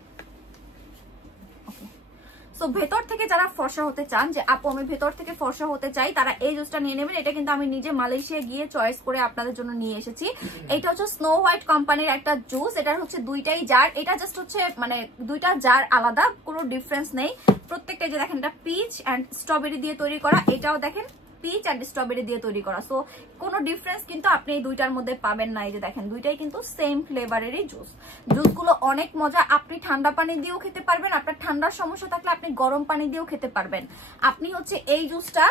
সো ভেতর থেকে যারা ফর্সা হতে চান যে আপু আমি ভেতর থেকে ফর্সা হতে চাই, তারা এই জুসটা নিয়ে নেবেন। এটা কিন্তু আমি নিজে মালয়েশিয়া গিয়ে চয়েস করে আপনাদের জন্য নিয়ে এসেছি। এটা হচ্ছে স্নো হোয়াইট কোম্পানির একটা জুস। এটা হচ্ছে দুইটাই জার। এটা জাস্ট হচ্ছে মানে দুইটা জার আলাদা, কোনো ডিফারেন্স নেই। প্রত্যেকটা যে দেখেন, এটা পিচ অ্যান্ড স্ট্রবেরি দিয়ে তৈরি করা, এটাও দেখেন পিচ অ্যান্ড স্ট্রবেরি দিয়ে তৈরি করা। সো কোনো ডিফারেন্স কিন্তু আপনি এই দুইটার মধ্যে পাবেন না। এই যে দেখেন, দুইটাই কিন্তু সেম ফ্লেভারেরই জুস। জুসগুলো অনেক মজা। আপনি ঠান্ডা পানি দিয়েও খেতে পারবেন, আপনার ঠান্ডার সমস্যা থাকলে আপনি গরম পানি দিয়েও খেতে পারবেন। আপনি হচ্ছে এই জুসটা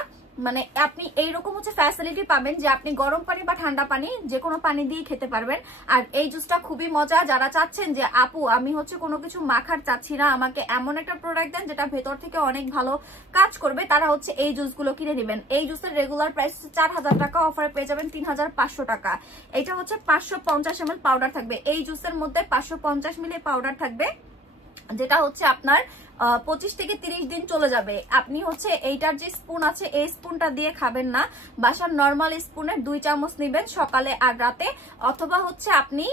মানে আপনি এইরকম হচ্ছে ফ্যাসিলিটি পাবেন যে আপনি গরম পানি বা ঠান্ডা পানি যে কোনো পানি দিয়ে খেতে পারবেন। আর এই জুসটা খুবই মজা। যারা চাচ্ছেন যে আপু আমি হচ্ছে কোনো কিছু মাখার চাচ্ছি না, আমাকে এমন একটা প্রোডাক্ট দেন যেটা ভেতর থেকে অনেক ভালো কাজ করবে, তারা হচ্ছে এই জুসগুলো কিনে নেবেন। এই জুসের রেগুলার প্রাইস 4000 টাকা, অফারে পেয়ে যাবেন 3500 টাকা। এটা হচ্ছে 550 ml পাউডার থাকবে। এই জুসের মধ্যে 550 ml পাউডার থাকবে, যেটা হচ্ছে আপনার 25 থেকে 30 দিন চলে যাবে। আপনি হচ্ছে এইটার যে স্পুন আছে এই স্পুনটা দিয়ে খাবেন না, বাসার নর্মাল স্পুনের 2 চামচ নেবেন সকালে আর রাতে, অথবা হচ্ছে আপনি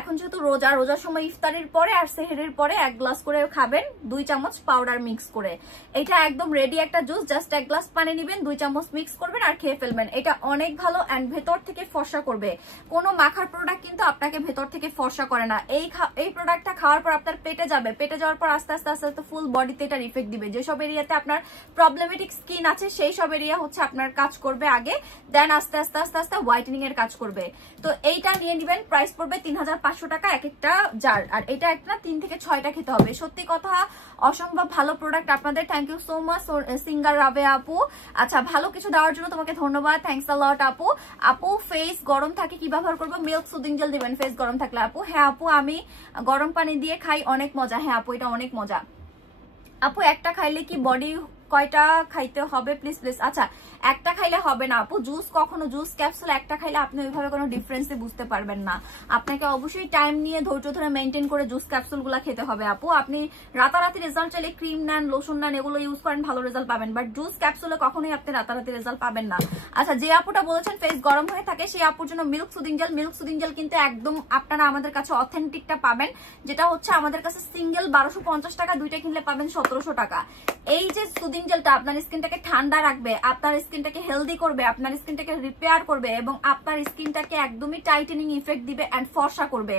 এখন যেহেতু রোজার সময় ইফতারির পরে আর সেহরির পরে 1 গ্লাস করে খাবেন 2 চামচ পাউডার মিক্স করে। এটা একদম রেডি একটা জুস। জাস্ট 1 গ্লাস পানি নেবেন, 2 চামচ মিক্স করবেন আর খেয়ে ফেলবেন। এটা অনেক ভালো অ্যান্ড ভেতর থেকে ফর্সা করবে। কোনো মাখার প্রোডাক্ট কিন্তু আপনাকে ভেতর থেকে ফর্সা করে না। এই প্রোডাক্টটা খাওয়ার পর আপনার পেটে যাবে, পেটে যাওয়ার পর আস্তে আস্তে আস্তে আস্তে ফুল বডিতে এটার ইফেক্ট দিবে। যেসব এরিয়াতে আপনার প্রবলেমেটিক স্কিন আছে সেই সব এরিয়া হচ্ছে আপনার কাজ করবে আগে, দেন আস্তে আস্তে আস্তে আস্তে হোয়াইটেনিং এর কাজ করবে। তো এইটা নিয়ে নেবেন, প্রাইস পড়বে 3500 টাকা এক একটা জার। আর এটা একটা 3 থেকে 6টা খেতে হবে। সত্যি কথা অসম্ভব ভালো প্রোডাক্ট আপনাদের। থ্যাংক ইউ সো মাচ সিঙ্গার রাবে আপু। আচ্ছা, ভালো কিছু দেওয়ার জন্য তোমাকে ধন্যবাদ, থ্যাংকস আ লট আপু। আপু ফেস গরম থাকে কি ব্যবহার করবো? মিল্ক সুদিং জেল দিবেন ফেস গরম থাকলে। আপু হ্যাঁ আপু, আমি গরম পানি দিয়ে খাই, অনেক মজা। হ্যাঁ আপু, এটা অনেক মজা। আপু একটা খাইলে কি বডি কয়টা খাইতে হবে প্লিজ প্লিজ? আচ্ছা, একটা খাইলে হবে না আপু। জুস কখনো জুস ক্যাপসুল একটা খাইলে আপনি ওইভাবে কোনো ডিফারেন্সই বুঝতে পারবেন না। আপনাকে অবশ্যই টাইম নিয়ে ধৈর্য ধরে মেনটেন করে জুস ক্যাপসুলগুলো খেতে হবে আপু। আপনি রাতারাতি রেজাল্ট চাইলে ক্রিম নেন, লোশন নেন, এগুলো ইউজ করেন, ভালো রেজাল্ট পাবেন, বাট জুস ক্যাপসুলে কখনোই আপনি রাতারাতি রেজাল্ট পাবেন না। আচ্ছা, যে আপুটা বলেছেন ফেস গরম হয়ে থাকে সেই আপুর জন্য milk soothing jail. Milk soothing jail কিন্তু একদম আপনারা আমাদের কাছে অথেন্টিকটা পাবেন, যেটা হচ্ছে আমাদের কাছে সিঙ্গেল 1250 টাকা, দুইটা কিনলে পাবেন 1700 টাকা। এই যে সুদিং জেলটা আপনার স্কিনটাকে ঠান্ডা রাখবে, আপনার স্কিনটাকে হেলদি করবে, আপনার স্কিনটাকে রিপেয়ার করবে এবং আপনার স্কিনটাকে একদমই টাইটেনিং ইফেক্ট দিবে এন্ড ফর্সা করবে।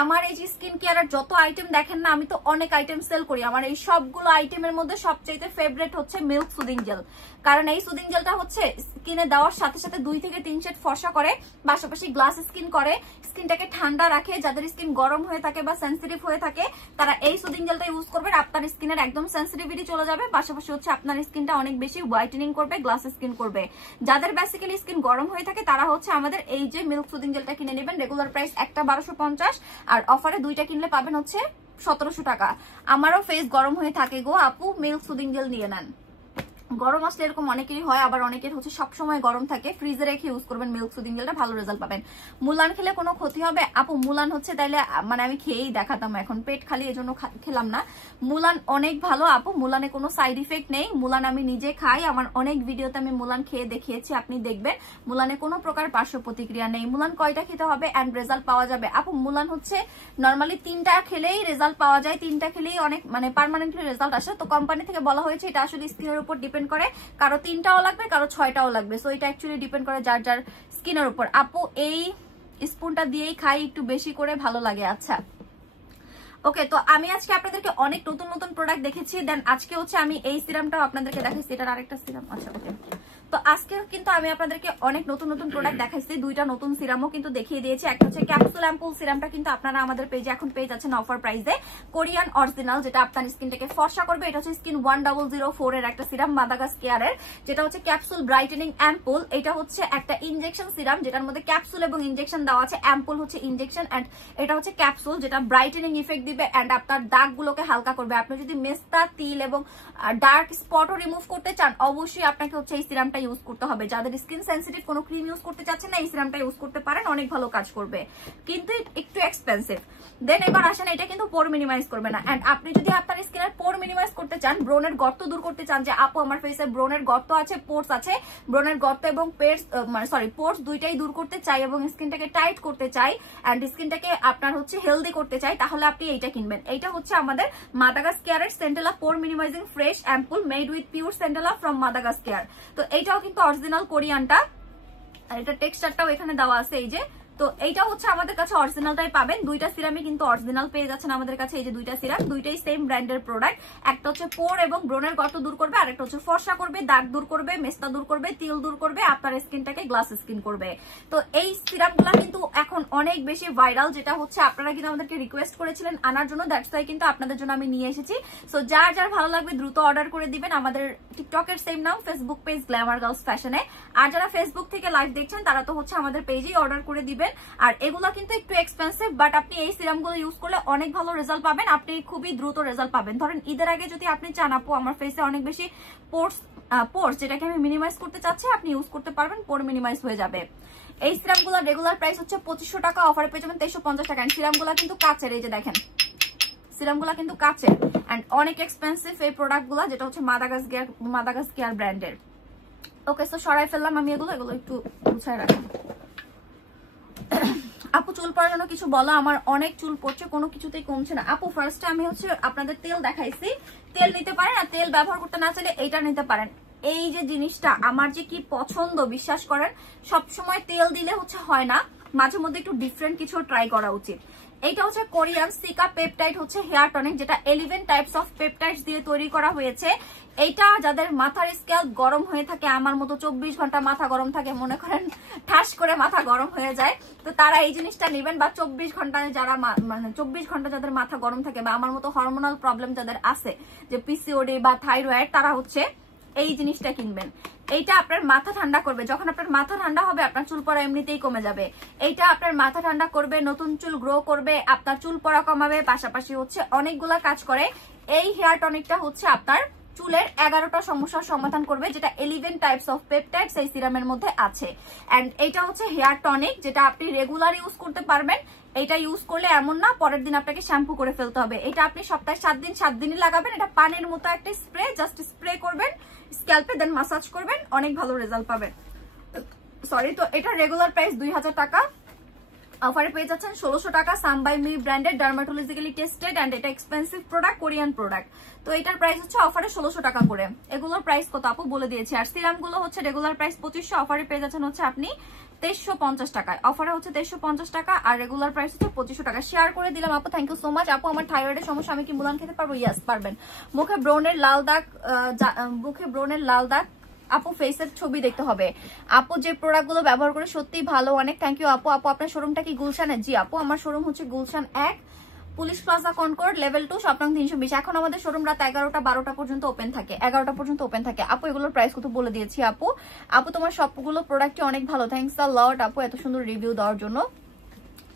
আমার এই যে স্কিন কেয়ারের যত আইটেম দেখেন না, আমি তো অনেক আইটেম সেল করি, আমার এই সবগুলো আইটেমের মধ্যে সবচেয়ে ফেভারিট হচ্ছে মিল্ক সুদিং জেল। কারণ এই সুদিং জেলটা হচ্ছে স্কিনে দেওয়ার সাথে সাথে 2 থেকে 3 শেড ফর্সা করে, পাশাপাশি গ্লাস স্কিন করে, স্কিনটাকে ঠান্ডা রাখে। যাদের স্কিন গরম হয়ে থাকে বা সেন্সিটিভ হয়ে থাকে তারা এই সুদিং জেলটা ইউজ করবেন, আপনার স্কিনের একদম সেন্সিটিভিটি চলে যাবে, পাশাপাশি হচ্ছে আপনার স্কিনটা অনেক বেশি হোয়াইটেনিং করবে, গ্লাস স্কিন করবে। যাদের বেসিক্যালি স্কিন গরম হয়ে থাকে তারা হচ্ছে আমাদের এই যে মিল্ক সুদিং জেলটা কিনে নেবেন। রেগুলার প্রাইস একটা 1250 আর অফারে 2টা কিনলে পাবেন হচ্ছে 1700 টাকা। আমারও ফেস গরম হয়ে থাকে গো আপু, মিল্ক সুদিং জেল নিয়ে নেন। গরম আসলে এরকম অনেকেরই হয়, আবার অনেকের হচ্ছে সবসময় গরম থাকে, ফ্রিজে রেখে ইউজ করবেন মিল্ক সুদিং জেলটা, ভালো রেজাল্ট পাবেন। মুলান খেলে কোনো ক্ষতি হবে? আপু মুলান হচ্ছে তাইলে মানে আমি খেয়েই দেখাতাম, এখন পেট খালি এজন্য খেলাম না। মুলান অনেক ভালো আপু, মুলানে কোনো সাইড ইফেক্ট নেই। মুলান আমি নিজে খাই, আমার অনেক ভিডিওতে আমি মুলান খেয়ে দেখিয়েছি, আপনি দেখবেন মুলানে কোনো প্রকার পার্শ্ব প্রতিক্রিয়া নেই। মুলান কয়টা খেতে হবে এন্ড রেজাল্ট পাওয়া যাবে? আপু মুলান হচ্ছে নর্মালি 3টা খেলেই রেজাল্ট পাওয়া যায়, 3টা খেলেই অনেক মানে পার্মানেন্টলি রেজাল্ট আসে। তো কোম্পানি থেকে বলা হয়েছে এটা আসলে স্কিনের উপর ডিপেন্ড করে, কারো 3টাও লাগবে, কারো 6টাও লাগবে। সো এটা অ্যাকচুয়ালি ডিপেন্ড করে যার যার স্কিনের উপর। আপু এই স্পুনটা দিয়েই খাই একটু বেশি করে, ভালো লাগে। আচ্ছা ওকে, তো আমি আজকে আপনাদেরকে অনেক নতুন নতুন প্রোডাক্ট দেখেছি, দেন আজকে হচ্ছে আমি এই সিরামটাও আপনাদেরকে দেখাইছি, এটার আরেকটা সিরাম। আচ্ছা ওকে, তো আজকে কিন্তু আমি আপনাদেরকে অনেক নতুন নতুন প্রোডাক্ট দেখাইছি, দুইটা নতুন সিরামও কিন্তু দেখিয়ে দিয়েছি। একটা হচ্ছে ক্যাপসুল অ্যাম্পুল সিরামটা কিন্তু আপনারা আমাদের পেজে এখন পেয়ে যাচ্ছেন অফার প্রাইসে, কোরিয়ান অরিজিনাল, যেটা আপনার স্কিনটাকে ফর্সা করবে। এটা হচ্ছে স্কিন 1004 এর একটা সিরাম, মাদাগাস্কারের, যেটা হচ্ছে ক্যাপসুল ব্রাইটেনিং অ্যাম্পুল। এটা হচ্ছে একটা ইনজেকশন সিরাম যেটার মধ্যে ক্যাপসুল এবং ইনজেকশন দেওয়া আছে। অ্যাম্পুল হচ্ছে ইনজেকশন এন্ড এটা হচ্ছে ক্যাপসুল, যেটা ব্রাইটেনিং ইফেক্ট দিবে এন্ড আপনার দাগগুলোকে হালকা করবে। আপনি যদি মেস্তা, তিল এবং ডার্ক স্পটও রিমুভ করতে চান, অবশ্যই আপনাকে হচ্ছে এই সিরামটা ইউজ করতে হবে। যাদের স্কিন সেনসিটিভ, কোনো ক্রিম ইউজ করতে চাচ্ছেন না, এই সিরামটা ইউজ করতে পারেন, অনেক ভালো কাজ করবে, কিন্তু একটু এক্সপেন্সিভ। দেন এবার আসেন, এটা কিন্তু পোর মিনিমাইজ করবে না। এন্ড আপনি যদি আপনার স্কিনের পোর মিনিমাইজ করতে চান, ব্রনের গর্ত দূর করতে চান, যে আপু আমার ফেসে ব্রনের গর্ত আছে, পোর্স আছে, ব্রনের গর্ত এবং পোর্স দুইটাই দূর করতে চাই এবং স্কিনটাকে টাইট করতে চাই এন্ড স্কিনটাকে আপনার হচ্ছে হেলদি করতে চাই, তাহলে আপনি এইটা কিনবেন। এইটা হচ্ছে আমাদের মাদাগাস্কারের centella pore minimizing fresh ampoule made with pure centella from Madagascar. তো এইটাও কিন্তু অরিজিনাল কোরিয়ানটা, আর এটা টেক্সচারটাও এখানে দেওয়া আছে এই যে। তো এইটা হচ্ছে আমাদের কাছে অরিজিনালটাই পাবেন, দুইটা সিরামই কিন্তু অরিজিনাল পেয়ে যাচ্ছেন আমাদের কাছে। এই যে দুইটা সিরাম, দুইটাই সেম ব্র্যান্ডের প্রোডাক্ট। একটা হচ্ছে পোর এবং ব্রনের গর্ত দূর করবে, আর একটা হচ্ছে ফর্সা করবে, দাগ দূর করবে, মেস্তা দূর করবে, তিল দূর করবে, আপনার স্কিনটাকে গ্লাস স্কিন করবে। তো এই সিরামগুলা কিন্তু এখন অনেক বেশি ভাইরাল, যেটা হচ্ছে আপনারা কিন্তু আমাদেরকে রিকোয়েস্ট করেছিলেন আনার জন্য, দ্যাটস ওয়াই কিন্তু আপনাদের জন্য আমি নিয়ে এসেছি। সো যার যার ভালো লাগবে দ্রুত অর্ডার করে দিবেন। আমাদের টিকটকের সেম নাম, ফেসবুক পেজ গ্ল্যামার গার্লস ফ্যাশনে। আর যারা ফেসবুক থেকে লাইভ দেখছেন তারা তো হচ্ছে আমাদের পেজেই অর্ডার করে দিবেন। আর এগুলা কিন্তু একটু এক্সপেন্সিভ, বাট আপনি এই সিরামগুলো ইউজ করলে অনেক ভালো রেজাল্ট পাবেন, আপনি খুবই দ্রুত রেজাল্ট পাবেন। ধরেন ঈদের আগে যদি আপনি চান আপু আমার ফেসে অনেক বেশি পোর্স যেটাকে আমি মিনিমাইজ করতে চাচ্ছি, আপনি ইউজ করতে পারবেন, পোর মিনিমাইজ হয়ে যাবে। এই সিরামগুলোর রেগুলার প্রাইস হচ্ছে 2500 টাকা, অফারে পেয়ে যাবেন 2350 টাকা। সিরামগুলা কিন্তু কাচের, এই যে দেখেন সিরামগুলা কিন্তু কাচের এন্ড অনেক এক্সপেন্সিভ এই প্রোডাক্টগুলা, যেটা হচ্ছে মাদাগাস্কার ব্র্যান্ডের। ওকে, সো সরাই ফেললাম আমি এগুলো একটু গুছায় রাখেন। আপু চুল পড়ার জন্য কিছু বলো, আমার অনেক চুল পড়ছে, কোনো কিছুতেই কমছে না। আপু ফার্স্টে আমি হচ্ছে আপনাদের তেল দেখাইছি, তেল নিতে পারেন, আর তেল ব্যবহার করতে না চাইলে এইটা নিতে পারেন। এই যে জিনিসটা আমার যে কি পছন্দ, বিশ্বাস করেন, সবসময় তেল দিলে হচ্ছে হয় না, মাঝে মধ্যে একটু ডিফারেন্ট কিছু ট্রাই করা উচিত। এইটা হচ্ছে কোরিয়ান সিকা পেপটাইড হচ্ছে হেয়ার টনিক, যেটা 11 টাইপস অফ পেপটাইডস দিয়ে তৈরি করা হয়েছে। এইটা যাদের মাথার স্ক্যাল্প গরম হয়ে থাকে, আমার মতো 24 ঘন্টা মাথা গরম থাকে, মনে করেন ঠাস করে মাথা গরম হয়ে যায়, তো তারা এই জিনিসটা নেবেন। বা 24 ঘন্টায় যারা মানে 24 ঘন্টা যাদের মাথা গরম থাকে, বা আমার মতো হরমোনাল প্রবলেম যাদের আছে, যে পিসিওডি বা থাইরয়েড, তারা হচ্ছে এই জিনিসটা কিনবেন। এইটা আপনার মাথা ঠান্ডা করবে, যখন আপনার মাথা ঠান্ডা হবে আপনার চুল পড়া এমনিতেই কমে যাবে। এইটা আপনার মাথা ঠান্ডা করবে, নতুন চুল গ্রো করবে, আপনার চুল পড়া কমাবে, পাশাপাশি হচ্ছে অনেকগুলা কাজ করে। এই হেয়ার টনিকটা হচ্ছে আপনার চুলের 11টা সমস্যার সমাধান করবে, যেটা 11 টাইপস অফ পেপটাইডস এই সিরামের মধ্যে আছে। এন্ড এইটা হচ্ছে হেয়ার টনিক, যেটা আপনি রেগুলার ইউজ করতে পারবেন। এটা ইউজ করলে এমন না পরের দিন আপনাকে শ্যাম্পু করে ফেলতে হবে। এটা আপনি সপ্তাহে 7 দিনই লাগাবেন। এটা পানির মতো একটা স্প্রে, জাস্ট স্প্রে করবেন স্ক্যাল্পে, দেন মাসাজ করবেন, অনেক ভালো রেজাল্ট পাবেন। সরি, তো এটা রেগুলার প্রাইস 2000 টাকা, অফারে পেয়ে যাচ্ছেন 1600 টাকা। Some By Mi branded, dermatologically tested and এটা এক্সপেন্সিভ প্রোডাক্ট, কোরিয়ান প্রোডাক্ট। তো এটার প্রাইস হচ্ছে অফারে 1600 টাকা করে। এগুলোর প্রাইস কত আপু বলে দিয়েছি। আর সিরামগুলো হচ্ছে রেগুলার প্রাইস 2500, অফারে পেয়ে যাচ্ছেন হচ্ছে আপনি 2350 টাকায়। অফারে হচ্ছে 2350 টাকা, আর রেগুলার প্রাইস হচ্ছে 2500 টাকা। শেয়ার করে দিলাম আপু, থ্যাংক ইউ সো মাচ। আপু আমার থাইরয়েডের সমস্যা, আমি কি মুলান খেতে পারবো? ইয়েস পারবেন। মুখে ব্রনের লাল দাগ, আপু ফেসের ছবি দেখতে হবে। আপু যে প্রোডাক্ট গুলো ব্যবহার করে সত্যি ভালো, অনেক থ্যাংক ইউ আপু। আপু আপনার শোরুমটা কি গুলশানে? জি আপু, আমার শোরুম হচ্ছে Gulshan 1, police plaza Concord, level 2, shop নং 320। এখন আমাদের শোরুম রাত 11টা-12টা পর্যন্ত ওপেন থাকে, 11টা পর্যন্ত ওপেন থাকে। আপু এগুলোর প্রাইস কত বলে দিয়েছি আপু। আপু তোমার সবগুলো প্রোডাক্টই অনেক ভালো, থ্যাংকস আ লট আপু এত সুন্দর রিভিউ দেওয়ার জন্য।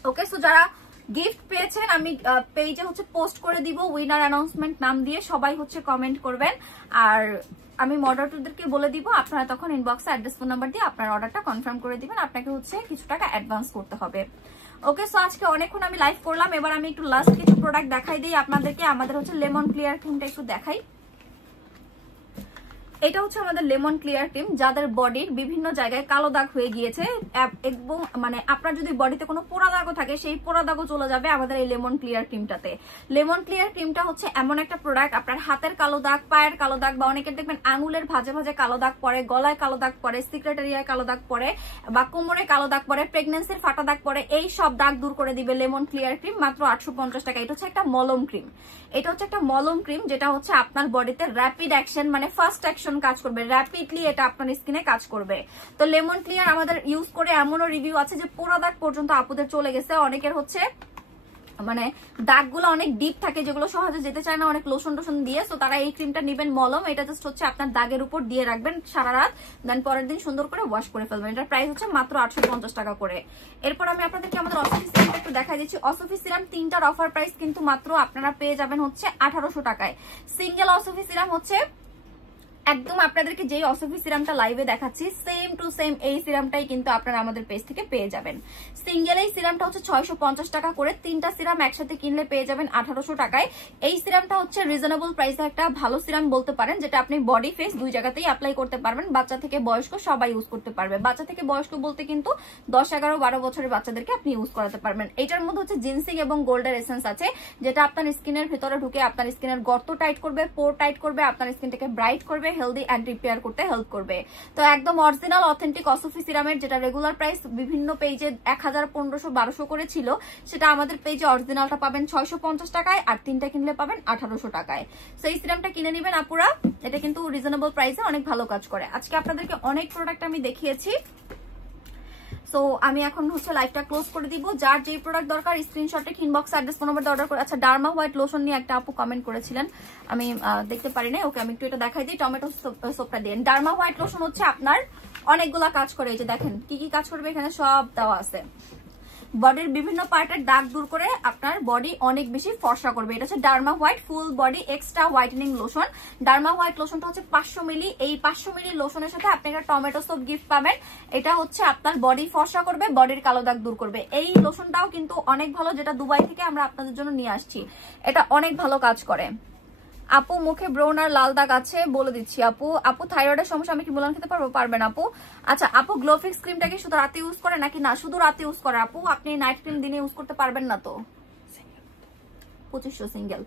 ওকে, সো যারা গিফট পেয়েছেন আমি পেজে হচ্ছে পোস্ট করে দিব উইনার অ্যানাউন্সমেন্ট নাম দিয়ে, সবাই হচ্ছে কমেন্ট করবেন। আর আমি মডারেটরদেরকে বলে দিব, আপনারা তখন ইনবক্সে অ্যাড্রেস ফোন নাম্বার দিয়ে আপনার অর্ডারটা কনফার্ম করে দিবেন। আপনাকে হচ্ছে কিছু টাকা অ্যাডভান্স করতে হবে। ওকে, সো আজকে অনেকক্ষণ আমি লাইভ করলাম, এবার আমি একটু লাস্ট কিছু প্রোডাক্ট দেখাই দিই আপনাদেরকে। আমাদের হচ্ছে লেমন ক্লিয়ার ক্রিমটা একটু দেখাই। এটা হচ্ছে আমাদের লেমন ক্লিয়ার ক্রিম, যাদের বডির বিভিন্ন জায়গায় কালো দাগ হয়ে গিয়েছে এবং মানে আপনার যদি বডিতে কোনো পোড়া দাগও থাকে সেই পোড়া দাগও চলে যাবে আমাদের এই লেমন ক্লিয়ার ক্রিমটাতে। লেমন ক্লিয়ার ক্রিমটা হচ্ছে এমন একটা প্রোডাক্ট, আপনার হাতের কালো দাগ, পায়ের কালো দাগ, বা অনেকের দেখবেন আঙুলের ভাঁজে ভাঁজে কালো দাগ পড়ে, গলায় কালো দাগ পড়ে, সিক্রেট এরিয়ায় কালো দাগ পড়ে, বা কোমরে কালো দাগ পড়ে, প্রেগন্যান্সির ফাটা দাগ পড়ে, এই সব দাগ দূর করে দিবে লেমন ক্লিয়ার ক্রিম মাত্র 850 টাকা। এটা হচ্ছে একটা মলম ক্রিম, এটা হচ্ছে একটা মলম ক্রিম যেটা হচ্ছে আপনার বডিতে র্যাপিড অ্যাকশন মানে ফার্স্ট অ্যাকশন কাজ করবে, র্যাপিডলি এটা আপনার স্কিনে কাজ করবে। তো লেমন ক্লিয়ার আমাদের ইউজ করে এমনও রিভিউ আছে যে পোড়া দাগ পর্যন্ত আপুদের চলে গেছে। অনেকের হচ্ছে মানে দাগগুলো অনেক ডিপ থাকে যেগুলো সহজে যেতে চায় না অনেক লোশন টোশন দিয়ে, তো তারা এই ক্রিমটা নেবেন মলম। এটা জাস্ট হচ্ছে আপনার দাগের উপর দিয়ে রাখবেন সারা রাত, দেন পরের দিন সুন্দর করে ওয়াশ করে ফেলবেন। এটার প্রাইস হচ্ছে মাত্র 850 টাকা করে। এরপর আমি আপনাদেরকে আমাদের অসফি সিরামটা একটু দেখা দিচ্ছি। অসফি সিরাম তিনটার অফার প্রাইস কিন্তু মাত্র আপনারা পেয়ে যাবেন হচ্ছে 1800 টাকায়। সিঙ্গেল অসফি সিরাম হচ্ছে একদম আপনাদেরকে যেই অসফি সিরামটা লাইভে দেখাচ্ছি সেম টু সেম এই সিরামটাই কিন্তু আপনারা আমাদের পেজ থেকে পেয়ে যাবেন। সিঙ্গেল এই সিরামটা হচ্ছে 650 টাকা করে, তিনটা সিরাম একসাথে কিনলে পেয়ে যাবেন 1800 টাকায়। এই সিরামটা হচ্ছে রিজনেবল প্রাইসে একটা ভালো সিরাম বলতে পারেন, যেটা আপনি বডি ফেস দুই জায়গাতেই অ্যাপ্লাই করতে পারবেন। বাচ্চা থেকে বয়স্ক সবাই ইউজ করতে পারবে। বাচ্চা থেকে বয়স্ক বলতে কিন্তু 10, 11, 12 বছরের বাচ্চাদেরকে আপনি ইউজ করাতে পারবেন। এটার মধ্যে হচ্ছে জিনসিং এবং গোল্ডের এসেন্স আছে, যেটা আপনার স্কিনের ভিতরে ঢুকে আপনার স্কিনের গর্ত টাইট করবে, পোর টাইট করবে, আপনার স্কিনটাকে ব্রাইট করবে, হেলদি অ্যান্ড রিপেয়ার করতে হেল্প করবে। তো একদম অরিজিনাল অথেন্টিক অসফি সিরামের যেটা রেগুলার প্রাইস বিভিন্ন পেজে 1000, 1500, 1200 করে ছিল, সেটা আমাদের পেজে অরিজিনালটা পাবেন 650 টাকায়, আর তিনটা কিনলে পাবেন 1800 টাকায়। তো এই সিরামটা কিনে নেবেন আপুরা, এটা কিন্তু রিজনেবল প্রাইসে অনেক ভালো কাজ করে। আজকে আপনাদেরকে অনেক প্রোডাক্ট আমি দেখিয়েছি, সো আমি এখন হচ্ছে লাইভটা ক্লোজ করে দিব। যার যেই প্রোডাক্ট দরকার স্ক্রিনশটে inbox address phone number order করে। আচ্ছা, ডার্মা হোয়াইট লোশন নিয়ে একটা আপু কমেন্ট করেছিলেন, আমি দেখতে পারি না, ওকে আমি একটু এটা দেখাই দিই। টমেটো সোপটা দিয়ে ডার্মা হোয়াইট লোশন হচ্ছে আপনার অনেকগুলা কাজ করে, এই যে দেখেন কি কি কাজ করবে এখানে সব দেওয়া আছে। বডির বিভিন্ন পার্টের দাগ দূর করে আপনার বডি অনেক বেশি ফর্সা করবে। এটা হচ্ছে derma white full body extra whitening lotion. Derma white লোশনটা হচ্ছে 500 মিলি। এই 500 মিলি লোশনের সাথে আপনি একটা টমেটো সোপ গিফট পাবেন। এটা হচ্ছে আপনার বডি ফর্সা করবে, বডির কালো দাগ দূর করবে। এই লোশনটাও কিন্তু অনেক ভালো, যেটা দুবাই থেকে আমরা আপনাদের জন্য নিয়ে আসছি। এটা অনেক ভালো কাজ করে। আপু মুখে ব্রোন আর লাল দাগ আছে বলে দিচ্ছি। আপু থাইরয়েডের সমস্যা, আমি কি মুলান খেতে পারবো? পারবেন আপু। আচ্ছা আপু, গ্লোফিক্স ক্রিমটা কি শুধু রাতে ইউজ করে নাকি? না, শুধু রাতে ইউজ করে আপু। আপনি নাইট ক্রিম দিনে ইউজ করতে পারবেন না তো। 2500 সিঙ্গেল।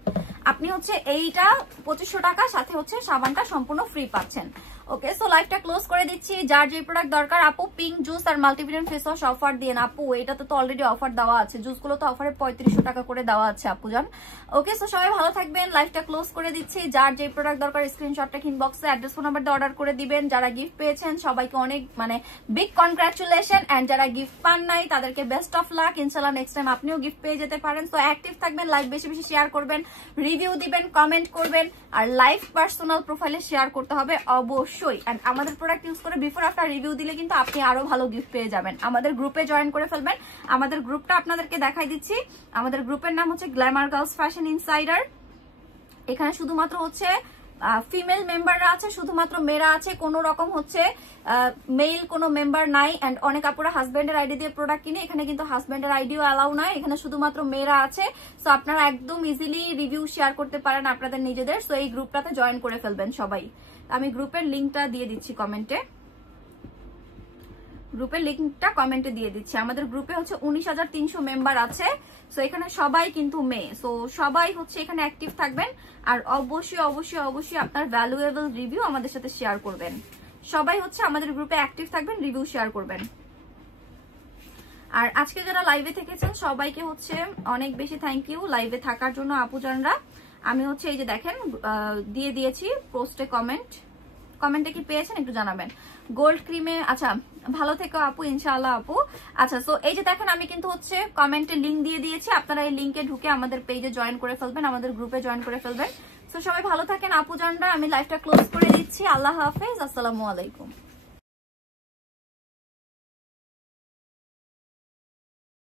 আপনি হচ্ছে এইটা 2500 টাকা, সাথে হচ্ছে সাবানটা সম্পূর্ণ ফ্রি পাচ্ছেন। ওকে, সো লাইভটা ক্লোজ করে দিচ্ছি। যার যে প্রোডাক্ট দরকার আপু পিঙ্ক জুস আর মাল্টিভিটামিন ফেস ওয়াশ অফার দিয়ে না আপু, এটাতে তো অলরেডি অফার দেওয়া আছে, জুসগুলো তো অফারে 3500 টাকা করে দেওয়া আছে আপু জান। ওকে, সো সবাই ভালো থাকবেন, লাইভটা ক্লোজ করে দিচ্ছি। যার যে প্রোডাক্ট দরকার স্ক্রিনশটটা ইনবক্সে অ্যাড্রেস ফোন নাম্বার দিয়ে অর্ডার করে দিবেন। যারা গিফট পেয়েছেন সবাইকে অনেক বিগ কনগ্রাচুলেশন, এন্ড যারা গিফট পান নাই তাদেরকে বেস্ট অফ লাক। ইনশাআল্লাহ নেক্সট টাইম আপনিও গিফট পেয়ে যেতে পারেন। সো অ্যাক্টিভ থাকবেন, লাইভ বেশি বেশি শেয়ার করবেন, রিভিউ দিবেন, কমেন্ট করবেন, আর লাইভ পার্সোনাল প্রোফাইলে শেয়ার করতে হবে অবশ্যই। এন্ড আমাদের প্রোডাক্ট ইউজ করে বিফোর আফটার রিভিউ দিলে কিন্তু আপনি আরো ভালো গিফট পেয়ে যাবেন। আমাদের গ্রুপে জয়েন করে ফেলবেন। আমাদের গ্রুপটা আপনাদেরকে দেখাই দিচ্ছি। আমাদের গ্রুপের নাম হচ্ছে গ্ল্যামার গার্লস ফ্যাশন ইনসাইডার। এখানে শুধুমাত্র হচ্ছে ফিমেল মেম্বাররা আছে, শুধুমাত্র মেয়েরা আছে, কোন রকম হচ্ছে মেল কোনো মেম্বার নাই। এন্ড অনেক আপুরা হাজবেন্ডের আইডি দিয়ে প্রোডাক্ট কিনে, এখানে কিন্তু হাজবেন্ডের আইডিও অ্যালাউ নাই, এখানে শুধুমাত্র মেয়েরা আছে। সো আপনারা একদম ইজিলি রিভিউ শেয়ার করতে পারেন আপনাদের নিজেদের। সো এই গ্রুপটাতে জয়েন করে ফেলবেন সবাই। আমি গ্রুপের লিঙ্কটা দিয়ে দিচ্ছি কমেন্টে, গ্রুপের লিঙ্কটা কমেন্টে দিয়ে দিচ্ছি। আমাদের গ্রুপে হচ্ছে 19,300 মেম্বার আছে। সো এখানে সবাই কিন্তু মেয়ে, সো সবাই হচ্ছে এখানে অ্যাক্টিভ থাকবেন। আর অবশ্যই অবশ্যই অবশ্যই আপনার ভ্যালুয়েবল রিভিউ আমাদের সাথে শেয়ার করবেন। সবাই হচ্ছে আমাদের গ্রুপে অ্যাক্টিভ থাকবেন, রিভিউ শেয়ার করবেন। আর আজকে যারা লাইভে থেকেছেন সবাইকে হচ্ছে অনেক বেশি থ্যাংক ইউ লাইভে থাকার জন্য আপুজানরা। আমি হচ্ছে এই যে দেখেন দিয়ে দিয়েছি পোস্টে কমেন্টে কি পেয়েছেন একটু জানাবেন। গোল্ড ক্রিমে, আচ্ছা ভালো থেকো আপু, ইনশাআল্লাহ আপু। আচ্ছা, সো এই যে দেখেন আমি কিন্তু হচ্ছে কমেন্টে লিঙ্ক দিয়ে দিয়েছি, আপনারা এই লিঙ্কে ঢুকে আমাদের পেজে জয়েন করে ফেলবেন, আমাদের গ্রুপে জয়েন করে ফেলবেন। সো সবাই ভালো থাকেন আপুজানরা, আমি লাইভটা ক্লোজ করে দিচ্ছি। আল্লাহ হাফেজ, আসসালামু আলাইকুম।